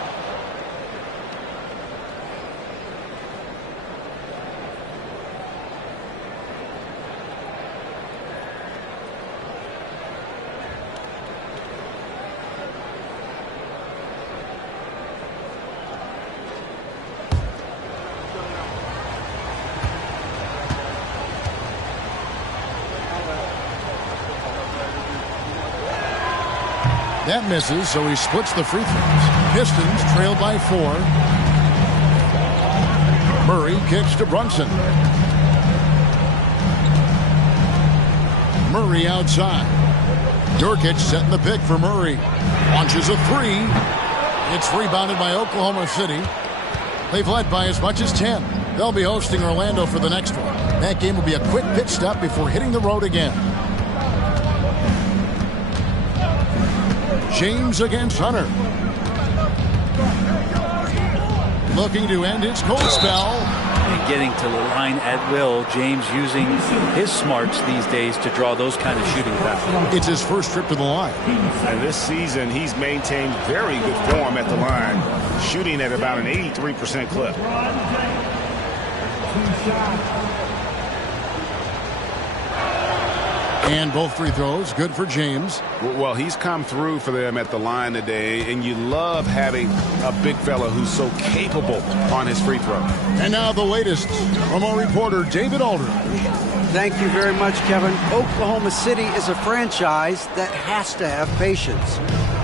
That misses, so he splits the free throws. Pistons trail by 4. Murray kicks to Brunson. Murray outside. Nurkic setting the pick for Murray. Launches a 3. It's rebounded by Oklahoma City. They've led by as much as 10. They'll be hosting Orlando for the next one. That game will be a quick pit stop before hitting the road again. James against Hunter. Looking to end his cold spell. And getting to the line at will. James using his smarts these days to draw those kind of shooting fouls. It's his first trip to the line. And this season, he's maintained very good form at the line, shooting at about an 83% clip. And both free throws, good for James. Well, he's come through for them at the line today, and you love having a big fella who's so capable on his free throw. And now the latest from our reporter, David Aldridge. Thank you very much, Kevin. Oklahoma City is a franchise that has to have patience.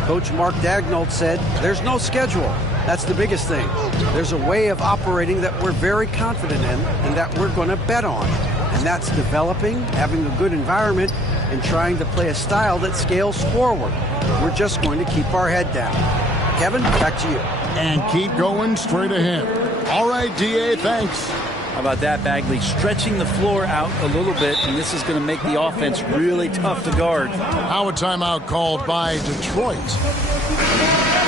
Coach Mark Daigneault said, there's no schedule. That's the biggest thing. There's a way of operating that we're very confident in and that we're going to bet on. And that's developing, having a good environment, and trying to play a style that scales forward. We're just going to keep our head down. Kevin, back to you. And keep going straight ahead. All right, DA, thanks. How about that, Bagley? Stretching the floor out a little bit, and this is going to make the offense really tough to guard. Now a timeout called by Detroit.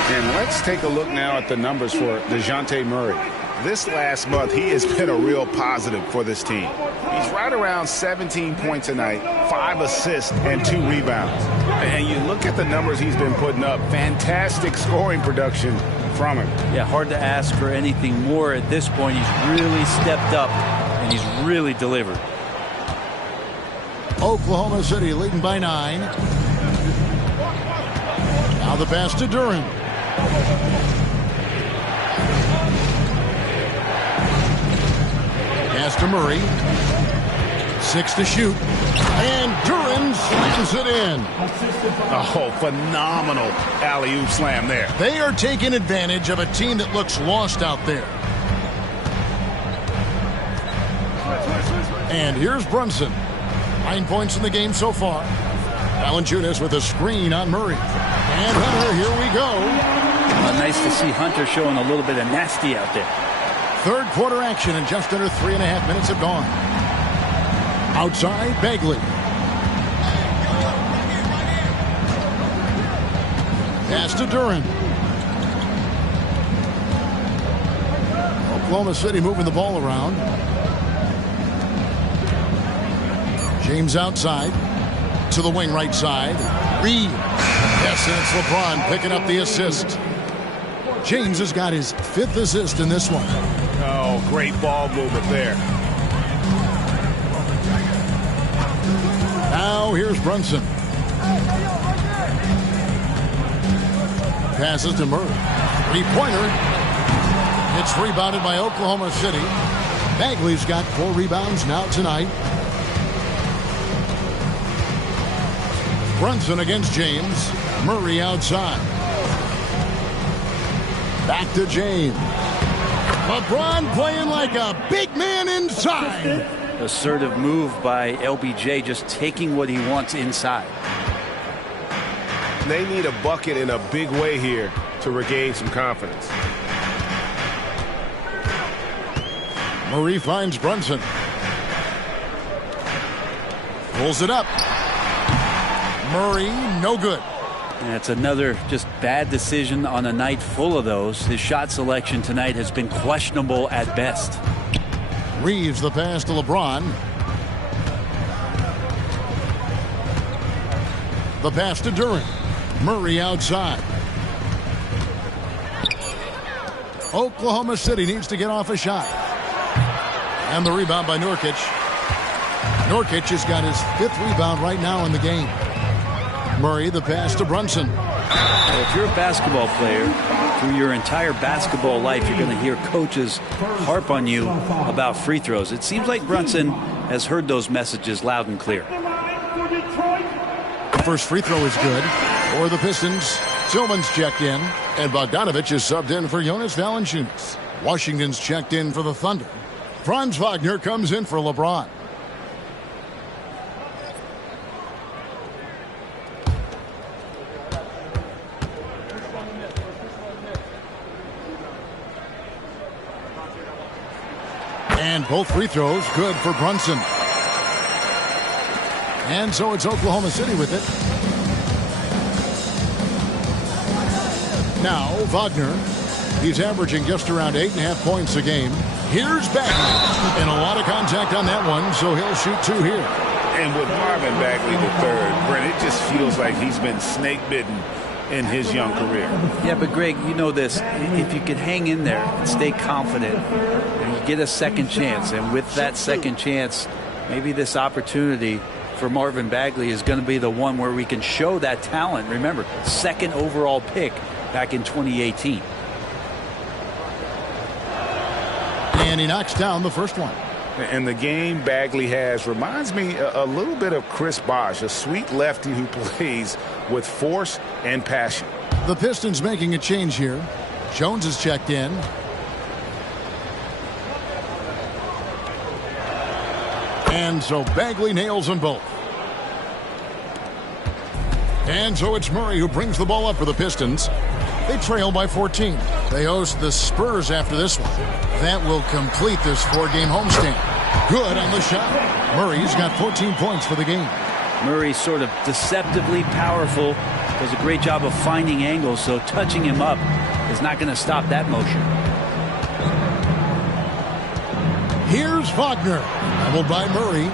And let's take a look now at the numbers for DeJounte Murray. This last month, he has been a real positive for this team. He's right around 17 points a night, 5 assists, and 2 rebounds. And you look at the numbers he's been putting up, fantastic scoring production from him. Yeah, hard to ask for anything more at this point. He's really stepped up, and he's really delivered. Oklahoma City leading by 9. Now the pass to Duren. Pass to Murray. 6 to shoot. And Duren slams it in. Oh, phenomenal alley-oop slam there. They are taking advantage of a team that looks lost out there. And here's Brunson. 9 points in the game so far. Valanciunas with a screen on Murray. And Hunter, here we go. Nice to see Hunter showing a little bit of nasty out there. Third quarter action, and just under 3.5 minutes have gone. Outside, Bagley. Pass to Duren. Oklahoma City moving the ball around. James outside. To the wing right side. Reed. Yes, and it's LeBron picking up the assist. James has got his 5th assist in this one. Oh, great ball movement there. Now here's Brunson. Passes to Murray. 3-pointer. It's rebounded by Oklahoma City. Bagley's got 4 rebounds now tonight. Brunson against James. Murray outside. Back to James. LeBron playing like a big man inside. Assertive move by LBJ, just taking what he wants inside. They need a bucket in a big way here to regain some confidence. Murray finds Brunson. Pulls it up. Murray, no good. That's another just bad decision on a night full of those. His shot selection tonight has been questionable at best. Reeves the pass to LeBron. The pass to Duren. Murray outside. Oklahoma City needs to get off a shot. And the rebound by Nurkic. Nurkic has got his 5th rebound right now in the game. Murray, the pass to Brunson. Well, if you're a basketball player, through your entire basketball life, you're going to hear coaches harp on you about free throws. It seems like Brunson has heard those messages loud and clear. The first free throw is good for the Pistons. Tillman's checked in, and Bogdanovich is subbed in for Jonas Valanciunas. Washington's checked in for the Thunder. Franz Wagner comes in for LeBron. And both free throws good for Brunson. And so it's Oklahoma City with it. Now Wagner. He's averaging just around 8.5 points a game. Here's Bagley. And a lot of contact on that one, so he'll shoot 2 here. And with Marvin Bagley III, Brent, it just feels like he's been snake bitten in his young career. Yeah, but Greg, you know this. If you can hang in there and stay confident, and you get a second chance, and with that second chance, maybe this opportunity for Marvin Bagley is going to be the one where we can show that talent. Remember, 2nd overall pick back in 2018. And he knocks down the first one. And the game Bagley has reminds me a little bit of Chris Bosh, a sweet lefty who plays with force and passion. The Pistons making a change here. Jones is checked in. And so Bagley nails them both. And so it's Murray who brings the ball up for the Pistons. They trail by 14. They host the Spurs after this one. That will complete this 4-game homestand. Good on the shot. Murray's got 14 points for the game. Murray's sort of deceptively powerful. Does a great job of finding angles, so touching him up is not going to stop that motion. Here's Wagner. Leveled by Murray.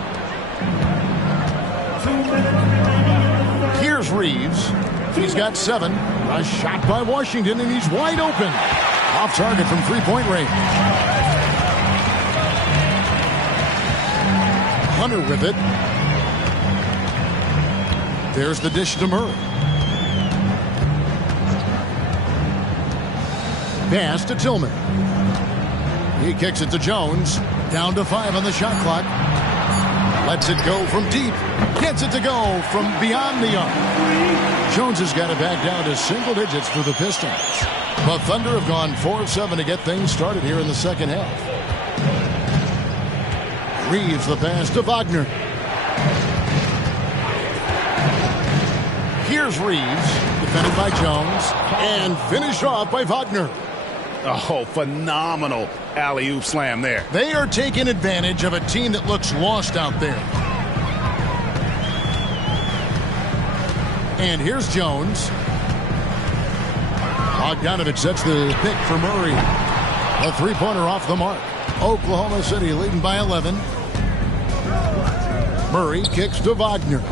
Here's Reeves. He's got 7. A shot by Washington, and he's wide open. Off target from three-point range. Hunter with it. There's the dish to Murray. Pass to Tillman. He kicks it to Jones. Down to 5 on the shot clock. Lets it go from deep. Gets it to go from beyond the arc. Jones has got it back down to single digits for the Pistons. The Thunder have gone 4 of 7 to get things started here in the second half. Reeves the pass to Wagner. Here's Reeves, defended by Jones, and finished off by Wagner. Oh, phenomenal alley-oop slam there. They are taking advantage of a team that looks lost out there. And here's Jones. Bogdanovich sets the pick for Murray. A three-pointer off the mark. Oklahoma City leading by 11. Murray kicks to Wagner.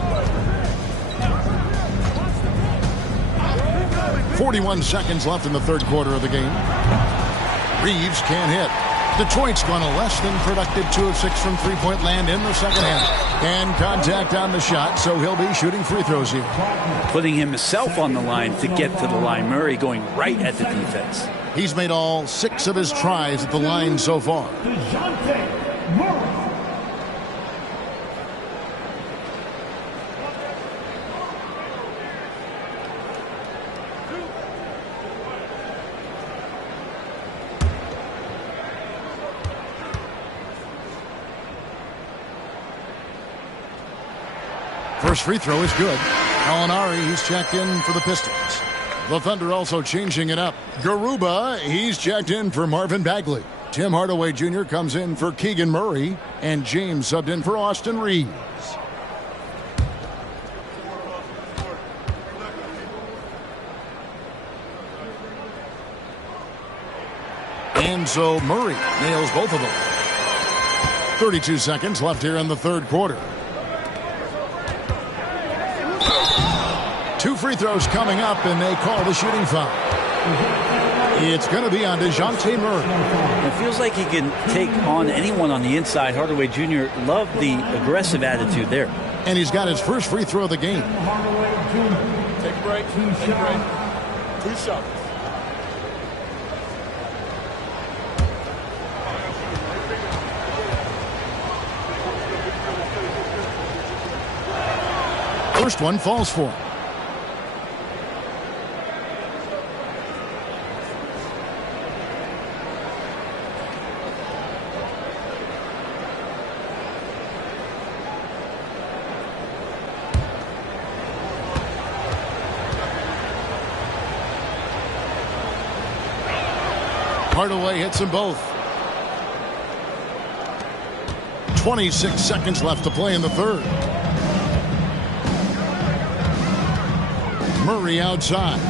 41 seconds left in the third quarter of the game. Reeves can't hit. Detroit's gone a less than productive 2 of 6 from three-point land in the second half. And contact on the shot, so he'll be shooting free throws here. Putting himself on the line to get to the line. Murray going right at the defense. He's made all 6 of his tries at the line so far. First free throw is good. Alinari, he's checked in for the Pistons. The Thunder also changing it up. Garuba, he's checked in for Marvin Bagley. Tim Hardaway Jr. comes in for Keegan Murray. And James subbed in for Austin Reeves. And so Murray nails both of them. 32 seconds left here in the third quarter. 2 free throws coming up, and they call the shooting foul. It's going to be on DeJounte Murray. It feels like he can take on anyone on the inside. Hardaway Jr. loved the aggressive attitude there. And he's got his first free throw of the game. Take a break. Take a break. 2 shots. First one falls for him. Hardaway hits them both. 26 seconds left to play in the third. Murray outside.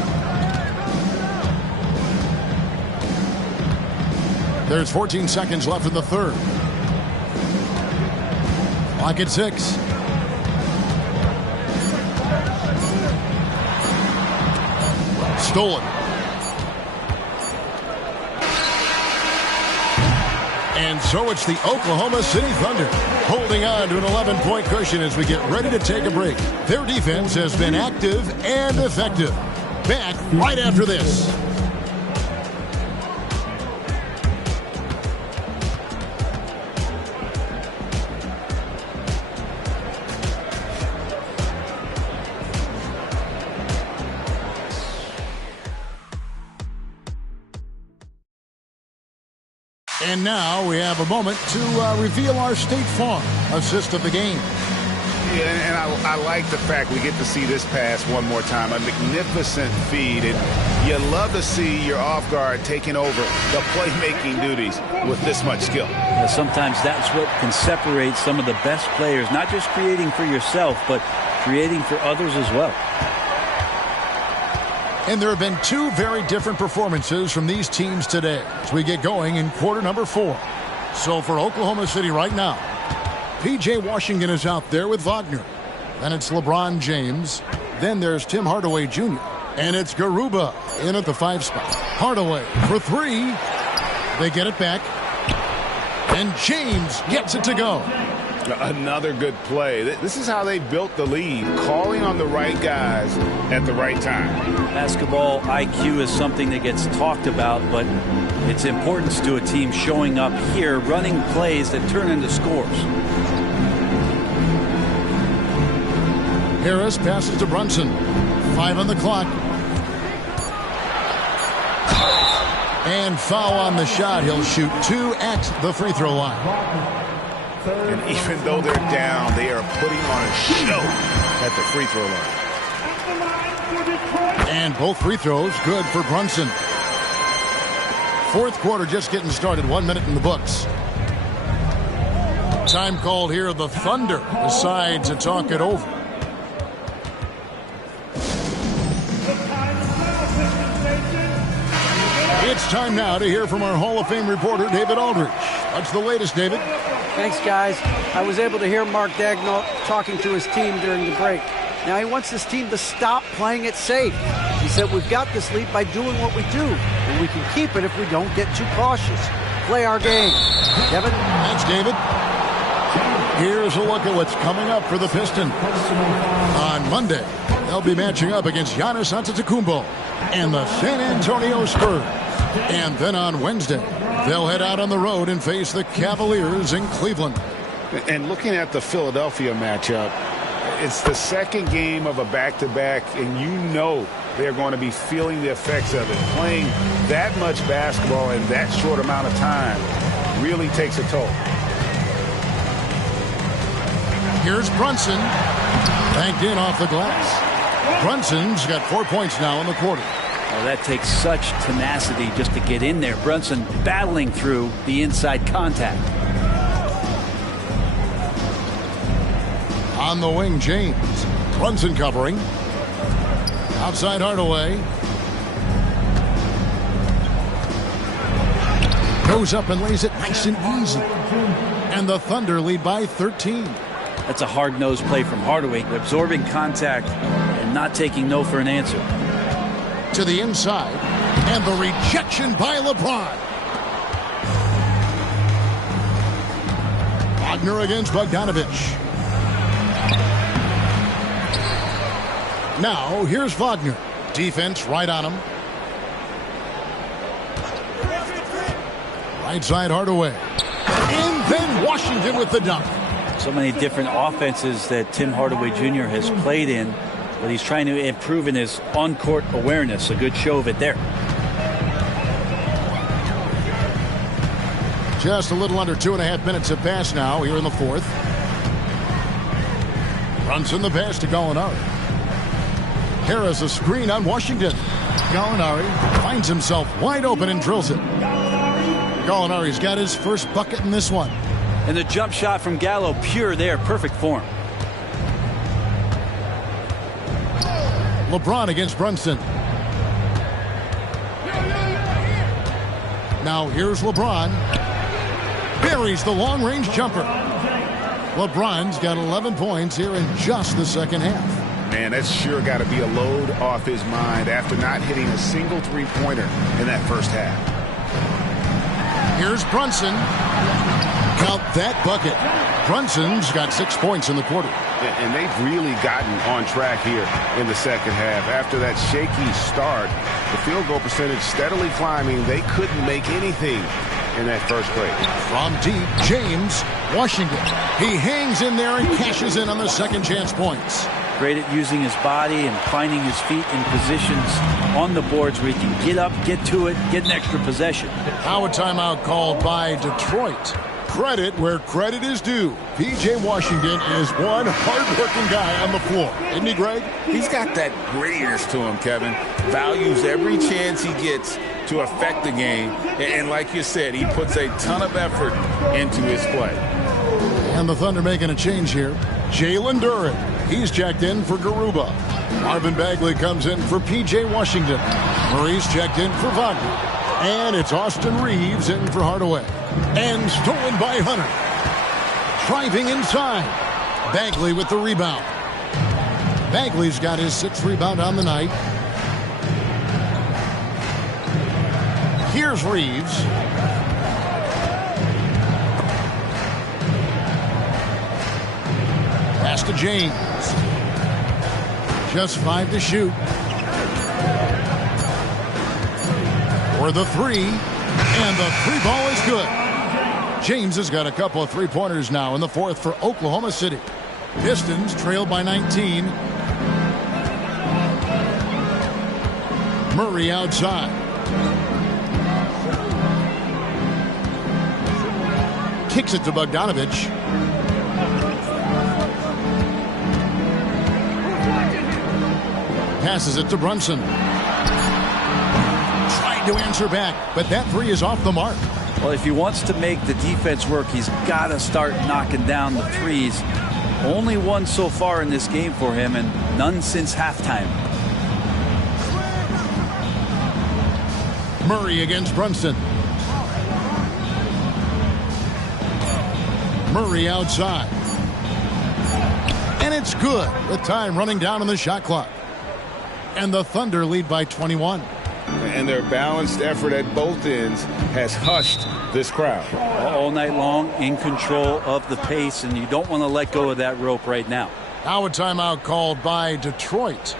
There's 14 seconds left in the third. Clock at 6. Stolen. And so it's the Oklahoma City Thunder holding on to an 11-point cushion as we get ready to take a break. Their defense has been active and effective. Back right after this. And now we have a moment to reveal our State Farm assist of the game. Yeah, and I like the fact we get to see this pass one more time. A magnificent feed, and you love to see your off guard taking over the playmaking duties with this much skill. Yeah, sometimes that's what can separate some of the best players, not just creating for yourself, but creating for others as well. And there have been two very different performances from these teams today as we get going in quarter number 4. So for Oklahoma City right now, P.J. Washington is out there with Wagner. Then it's LeBron James. Then there's Tim Hardaway Jr. And it's Garuba in at the 5 spot. Hardaway for 3. They get it back. And James gets it to go. Another good play. This is how they built the lead, calling on the right guys at the right time. Basketball IQ is something that gets talked about, but its importance to a team showing up here, running plays that turn into scores. Harris passes to Brunson. 5 on the clock. And foul on the shot. He'll shoot 2 at the free throw line. And even though they're down, they are putting on a show at the free throw line. And both free throws good for Brunson. Fourth quarter just getting started. 1 minute in the books. Time called here. The Thunder decide to talk it over. It's time now to hear from our Hall of Fame reporter, David Aldridge. What's the latest, David? Thanks, guys. I was able to hear Mark Daigneault talking to his team during the break. Now he wants his team to stop playing it safe. He said, we've got this lead by doing what we do, and we can keep it if we don't get too cautious. Play our game. Kevin? Thanks, David. Here's a look at what's coming up for the Pistons. On Monday, they'll be matching up against Giannis Antetokounmpo and the San Antonio Spurs. And then on Wednesday, they'll head out on the road and face the Cavaliers in Cleveland. And looking at the Philadelphia matchup, it's the second game of a back-to-back, and you know they're going to be feeling the effects of it. Playing that much basketball in that short amount of time really takes a toll. Here's Brunson. Banked in off the glass. Brunson's got 4 points now in the quarter. Oh, that takes such tenacity just to get in there. Brunson battling through the inside contact. On the wing, James. Brunson covering. Outside Hardaway. Goes up and lays it nice and easy. And the Thunder lead by 13. That's a hard-nosed play from Hardaway, absorbing contact and not taking no for an answer. To the inside, and the rejection by LeBron. Wagner against Bogdanovich. Now, here's Wagner. Defense right on him. Right side Hardaway. And then Washington with the dunk. So many different offenses that Tim Hardaway Jr. has played in, but he's trying to improve in his on-court awareness. A good show of it there. Just a little under 2.5 minutes have passed now here in the fourth. Brunson the pass to Gallinari. Harris a screen on Washington. Gallinari finds himself wide open and drills it. Gallinari's got his first bucket in this one. And the jump shot from Gallo, pure there, perfect form. LeBron against Brunson. Now here's LeBron. Buries the long-range jumper. LeBron's got 11 points here in just the second half. Man, that's sure got to be a load off his mind after not hitting a single three-pointer in that first half. Here's Brunson. Count that bucket. Brunson's got 6 points in the quarter. And they've really gotten on track here in the second half. After that shaky start, the field goal percentage steadily climbing. They couldn't make anything in that first break. From deep, James, Washington. He hangs in there and cashes in on the second chance points. Great at using his body and finding his feet in positions on the boards where he can get up, get to it, get an extra possession. Now a timeout called by Detroit. Credit where credit is due. P.J. Washington is one hard-working guy on the floor. Isn't he, Greg? He's got that grittiness to him, Kevin. Values every chance he gets to affect the game. And like you said, he puts a ton of effort into his play. And the Thunder making a change here. Jalen Duren. He's checked in for Garuba. Marvin Bagley comes in for P.J. Washington. Murray's checked in for Wagner. And it's Austin Reeves in for Hardaway. And stolen by Hunter. Driving inside. Bagley with the rebound. Bagley's got his 6th rebound on the night. Here's Reeves. Pass to James. Just 5 to shoot. For the 3. And the 3 ball is good. James has got a couple of 3-pointers now in the 4th for Oklahoma City. Pistons trail by 19. Murray outside. Kicks it to Bogdanovich. Passes it to Brunson. Trying to answer back, but that 3 is off the mark. Well, if he wants to make the defense work, he's got to start knocking down the 3s. Only one so far in this game for him, and none since halftime. Murray against Brunson. Murray outside. And it's good with time running down on the shot clock. And the Thunder lead by 21. And their balanced effort at both ends has hushed this crowd. All night long, in control of the pace, and you don't want to let go of that rope right now. Now a timeout called by Detroit.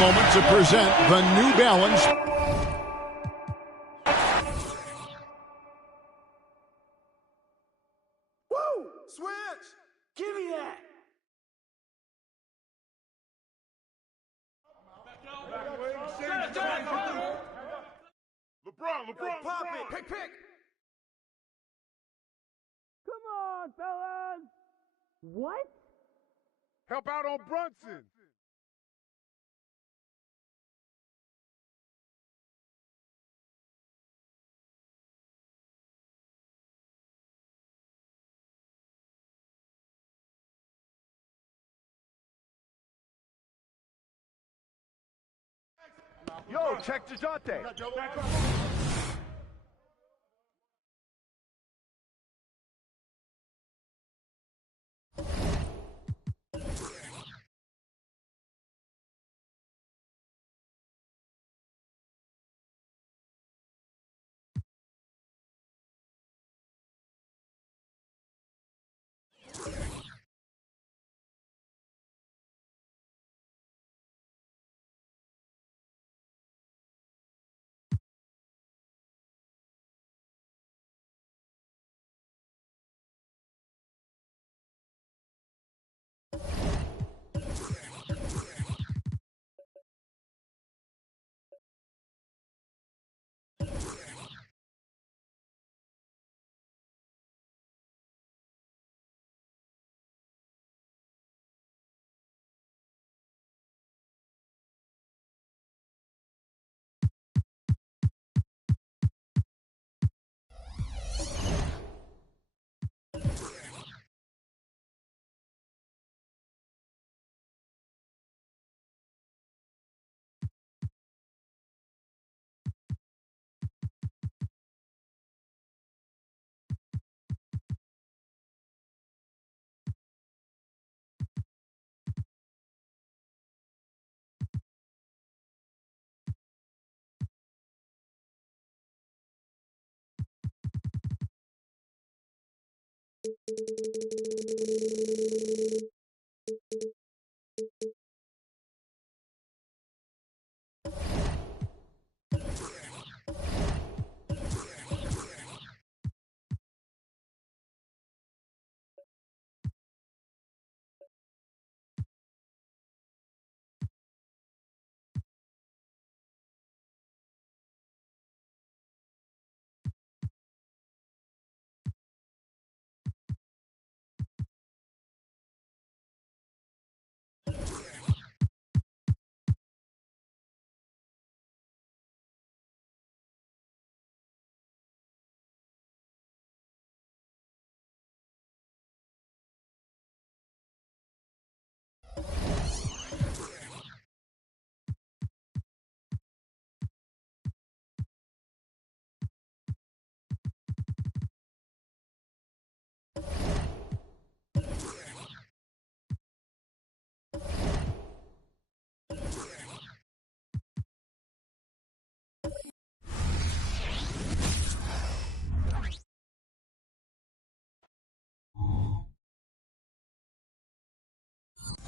Moment to present the New Balance. Woo! Switch! Give me that! LeBron, pop it! Pick! Come on, fellas! What? Help out on Brunson! Yo, check DeJounte.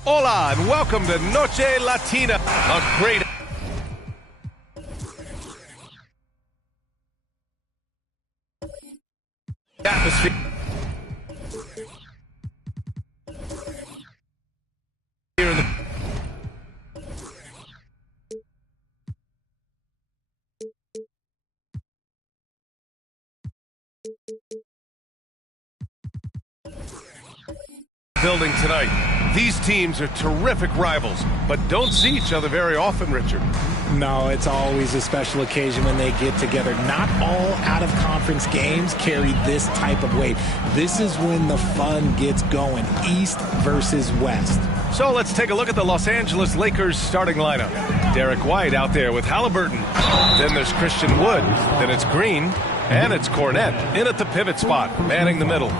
Hola and welcome to Noche Latina, a great atmosphere. Here in the building tonight. These teams are terrific rivals, but don't see each other very often, Richard. No, it's always a special occasion when they get together. Not all out-of-conference games carry this type of weight. This is when the fun gets going, East versus West. So let's take a look at the Los Angeles Lakers starting lineup. Derek White out there with Halliburton. Then there's Christian Wood. Then it's Green. And it's Cornette in at the pivot spot, manning the middle.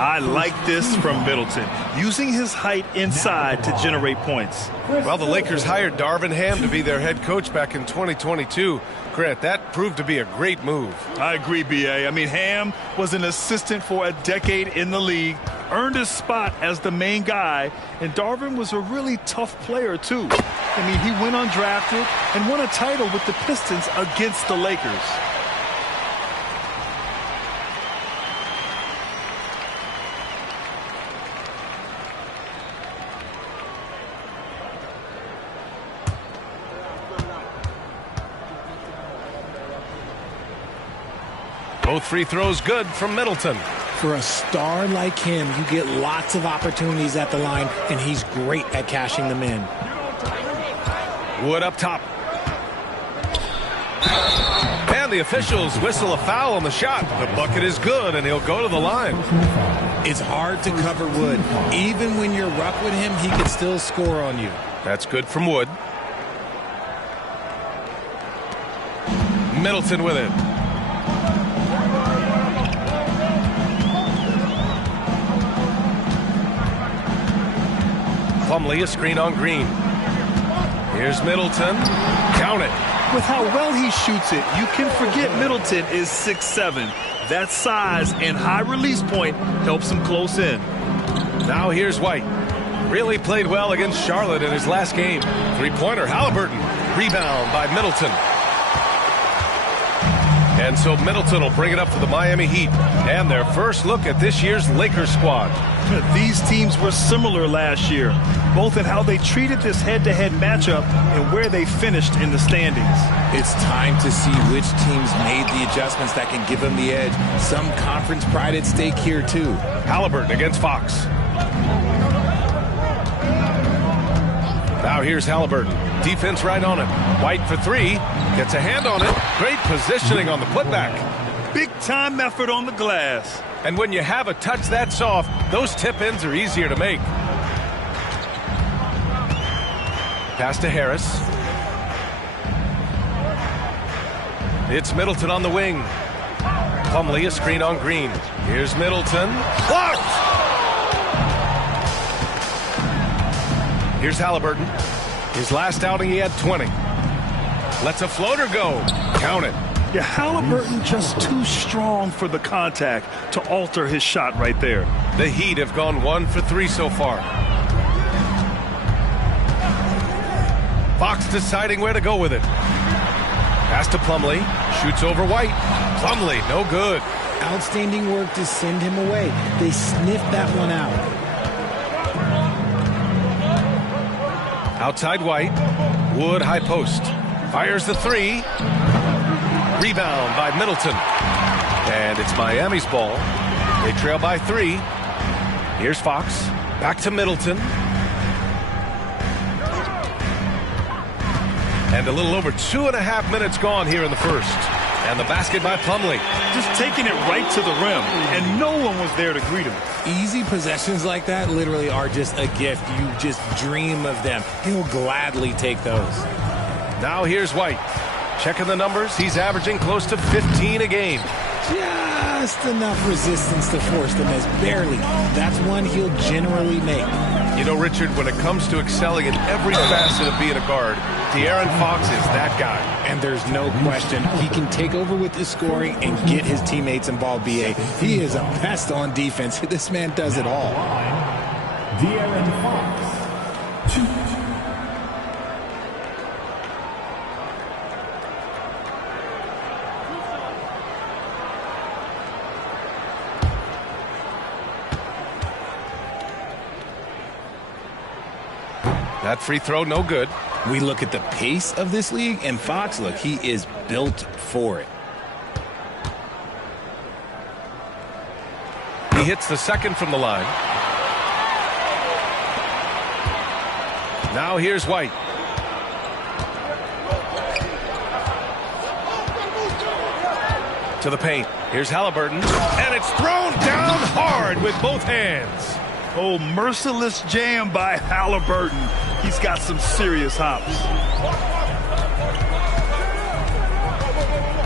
I like this from Middleton, using his height inside to generate points. Well, the Lakers hired Darvin Ham to be their head coach back in 2022. Grant, that proved to be a great move. I agree, B.A. I mean, Ham was an assistant for a decade in the league, earned his spot as the main guy, and Darvin was a really tough player, too. I mean, he went undrafted and won a title with the Pistons against the Lakers. Both free throws good from Middleton. For a star like him, you get lots of opportunities at the line, and he's great at cashing them in. Wood up top. And the officials whistle a foul on the shot. The bucket is good, and he'll go to the line. It's hard to cover Wood. Even when you're rough with him, he can still score on you. That's good from Wood. Middleton with it. Plumlee, a screen on Green. Here's Middleton. Count it. With how well he shoots it, you can forget Middleton is 6'7". That size and high release point helps him close in. Now here's White. Really played well against Charlotte in his last game. Three-pointer, Halliburton. Rebound by Middleton. And so Middleton will bring it up for the Miami Heat and their first look at this year's Lakers squad. These teams were similar last year, both in how they treated this head-to-head matchup and where they finished in the standings. It's time to see which teams made the adjustments that can give them the edge. Some conference pride at stake here, too. Halliburton against Fox. Now here's Halliburton. Defense right on him. White for three. Gets a hand on it. Great positioning on the putback. Big-time effort on the glass. And when you have a touch that soft, those tip-ins are easier to make. Pass to Harris. It's Middleton on the wing. Plumlee, a screen on Green. Here's Middleton. Blocked! Here's Halliburton. His last outing, he had 20. Lets a floater go. Count it. Yeah, Halliburton just too strong for the contact to alter his shot right there. The Heat have gone 1 for 3 so far. Fox deciding where to go with it. Pass to Plumlee. Shoots over White. Plumlee, no good. Outstanding work to send him away. They sniffed that one out. Outside White. Wood high post. Fires the 3. Rebound by Middleton. And it's Miami's ball. They trail by 3. Here's Fox. Back to Middleton. And a little over 2.5 minutes gone here in the first. And the basket by Plumlee. Just taking it right to the rim, and no one was there to greet him. Easy possessions like that literally are just a gift. You just dream of them. He'll gladly take those. Now here's White. Checking the numbers. He's averaging close to 15 a game. Just enough resistance to force the miss. Barely. That's one he'll generally make. You know, Richard, when it comes to excelling in every facet of being a guard, De'Aaron Fox is that guy. And there's no question. He can take over with his scoring and get his teammates involved, B.A. He is a pest on defense. This man does it all. De'Aaron Fox. Shoot. That free throw, no good. We look at the pace of this league, and Fox, look, he is built for it. He hits the second from the line. Now here's White. To the paint. Here's Halliburton. And it's thrown down hard with both hands. Oh, merciless jam by Halliburton. He's got some serious hops.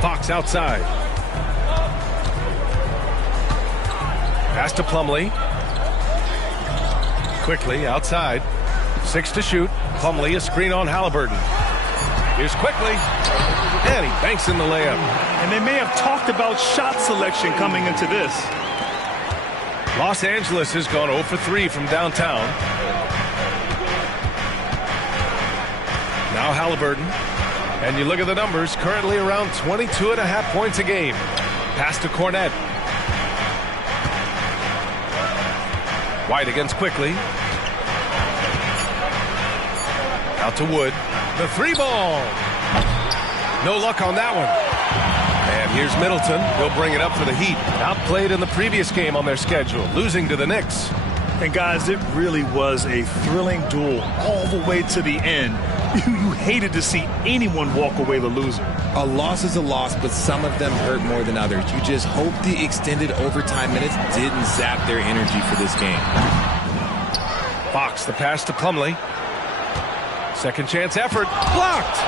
Fox outside. Pass to Plumlee. Quickly outside. 6 to shoot. Plumlee, a screen on Halliburton. Here's Quickly. And he banks in the layup. And they may have talked about shot selection coming into this. Los Angeles has gone 0 for 3 from downtown. Now Halliburton. And you look at the numbers, currently around 22.5 points a game. Pass to Cornette. White against Quickly. Out to Wood. The 3-ball. No luck on that one. And here's Middleton. He'll bring it up for the Heat. Outplayed in the previous game on their schedule, losing to the Knicks. And guys, it really was a thrilling duel all the way to the end. You hated to see anyone walk away the loser. A loss is a loss, but some of them hurt more than others. You just hope the extended overtime minutes didn't zap their energy for this game. Fox, the pass to Plumlee. Second chance effort. Blocked!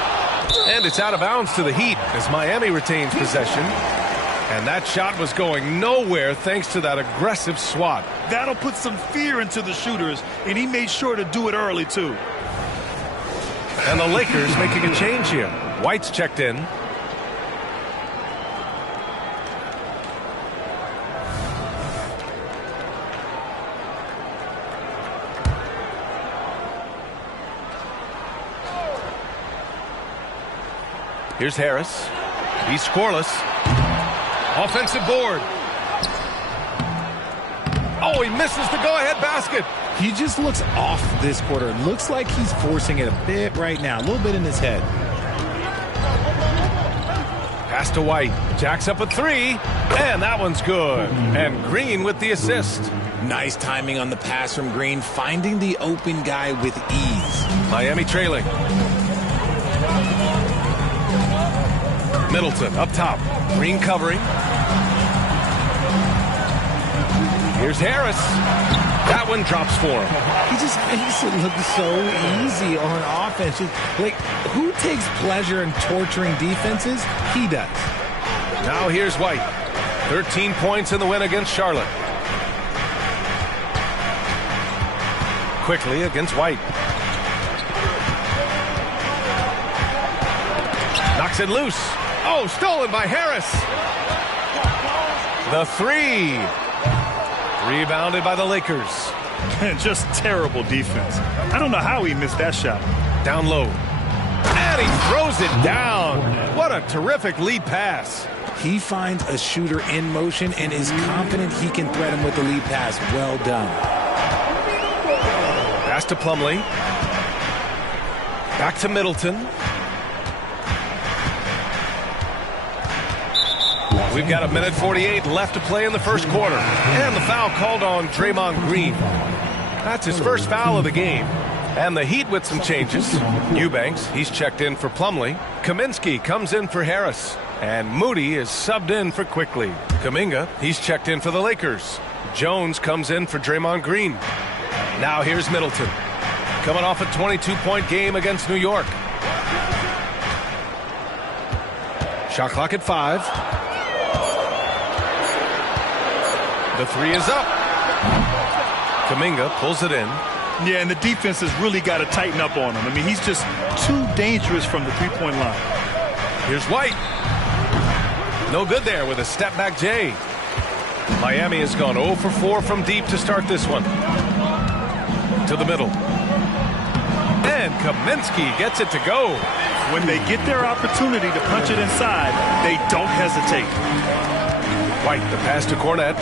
And it's out of bounds to the Heat as Miami retains possession. And that shot was going nowhere thanks to that aggressive swat. That'll put some fear into the shooters, and he made sure to do it early, too. And the Lakers making a change here. White's checked in. Here's Harris. He's scoreless. Offensive board. Oh, he misses the go-ahead basket. He just looks off this quarter. Looks like he's forcing it a bit right now. A little bit in his head. Pass to White. Jacks up a 3. And that one's good. And Green with the assist. Nice timing on the pass from Green. Finding the open guy with ease. Miami trailing. Middleton up top. Green covering. Here's Harris. That one drops for him. He just makes it look so easy on offense. Like, who takes pleasure in torturing defenses? He does. Now here's White. 13 points in the win against Charlotte. Quickly against White. Knocks it loose. Oh, stolen by Harris. The three. Rebounded by the Lakers. Just terrible defense. I don't know how he missed that shot. Down low. And he throws it down. What a terrific lead pass. He finds a shooter in motion and is confident he can threat him with the lead pass. Well done. Pass to Plumlee. Back to Middleton. We've got 1:48 left to play in the first quarter. And the foul called on Draymond Green. That's his first foul of the game. And the Heat with some changes. Eubanks, he's checked in for Plumlee. Kaminsky comes in for Harris. And Moody is subbed in for Quickly. Kuminga, he's checked in for the Lakers. Jones comes in for Draymond Green. Now here's Middleton. Coming off a 22-point game against New York. Shot clock at 5. The three is up. Kuminga pulls it in. Yeah, and the defense has really got to tighten up on him. I mean, he's just too dangerous from the three-point line. Here's White. No good there with a step-back J. Miami has gone 0 for 4 from deep to start this one. To the middle. And Kaminsky gets it to go. When they get their opportunity to punch it inside, they don't hesitate. White, the pass to Cornette.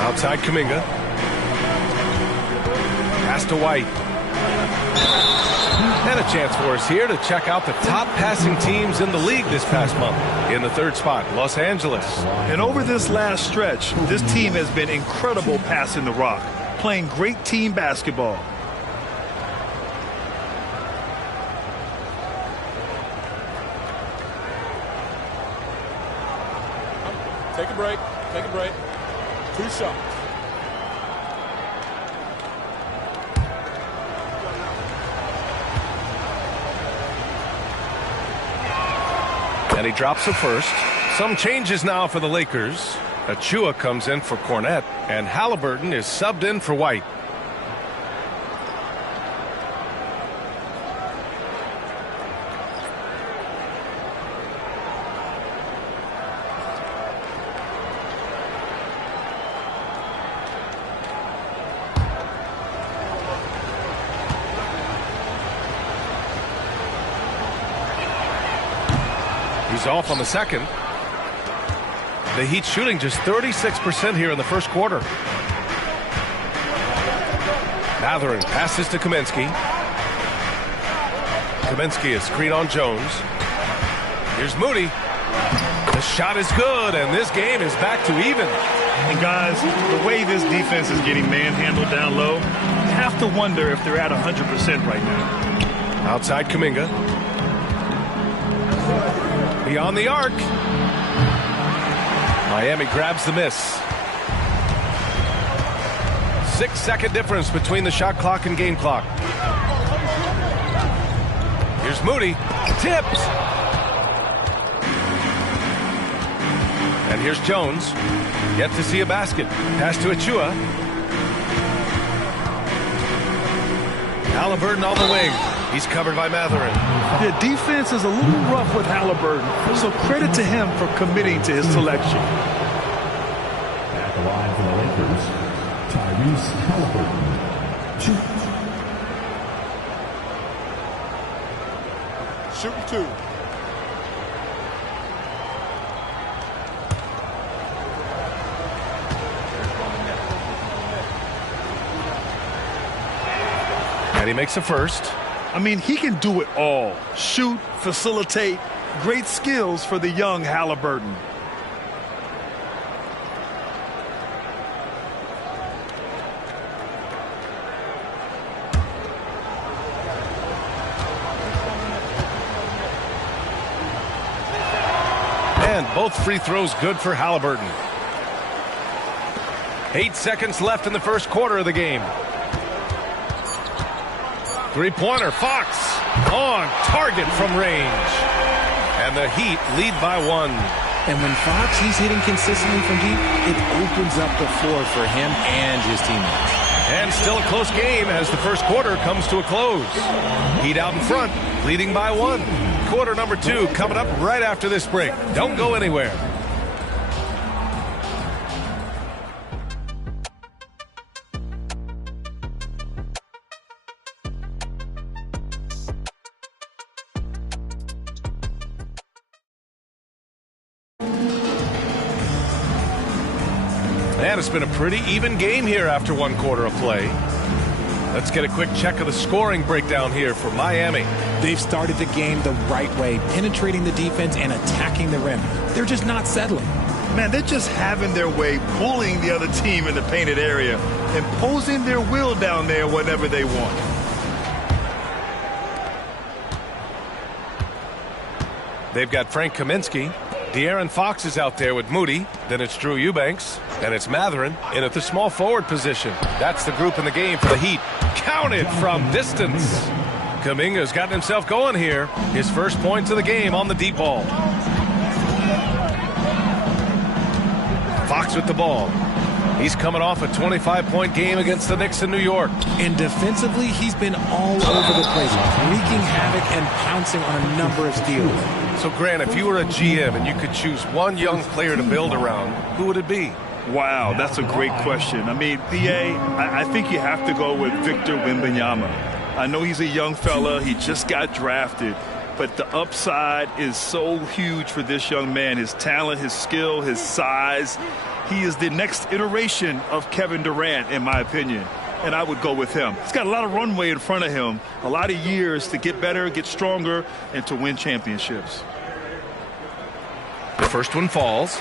Outside Kuminga. Pass to White. And a chance for us here to check out the top passing teams in the league this past month. In the third spot, Los Angeles. And over this last stretch, this team has been incredible passing the rock, playing great team basketball. Take a break. Take a break. 2 shots. And he drops the first. Some changes now for the Lakers. Achua comes in for Cornette, and Halliburton is subbed in for White. He's off on the second. The Heat shooting just 36% here in the first quarter. Mathurin passes to Kaminsky. Kaminsky is screen on Jones. Here's Moody. The shot is good, and this game is back to even. And guys, the way this defense is getting manhandled down low, you have to wonder if they're at 100% right now. Outside Kuminga. Beyond the arc. Miami grabs the miss. 6-second difference between the shot clock and game clock. Here's Moody. Tipped. And here's Jones. Yet to see a basket. Pass to Achua. Halliburton on the wing. He's covered by Mathurin. The defense is a little rough with Halliburton, so credit to him for committing to his selection. At the line for the Lakers, Tyrese Halliburton. 2. Shooting 2. And he makes a first. I mean, he can do it all. Shoot, facilitate, great skills for the young Halliburton. And both free throws good for Halliburton. 8 seconds left in the first quarter of the game. Three-pointer, Fox on target from range. And the Heat lead by 1. And when Fox, he's hitting consistently from deep, it opens up the floor for him and his teammates. And still a close game as the first quarter comes to a close. Heat out in front, leading by 1. quarter number 2 coming up right after this break. Don't go anywhere. And it's been a pretty even game here after 1 quarter of play. Let's get a quick check of the scoring breakdown here for Miami. They've started the game the right way, penetrating the defense and attacking the rim. They're just not settling. Man, they're just having their way, bullying the other team in the painted area, imposing their will down there whenever they want. They've got Frank Kaminsky. De'Aaron Fox is out there with Moody. Then it's Drew Eubanks. And it's Matherin in at the small forward position. That's the group in the game for the Heat. Counted from distance. Kuminga's gotten himself going here. His first points of the game on the deep ball. Fox with the ball. He's coming off a 25-point game against the Knicks in New York. And defensively, he's been all over the place, wreaking havoc and pouncing on a number of steals. So, Grant, if you were a GM and you could choose one young player to build around, who would it be? Wow, that's a great question. I mean, I think you have to go with Victor Wembanyama. I know he's a young fella. He just got drafted. But the upside is so huge for this young man. His talent, his skill, his size. He is the next iteration of Kevin Durant, in my opinion. And I would go with him. He's got a lot of runway in front of him, a lot of years to get better, get stronger, and to win championships. The first one falls.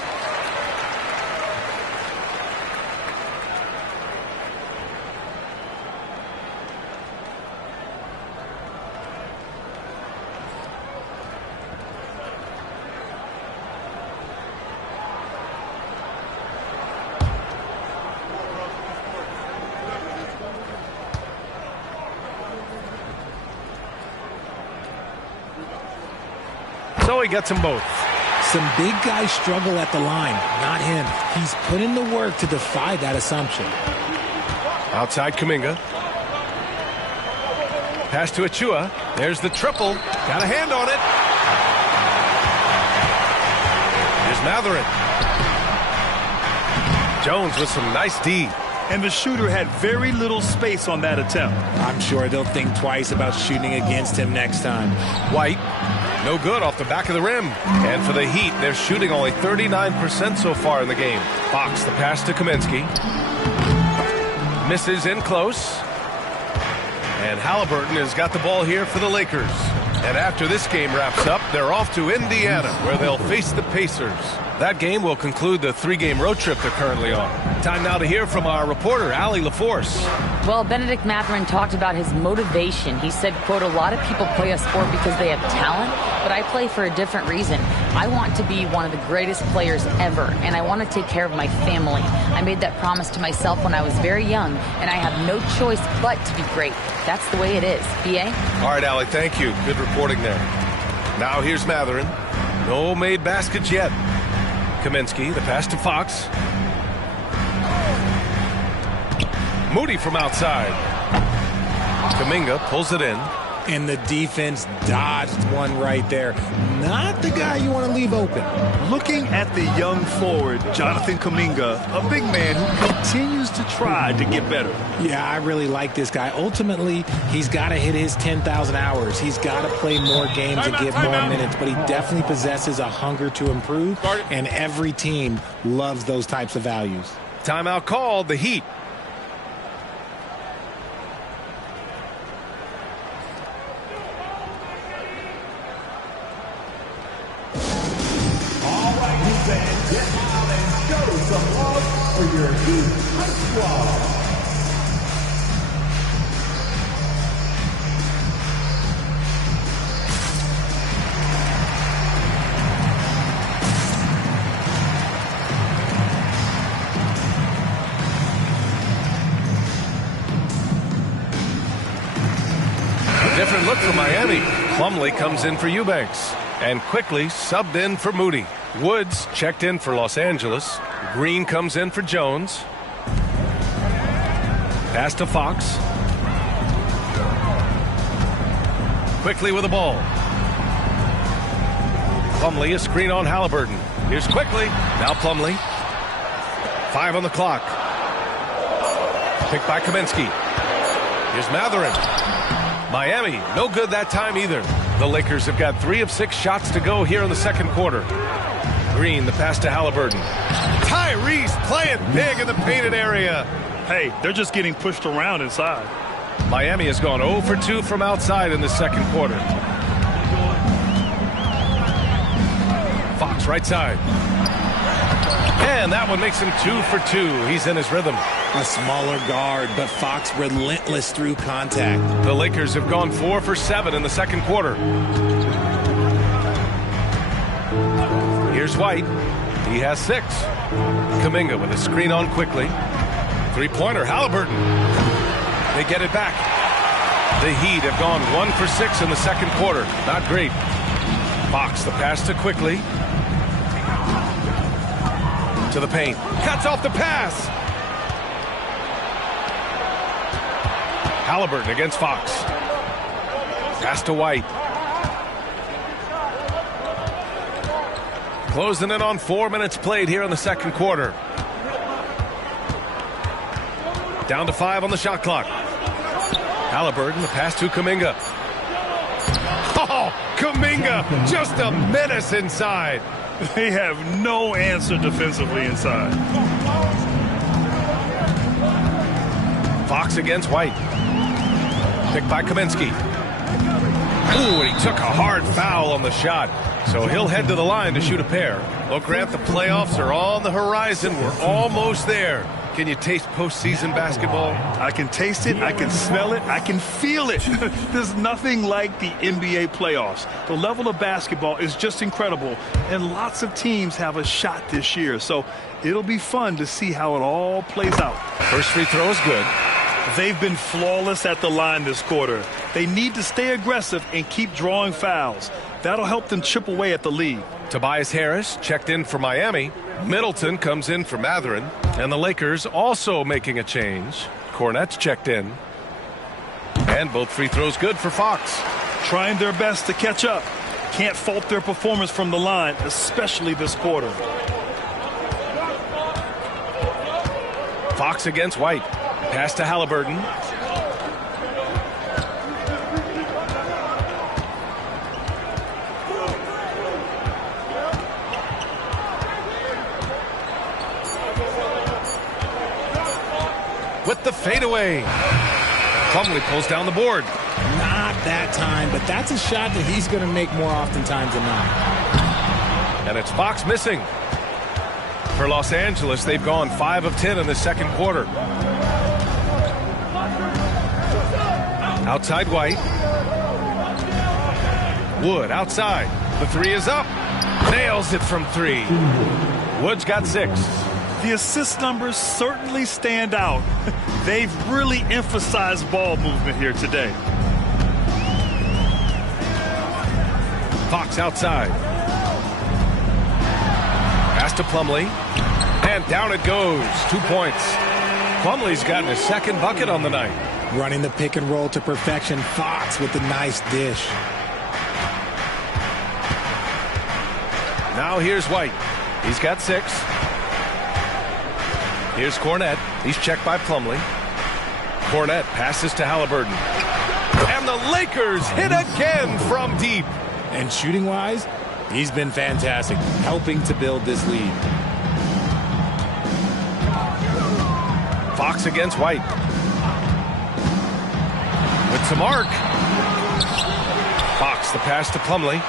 So he gets them both. Some big guys struggle at the line, not him. He's put in the work to defy that assumption. Outside Kuminga. Pass to Achua. There's the triple. Got a hand on it. Here's Matherin. Jones with some nice D. And the shooter had very little space on that attempt. I'm sure they'll think twice about shooting against him next time. White. No good off the back of the rim. And for the Heat, they're shooting only 39% so far in the game. Fox, the pass to Kaminsky. Misses in close. And Halliburton has got the ball here for the Lakers. And after this game wraps up, they're off to Indiana, where they'll face the Pacers. That game will conclude the 3-game road trip they're currently on. Time now to hear from our reporter, Allie LaForce. Well, Benedict Matherin talked about his motivation. He said, quote, a lot of people play a sport because they have talent, but I play for a different reason. I want to be one of the greatest players ever, and I want to take care of my family. I made that promise to myself when I was very young, and I have no choice but to be great. That's the way it is. B.A.? All right, Allie, thank you. Good reporting there. Now here's Matherin. No made baskets yet. Kaminsky, the pass to Fox. Moody from outside. Kuminga pulls it in. And the defense dodged one right there. Not the guy you want to leave open. Looking at the young forward, Jonathan Kuminga, a big man who continues to try to get better. Yeah, I really like this guy. Ultimately, he's got to hit his 10,000 hours. He's got to play more games and get more minutes, but he definitely possesses a hunger to improve, and every team loves those types of values. Timeout called, the Heat. Get out and show some love for your Heat High Squad. A different look for Miami. Plumlee comes in for Eubanks and quickly subbed in for Moody. Woods checked in for Los Angeles. Green comes in for Jones. Pass to Fox. Quickly with the ball. Plumlee, a screen on Halliburton. Here's Quickly. Now Plumlee. 5 on the clock. Picked by Kaminsky. Here's Matherin. Miami, no good that time either. The Lakers have got 3 of 6 shots to go here in the second quarter. Green, the pass to Halliburton. Tyrese playing big in the painted area. Hey, they're just getting pushed around inside. Miami has gone 0 for 2 from outside in the second quarter. Fox right side. And that one makes him 2 for 2. He's in his rhythm. A smaller guard, but Fox relentless through contact. The Lakers have gone 4 for 7 in the second quarter. Here's White. He has 6. Kuminga with a screen on Quickly. Three-pointer, Halliburton. They get it back. The Heat have gone 1 for 6 in the second quarter. Not great. Fox, the pass to Quickly. To the paint. Cuts off the pass. Halliburton against Fox. Pass to White. Closing in on 4 minutes played here in the second quarter. Down to 5 on the shot clock. Halliburton, the pass to Kuminga. Oh, Kuminga, just a menace inside. They have no answer defensively inside. Fox against White. Picked by Kaminsky. Ooh, and he took a hard foul on the shot. So he'll head to the line to shoot a pair. Look, Grant, the playoffs are on the horizon. We're almost there. Can you taste postseason basketball? I can taste it, I can smell it, I can feel it. There's nothing like the NBA playoffs. The level of basketball is just incredible, and lots of teams have a shot this year. So it'll be fun to see how it all plays out. First free throw is good. They've been flawless at the line this quarter. They need to stay aggressive and keep drawing fouls. That'll help them chip away at the lead. Tobias Harris checked in for Miami. Middleton comes in for Matherin. And the Lakers also making a change. Cornette's checked in. And both free throws good for Fox. Trying their best to catch up. Can't fault their performance from the line, especially this quarter. Fox against White. Pass to Halliburton. With the fadeaway. Plumlee pulls down the board. Not that time, but that's a shot that he's going to make more oftentimes than not. And it's Fox missing. For Los Angeles, they've gone 5 of 10 in the second quarter. Outside White. Wood outside. The 3 is up. Nails it from 3. Wood's got 6. The assist numbers certainly stand out. They've really emphasized ball movement here today. Fox outside. Pass to Plumlee. And down it goes. 2 points. Plumlee's gotten his second bucket on the night. Running the pick and roll to perfection. Fox with a nice dish. Now here's White. He's got 6. Here's Cornette. He's checked by Plumlee. Cornette passes to Halliburton. And the Lakers hit again from deep. And shooting-wise, he's been fantastic, helping to build this lead. Fox against White. With some arc. Fox, the pass to Plumlee.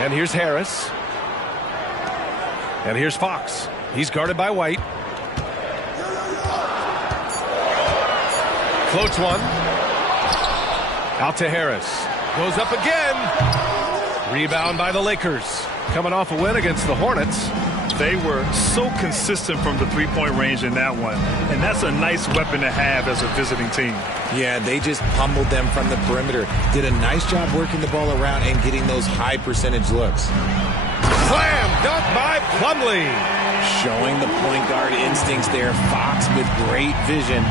And here's Harris. And here's Fox. He's guarded by White. Floats one. Out to Harris. Goes up again. Rebound by the Lakers. Coming off a win against the Hornets. They were so consistent from the three-point range in that one. And that's a nice weapon to have as a visiting team. Yeah, they just pummeled them from the perimeter. Did a nice job working the ball around and getting those high percentage looks. Slam dunk by Plumlee. Showing the point guard instincts there. Fox with great vision.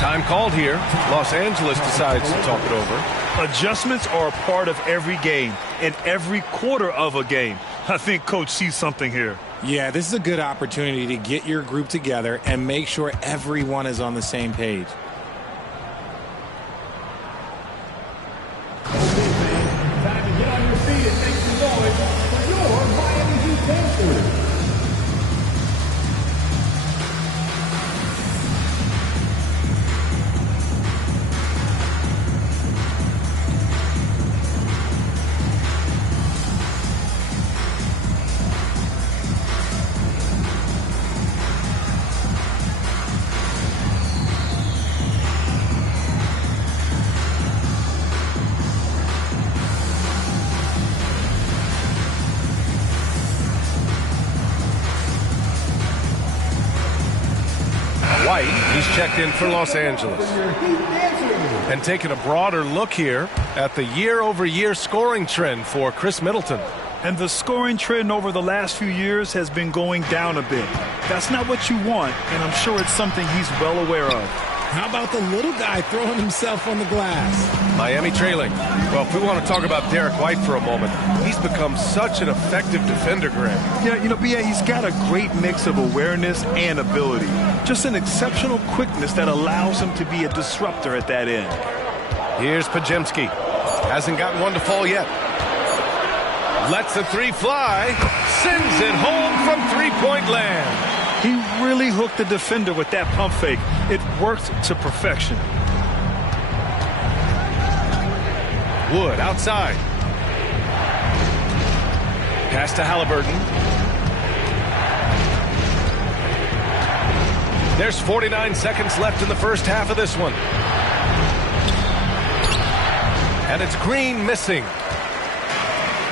Time called here. Los Angeles decides to talk it over. Adjustments are a part of every game and every quarter of a game. I think Coach sees something here. Yeah, this is a good opportunity to get your group together and make sure everyone is on the same page. Time to get on your feet and make some noise for your Miami Heat Panthers. White, he's checked in for Los Angeles. And taking a broader look here at the year-over-year scoring trend for Chris Middleton. And the scoring trend over the last few years has been going down a bit. That's not what you want, and I'm sure it's something he's well aware of. How about the little guy throwing himself on the glass? Miami trailing. Well, if we want to talk about Derek White for a moment, he's become such an effective defender, Grant. Yeah, B.A., he's got a great mix of awareness and ability. Just an exceptional quickness that allows him to be a disruptor at that end. Here's Pajemski. Hasn't gotten one to fall yet. Lets the three fly. Sends it home from three-point land. He really hooked the defender with that pump fake. It worked to perfection. Wood outside. Pass to Halliburton. There's 49 seconds left in the first half of this one. And it's Green missing.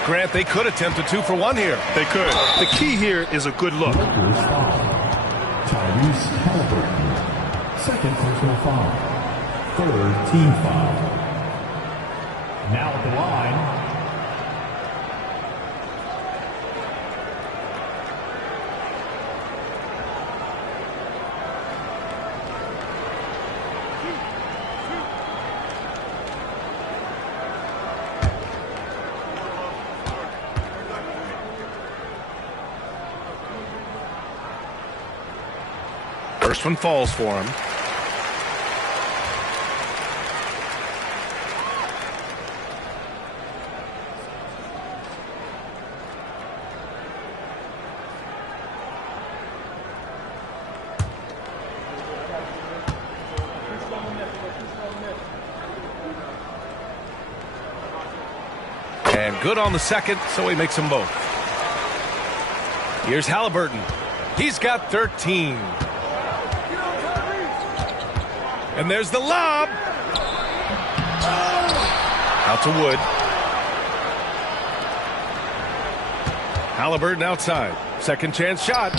Grant, they could attempt a 2 for 1 here. They could. The key here is a good look. Tyrese Halliburton. Second personal foul. Third team foul. Now at the line. First one falls for him. And good on the second, so he makes them both. Here's Halliburton. He's got 13. And there's the lob. Out to Wood. Halliburton outside. Second chance shot.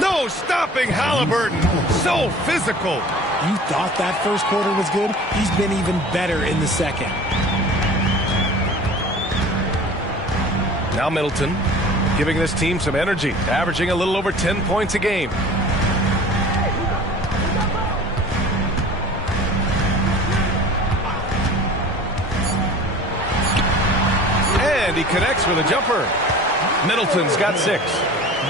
No stopping Halliburton. So physical. You thought that first quarter was good? He's been even better in the second. Now Middleton giving this team some energy, averaging a little over 10 points a game. And he connects with a jumper. Middleton's got 6.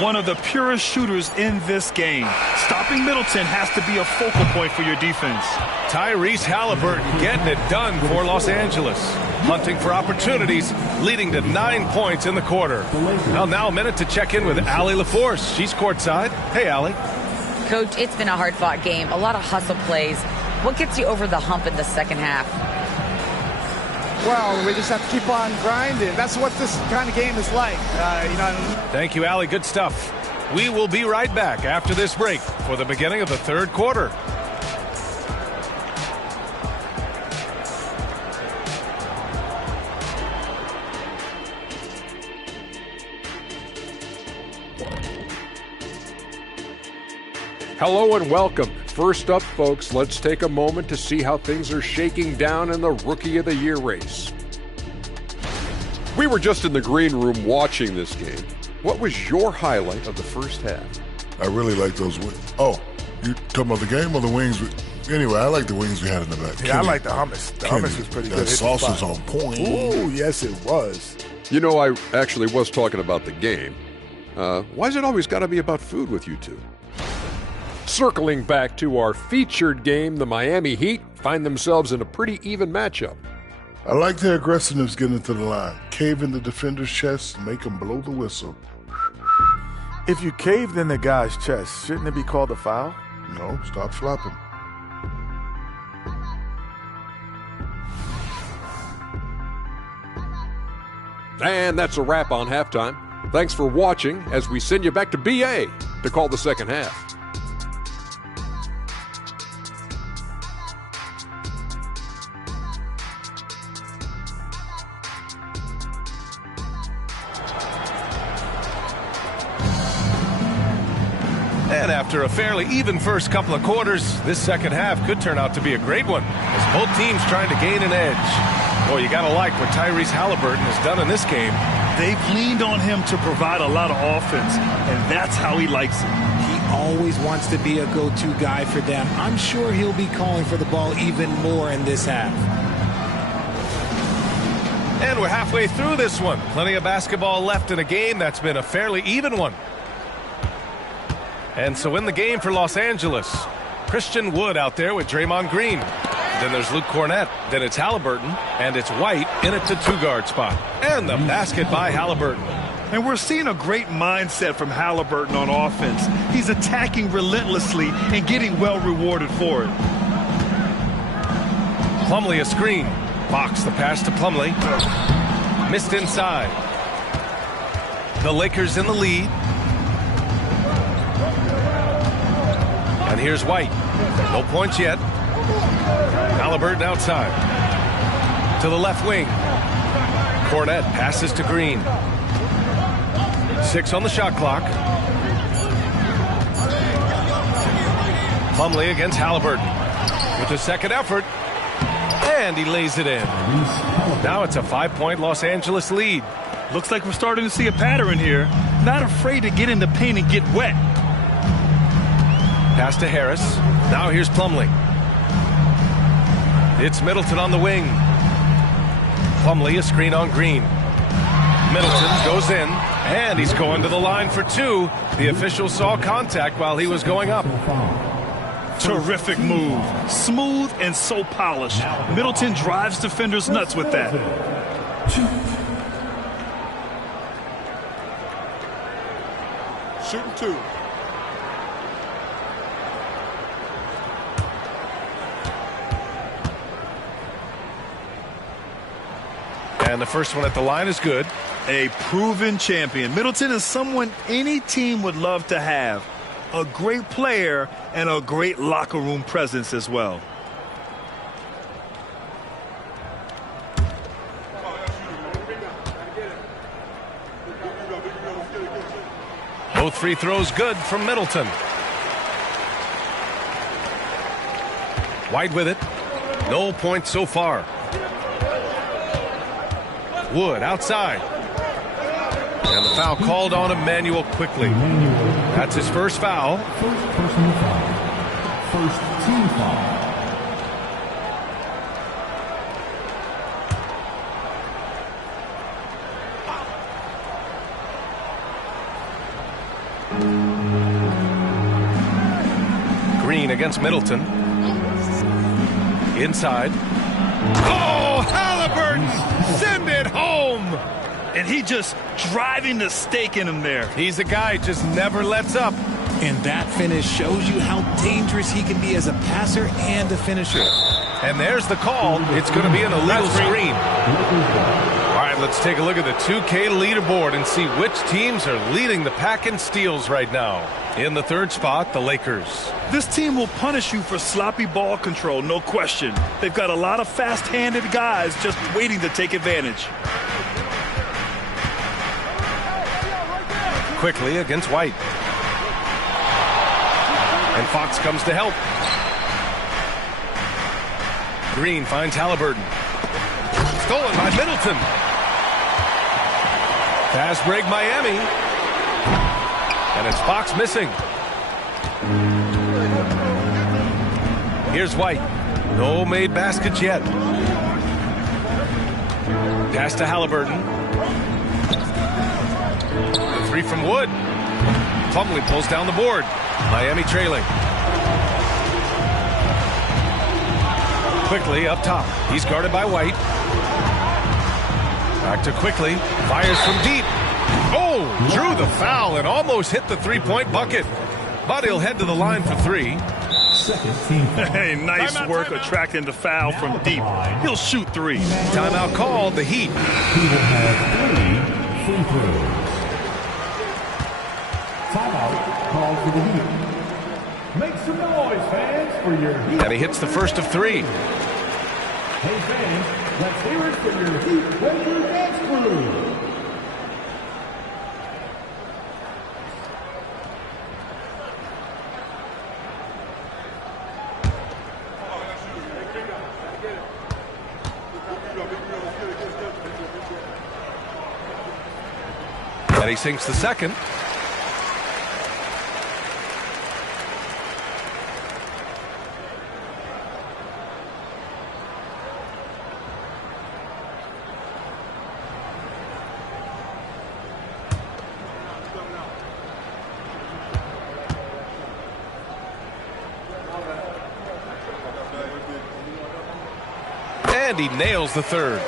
One of the purest shooters in this game. Stopping Middleton has to be a focal point for your defense. Tyrese Halliburton getting it done for Los Angeles. Hunting for opportunities, leading to 9 points in the quarter. Well, now a minute to check in with Allie LaForce. She's courtside. Hey, Allie. Coach, it's been a hard-fought game. A lot of hustle plays. What gets you over the hump in the second half? Well, we just have to keep on grinding. That's what this kind of game is like. Thank you, Allie. Good stuff. We will be right back after this break for the beginning of the third quarter. Hello and welcome. First up, folks, let's take a moment to see how things are shaking down in the Rookie of the Year race. We were just in the green room watching this game. What was your highlight of the first half? I really like those wings. Oh, you talking about the game or the wings? Anyway, I like the wings we had in the back. Yeah, I like the hummus. The hummus was pretty good. That sauce is on point. Ooh, yes, it was. You know, I actually was talking about the game. Why's it always got to be about food with you two? Circling back to our featured game, the Miami Heat find themselves in a pretty even matchup. I like their aggressiveness getting into the line. Cave in the defender's chest, make them blow the whistle. If you caved in the guy's chest, shouldn't it be called a foul? No, stop flopping. And that's a wrap on halftime. Thanks for watching as we send you back to BA to call the second half. And after a fairly even first couple of quarters, this second half could turn out to be a great one as both teams trying to gain an edge. Boy, you got to like what Tyrese Halliburton has done in this game. They've leaned on him to provide a lot of offense, and that's how he likes it. He always wants to be a go-to guy for them. I'm sure he'll be calling for the ball even more in this half. And we're halfway through this one. Plenty of basketball left in a game that's been a fairly even one. And so in the game for Los Angeles, Christian Wood out there with Draymond Green. Then there's Luke Cornett. Then it's Halliburton. And it's White in at the two-guard spot. And the basket by Halliburton. And we're seeing a great mindset from Halliburton on offense. He's attacking relentlessly and getting well rewarded for it. Plumlee a screen. Fox the pass to Plumlee. Missed inside. The Lakers in the lead. And here's White. No points yet. Halliburton outside. To the left wing. Cornett passes to Green. 6 on the shot clock. Plumlee against Halliburton. With the second effort. And he lays it in. Now it's a 5-point Los Angeles lead. Looks like we're starting to see a pattern here. Not afraid to get in the paint and get wet. Pass to Harris. Now here's Plumlee. It's Middleton on the wing. Plumlee a screen on Green. Middleton goes in, and he's going to the line for 2. The official saw contact while he was going up. Terrific move. Smooth and so polished. Middleton drives defenders nuts with that. Shooting 2. And the first one at the line is good. A proven champion. Middleton is someone any team would love to have. A great player and a great locker room presence as well. Both free throws good from Middleton. White with it. No points so far. Wood outside. And the foul called on Emmanuel quickly. That's his first foul. First personal foul. First team foul. Green against Middleton. Inside. Oh, Halliburton! Send it home! And he just driving the stake in him there. He's a guy who just never lets up. And that finish shows you how dangerous he can be as a passer and a finisher. And there's the call. It's going to be an illegal screen. All right, let's take a look at the 2K leaderboard and see which teams are leading the pack in steals right now. In the third spot, the Lakers. This team will punish you for sloppy ball control, no question. They've got a lot of fast-handed guys just waiting to take advantage. Quickly against White. And Fox comes to help. Green finds Halliburton. Stolen by Middleton. Pass break Miami. And it's Fox missing. Here's White. No made baskets yet. Pass to Halliburton. The three from Wood. Plumlee pulls down the board. Miami trailing. Quickly up top. He's guarded by White. Back to Quickly. Fires from deep. Oh, drew the foul and almost hit the three-point bucket. But he'll head to the line for three. Hey, nice work attracting the foul from deep. He'll shoot three. Timeout called, the Heat. He will have 3 free throws. Timeout called for the Heat. Make some noise, fans, for your Heat. And he hits the first of three. Hey, fans, let's hear it for your Heat Waker Dance Crew. And he sinks the second. And he nails the third.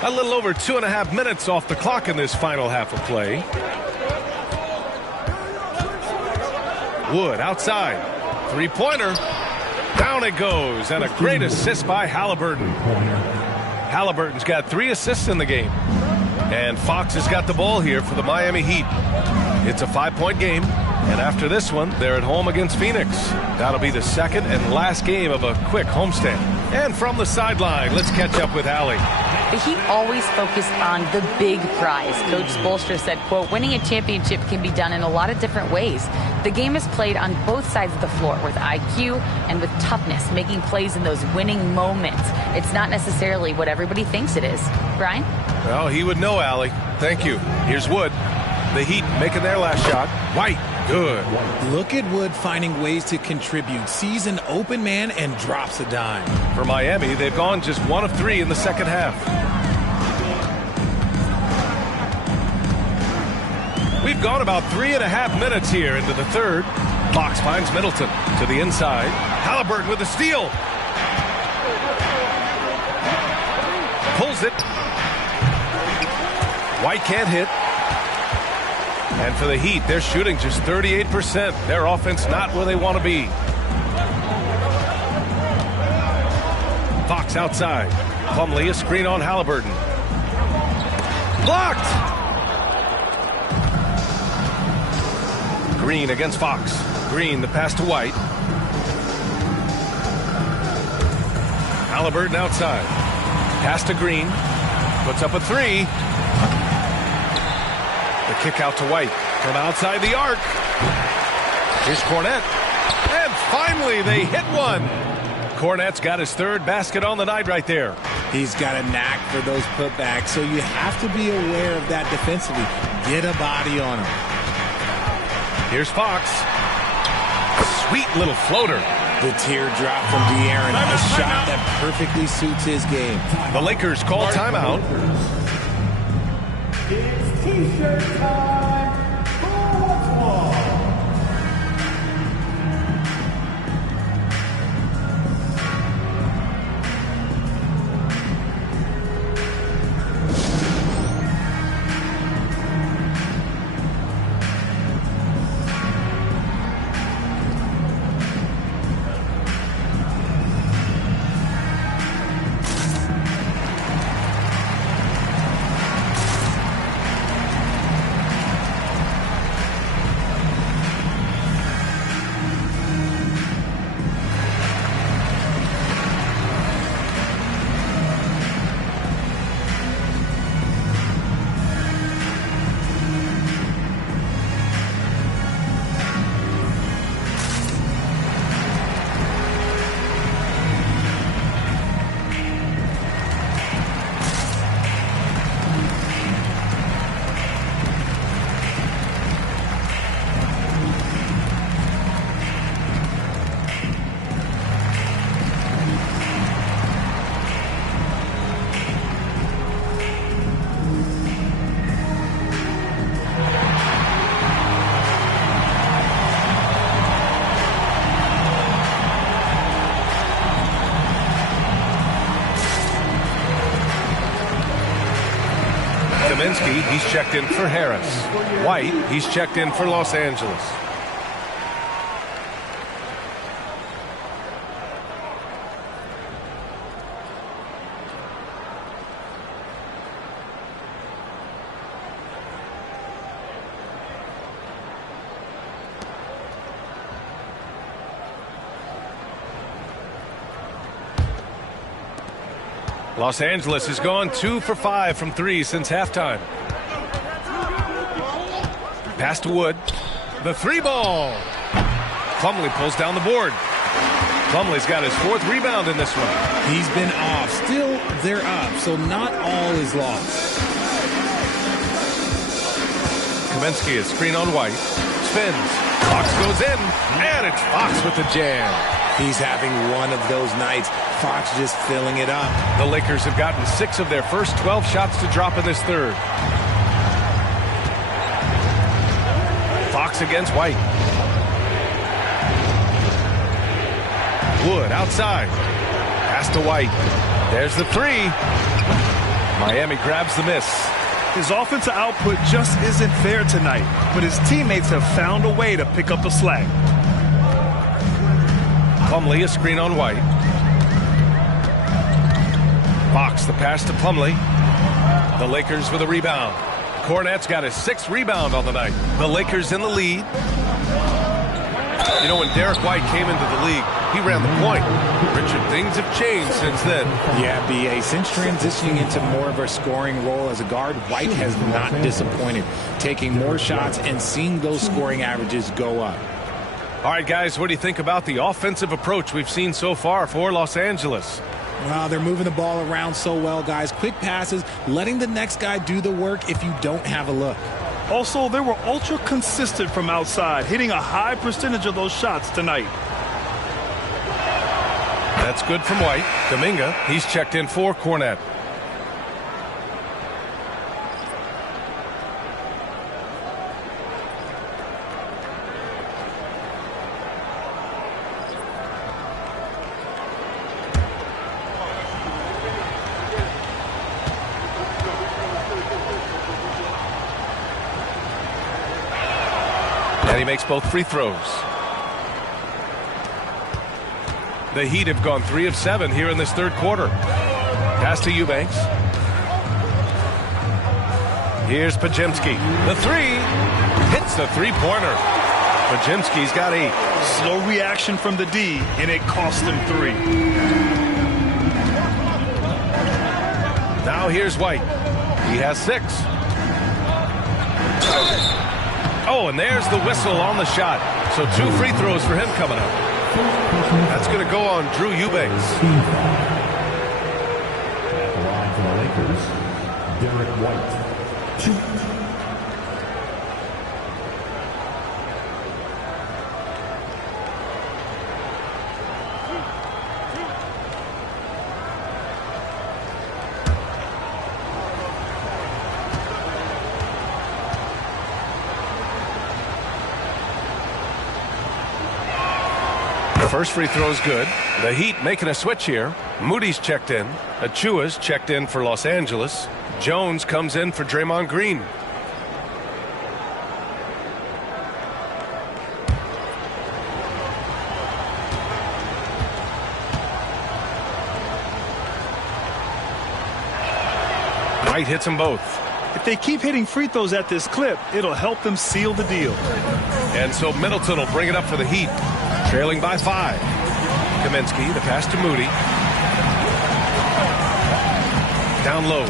A little over 2.5 minutes off the clock in this final half of play. Wood outside. Three-pointer. Down it goes. And a great assist by Halliburton. Halliburton's got 3 assists in the game. And Fox has got the ball here for the Miami Heat. It's a 5-point game. And after this one, they're at home against Phoenix. That'll be the second and last game of a quick homestand. And from the sideline, let's catch up with Allie. The Heat always focus on the big prize. Coach Spoelstra said, quote, winning a championship can be done in a lot of different ways. The game is played on both sides of the floor with IQ and with toughness, making plays in those winning moments. It's not necessarily what everybody thinks it is. Brian? Well, he would know, Allie. Thank you. Here's Wood. The Heat making their last shot. White. Good. Look at Wood finding ways to contribute. Sees an open man and drops a dime. For Miami, they've gone just 1 of 3 in the second half. We've gone about 3.5 minutes here into the third. Fox finds Middleton to the inside. Halliburton with a steal. Pulls it. White can't hit. And for the Heat, they're shooting just 38%. Their offense not where they want to be. Fox outside. Plumlee a screen on Halliburton. Blocked! Green against Fox. Green, the pass to White. Halliburton outside. Pass to Green. Puts up a three. The kick out to White from outside the arc. Here's Cornette. And finally, they hit one. Cornette's got his third basket on the night right there. He's got a knack for those putbacks, so you have to be aware of that defensively. Get a body on him. Here's Fox. Sweet little floater. The teardrop from De'Aaron. A shot that perfectly suits his game. The Lakers call timeout. It's T-shirt time for what's one. Kaminsky, he's checked in for Harris. White, he's checked in for Los Angeles. Los Angeles has gone 2 for 5 from 3 since halftime. Pass to Wood. The 3-ball. Plumlee pulls down the board. Plumlee's got his 4th rebound in this one. He's been off. Still, they're up, so not all is lost. Kaminsky is screen on White. Spins. Fox goes in, and it's Fox with the jam. He's having one of those nights. Fox just filling it up. The Lakers have gotten 6 of their first 12 shots to drop in this third. Fox against White. Wood outside. Pass to White. There's the 3. Miami grabs the miss. His offensive output just isn't there tonight, but his teammates have found a way to pick up the slack. Plumlee, a screen on White. Fox, the pass to Plumlee. The Lakers with a rebound. Cornette's got his 6th rebound on the night. The Lakers in the lead. You know, when Derek White came into the league, he ran the point. Richard, things have changed since then. Yeah, B.A. Since transitioning into more of a scoring role as a guard, White has not disappointed, taking more shots and seeing those scoring averages go up. All right, guys, what do you think about the offensive approach we've seen so far for Los Angeles? Well, they're moving the ball around so well, guys. Quick passes, letting the next guy do the work if you don't have a look. Also, they were ultra consistent from outside, hitting a high percentage of those shots tonight. That's good from White. Kuminga, he's checked in for Cornette. And he makes both free throws. The Heat have gone 3 of 7 here in this third quarter. Pass to Eubanks. Here's Podziemski. The 3 hits the 3-pointer. Podziemski's got 8. Slow reaction from the D, and it cost him 3. Now here's White. He has 6. Oh, and there's the whistle on the shot. So 2 free throws for him coming up. That's going to go on Drew Eubanks. At the line for the Lakers, Derek White. 2. First free throw is good. The Heat making a switch here. Moody's checked in. Achua's checked in for Los Angeles. Jones comes in for Draymond Green. White hits them both. If they keep hitting free throws at this clip, it'll help them seal the deal. And so Middleton will bring it up for the Heat. Trailing by 5. Kaminsky, the pass to Moody. Down low.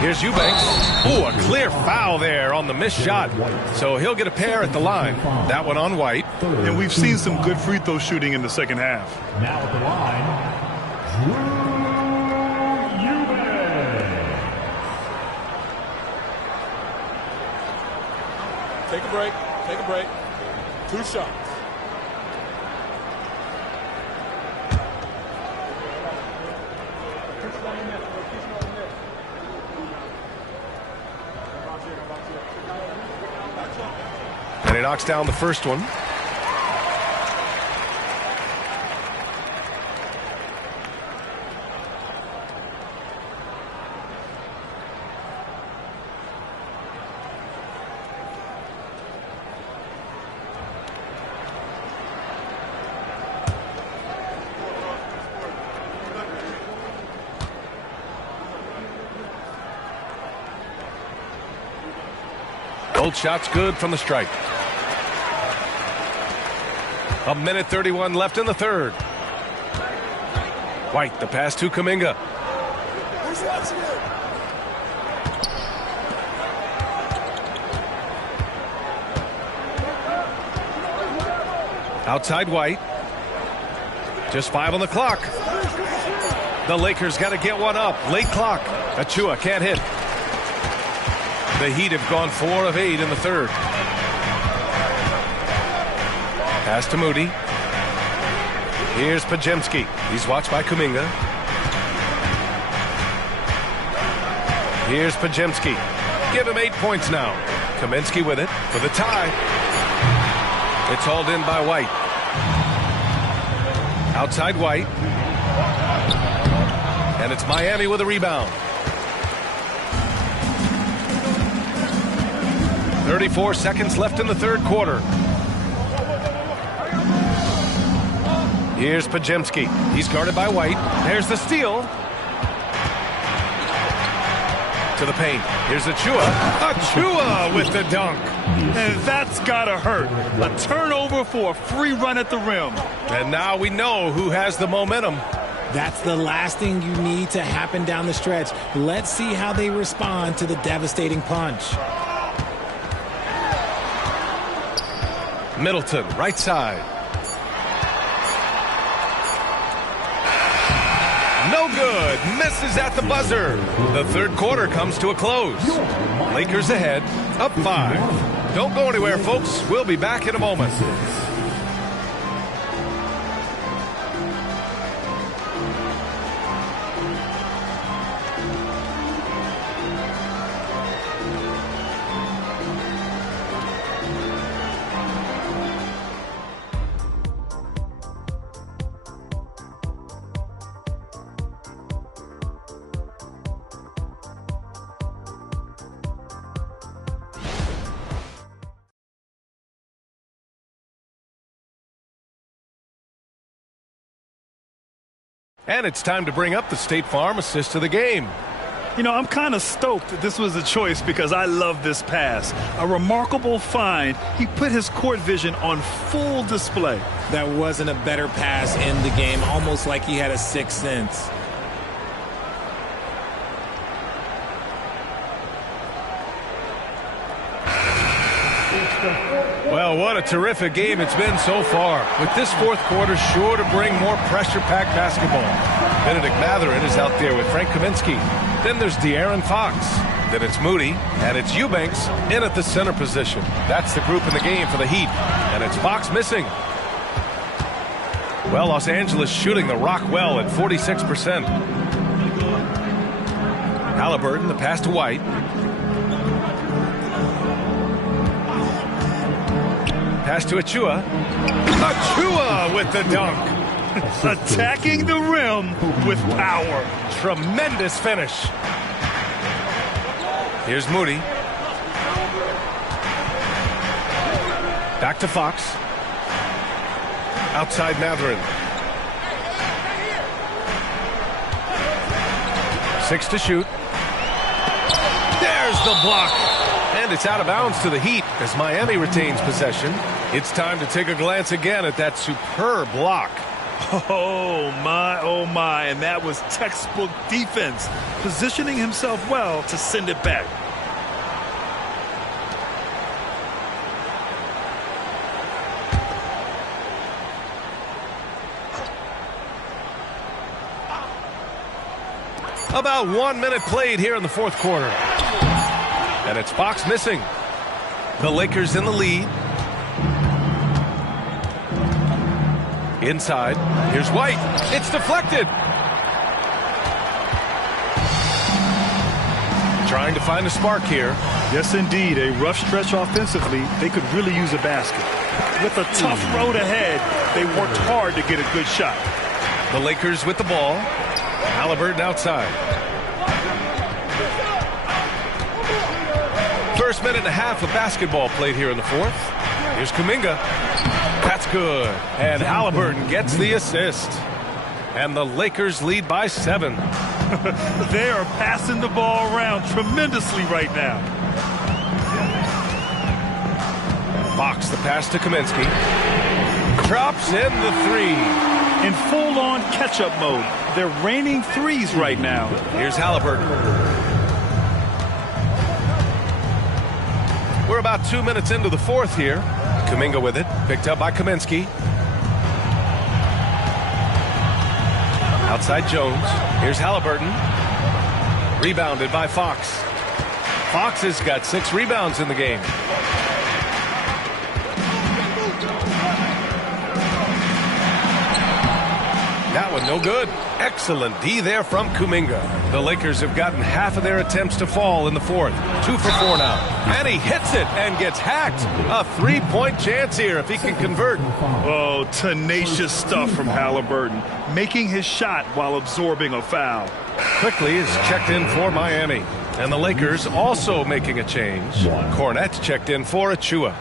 Here's Eubanks. Ooh, a clear foul there on the missed shot. So he'll get a pair at the line. That one on White. And we've seen some good free throw shooting in the second half. Now at the line, Take a break. Take a break. 2 shots. And he knocks down the first one. Both shots good from the stripe. 1:31 left in the third. White, the pass to Kuminga. Outside White. Just 5 on the clock. The Lakers got to get one up. Late clock. Achua can't hit. The Heat have gone 4 of 8 in the third. Pass to Moody. Here's Podziemski. He's watched by Kuminga. Here's Podziemski. Give him 8 points now. Kaminsky with it for the tie. It's hauled in by White. Outside White. And it's Miami with a rebound. 34 seconds left in the third quarter. Here's Podziemski. He's guarded by White. There's the steal. To the paint. Here's Achua. Achua with the dunk. And that's gotta hurt. A turnover for a free run at the rim. And now we know who has the momentum. That's the last thing you need to happen down the stretch. Let's see how they respond to the devastating punch. Middleton, right side. No good. Misses at the buzzer. The third quarter comes to a close. Lakers ahead, up 5. Don't go anywhere, folks. We'll be back in a moment. And it's time to bring up the State Farm assist to the game. You know, I'm kind of stoked that this was a choice because I love this pass. A remarkable find. He put his court vision on full display. That wasn't a better pass in the game, almost like he had a sixth sense. Well, what a terrific game it's been so far. With this fourth quarter sure to bring more pressure-packed basketball. Benedict Mathurin is out there with Frank Kaminsky. Then there's De'Aaron Fox. Then it's Moody. And it's Eubanks in at the center position. That's the group in the game for the Heat. And it's Fox missing. Well, Los Angeles shooting the rock well at 46%. Halliburton, the pass to White. Pass to Achua. Achua with the dunk. Attacking the rim with power. Tremendous finish. Here's Moody. Back to Fox. Outside Mathurin. 6 to shoot. There's the block. And it's out of bounds to the Heat as Miami retains possession. It's time to take a glance again at that superb block. Oh, my. And that was textbook defense. Positioning himself well to send it back. About 1 minute played here in the fourth quarter. And it's Fox missing. The Lakers in the lead. Inside. Here's White. It's deflected. Trying to find a spark here. Yes, indeed. A rough stretch offensively. They could really use a basket. With a tough road ahead, they worked hard to get a good shot. The Lakers with the ball. Halliburton outside. First minute and a half of basketball played here in the fourth. Here's Kuminga. That's good. And Halliburton gets the assist. And the Lakers lead by 7. They are passing the ball around tremendously right now. Fox, the pass to Kaminsky. Drops in the three. In full-on catch-up mode. They're raining threes right now. Here's Halliburton. We're about 2 minutes into the fourth here. Kuminga with it. Picked up by Kaminsky. Outside Jones. Here's Halliburton. Rebounded by Fox. Fox has got 6 rebounds in the game. That one no good. Excellent D there from Kuminga. The Lakers have gotten half of their attempts to fall in the fourth. 2 for 4 now. And he hits it and gets hacked. A 3-point chance here if he can convert. Oh, tenacious stuff from Halliburton. Making his shot while absorbing a foul. Quickly is checked in for Miami. And the Lakers also making a change. Cornette checked in for Achua.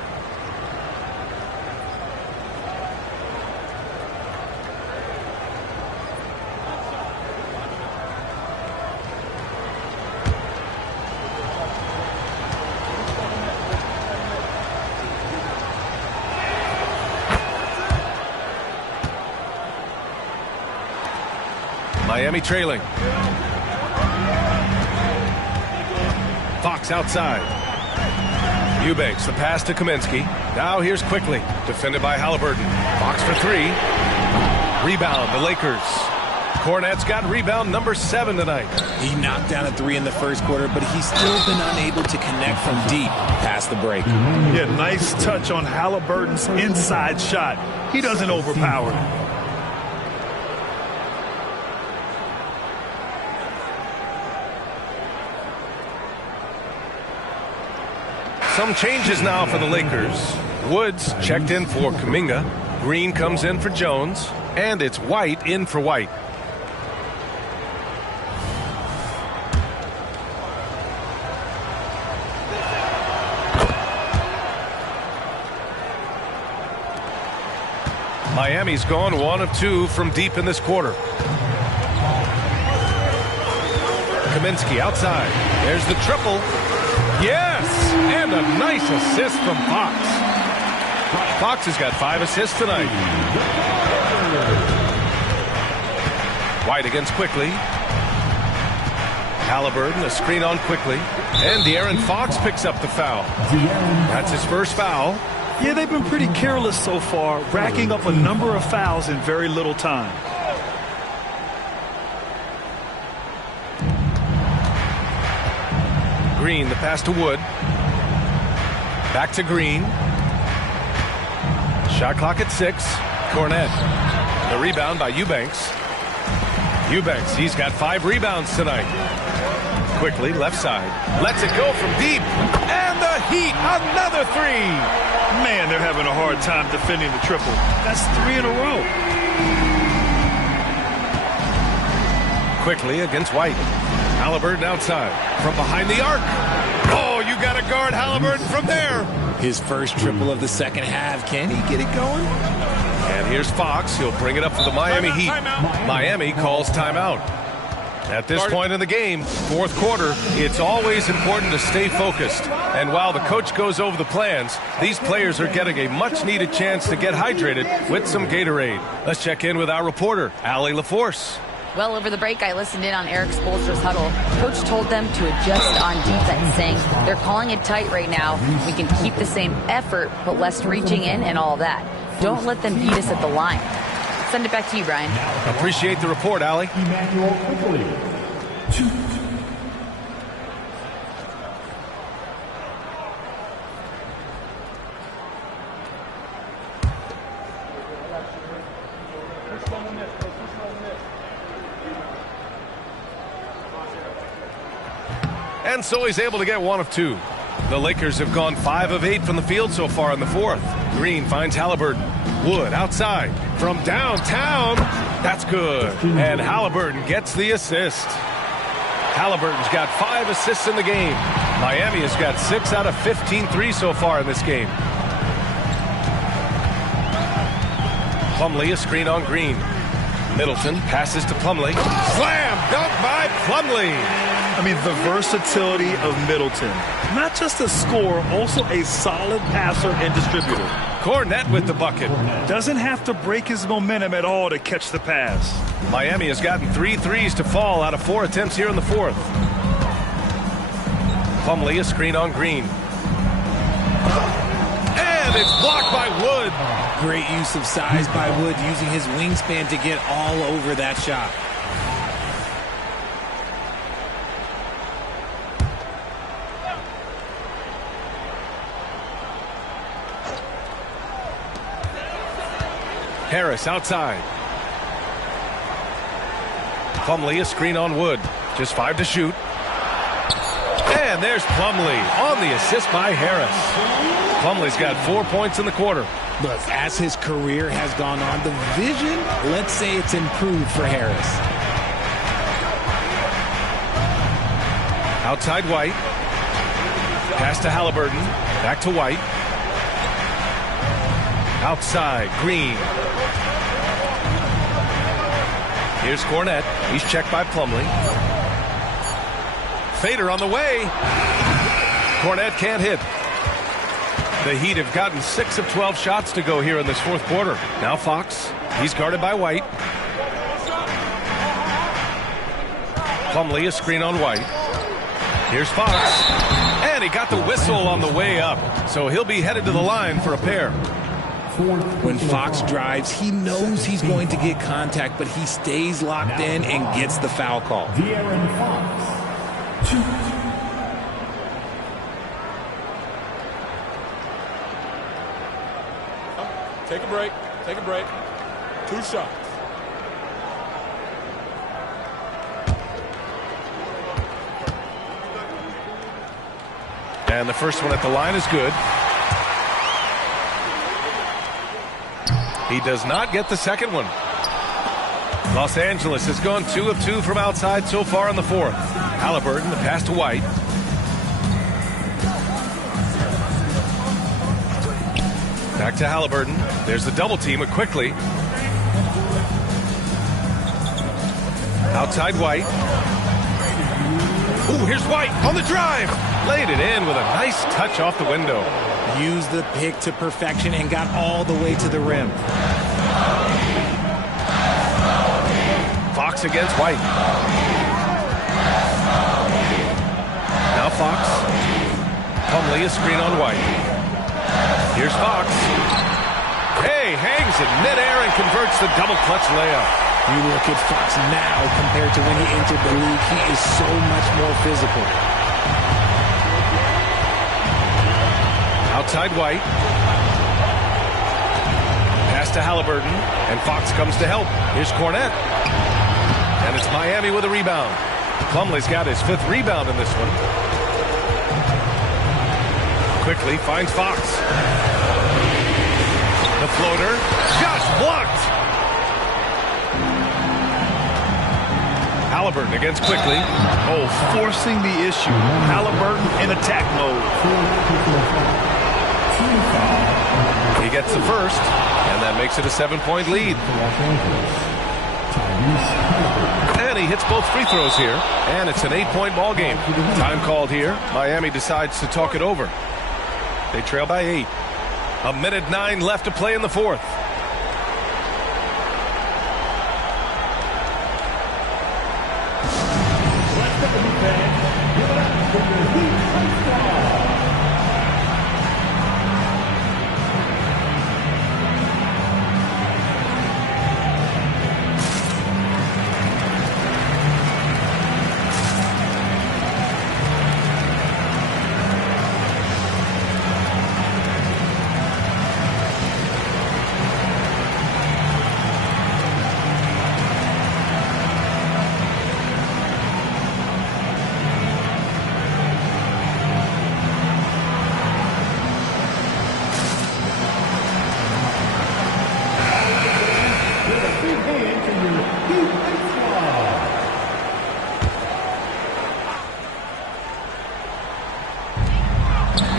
Miami trailing. Fox outside. Eubanks, the pass to Kaminsky. Now here's Quickly. Defended by Halliburton. Fox for 3. Rebound, the Lakers. Cornette's got rebound number 7 tonight. He knocked down a 3 in the first quarter, but he's still been unable to connect from deep past the break. Yeah, nice touch on Halliburton's inside shot. He doesn't overpower it. Some changes now for the Lakers. Woods checked in for Kuminga. Green comes in for Jones. And it's White in for White. Miami's gone 1 of 2 from deep in this quarter. Kaminsky outside. There's the triple. Yes! And a nice assist from Fox. Fox has got 5 assists tonight. White against Quickly. Halliburton, a screen on Quickly. And De'Aaron Fox picks up the foul. That's his first foul. Yeah, they've been pretty careless so far, racking up a number of fouls in very little time. Green, the pass to Wood. Back to Green. Shot clock at 6. Cornette. The rebound by Eubanks. Eubanks, he's got 5 rebounds tonight. Quickly, left side. Lets it go from deep. And the Heat, another 3. Man, they're having a hard time defending the triple. That's 3 in a row. Quickly against White. Halliburton outside. From behind the arc. Oh, you got to guard Halliburton from there. His first triple of the second half. Can he get it going? And here's Fox. He'll bring it up for the Miami Heat. Miami calls timeout. At this point in the game, fourth quarter, it's always important to stay focused. And while the coach goes over the plans, these players are getting a much-needed chance to get hydrated with some Gatorade. Let's check in with our reporter, Allie LaForce. Well, over the break, I listened in on Eric Spoelstra's huddle. Coach told them to adjust on defense, saying they're calling it tight right now. We can keep the same effort, but less reaching in and all that. Don't let them beat us at the line. Send it back to you, Brian. Appreciate the report, Allie. And so he's able to get 1 of 2. The Lakers have gone 5 of 8 from the field so far in the fourth. Green finds Halliburton. Wood outside from downtown. That's good. And Halliburton gets the assist. Halliburton's got 5 assists in the game. Miami has got 6 out of 15 threes so far in this game. Plumlee, a screen on Green. Middleton passes to Plumlee. Slam dunk by Plumlee. I mean, the versatility of Middleton. Not just a scorer, also a solid passer and distributor. Cornette with the bucket. Doesn't have to break his momentum at all to catch the pass. Miami has gotten 3 threes to fall out of 4 attempts here in the fourth. Plumlee, a screen on Green. And it's blocked by Wood. Great use of size by Wood, using his wingspan to get all over that shot. Harris outside. Plumlee, a screen on Wood. Just 5 to shoot. And there's Plumlee on the assist by Harris. Plumlee's got 4 points in the quarter. Look, as his career has gone on, the vision, let's say it's improved for Harris. Outside White. Pass to Halliburton. Back to White. Outside Green. Here's Cornette. He's checked by Plumlee. Fader on the way. Cornette can't hit. The Heat have gotten 6 of 12 shots to go here in this fourth quarter. Now Fox. He's guarded by White. Plumlee, a screen on White. Here's Fox. And he got the whistle on the way up. So he'll be headed to the line for a pair. When Fox drives, he knows he's going to get contact, but he stays locked in and gets the foul call. De'Aaron Fox. 2. Take a break. Take a break. 2 shots. And the first one at the line is good. He does not get the second one. Los Angeles has gone 2 of 2 from outside so far in the fourth. Halliburton, the pass to White. Back to Halliburton. There's the double team with Quickly. Outside White. Ooh, here's White on the drive. Laid it in with a nice touch off the window. Used the pick to perfection and got all the way to the rim. Fox against White. Now Fox. Plumlee, a screen on White. Here's Fox. Hey, hangs in midair and converts the double clutch layup. You look at Fox now compared to when he entered the league, he is so much more physical. Outside White. Pass to Halliburton. And Fox comes to help. Here's Cornette. And it's Miami with a rebound. Plumlee's got his 5th rebound in this one. Quickly finds Fox. The floater. Shot blocked. Halliburton against Quickly. Oh, forcing the issue. Halliburton in attack mode. He gets the first, and that makes it a 7-point lead. And he hits both free throws here, and it's an 8-point ball game. Time called here. Miami decides to talk it over. They trail by 8. 1:09 left to play in the fourth.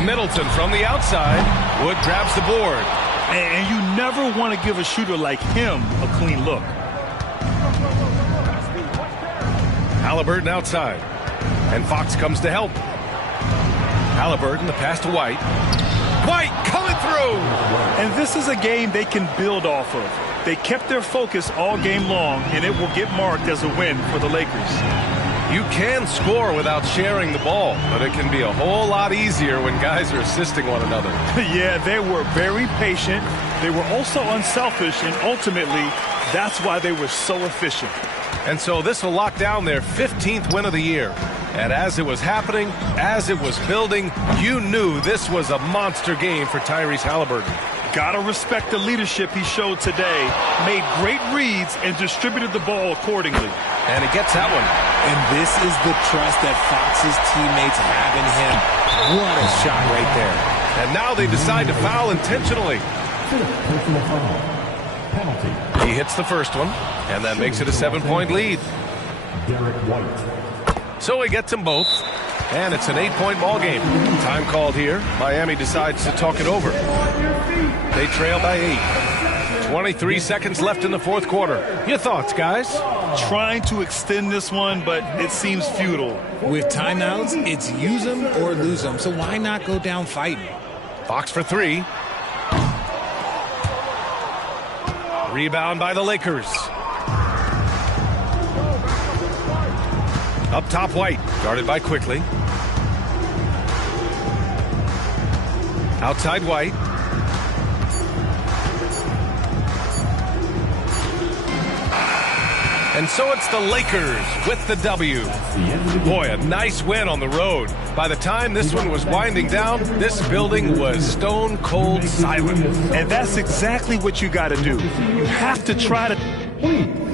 Middleton from the outside. Wood grabs the board. And you never want to give a shooter like him a clean look. Halliburton outside. And Fox comes to help. Halliburton, the pass to White. White coming through! And this is a game they can build off of. They kept their focus all game long, and it will get marked as a win for the Lakers. You can score without sharing the ball, but it can be a whole lot easier when guys are assisting one another. Yeah, they were very patient. They were also unselfish, and ultimately, that's why they were so efficient. And so this will lock down their 15th win of the year. And as it was happening, as it was building, you knew this was a monster game for Tyrese Halliburton. Gotta respect the leadership he showed today. Made great reads and distributed the ball accordingly. And he gets that one. And this is the trust that Fox's teammates have in him. What a shot right there. And now they decide to foul intentionally. Penalty. He hits the first one, and that makes it a 7-point lead. Derek White. So he gets them both, and it's an 8-point ball game. Time called here. Miami decides to talk it over. They trail by 8. 23 seconds left in the fourth quarter. Your thoughts, guys? Trying to extend this one, but it seems futile. With timeouts, it's use them or lose them. So why not go down fighting? Fox for 3. Rebound by the Lakers. Up top, White. Guarded by Quickly. Outside, White. And so it's the Lakers with the W. Boy, a nice win on the road. By the time this one was winding down, this building was stone cold silent. And that's exactly what you got to do. You have to try to...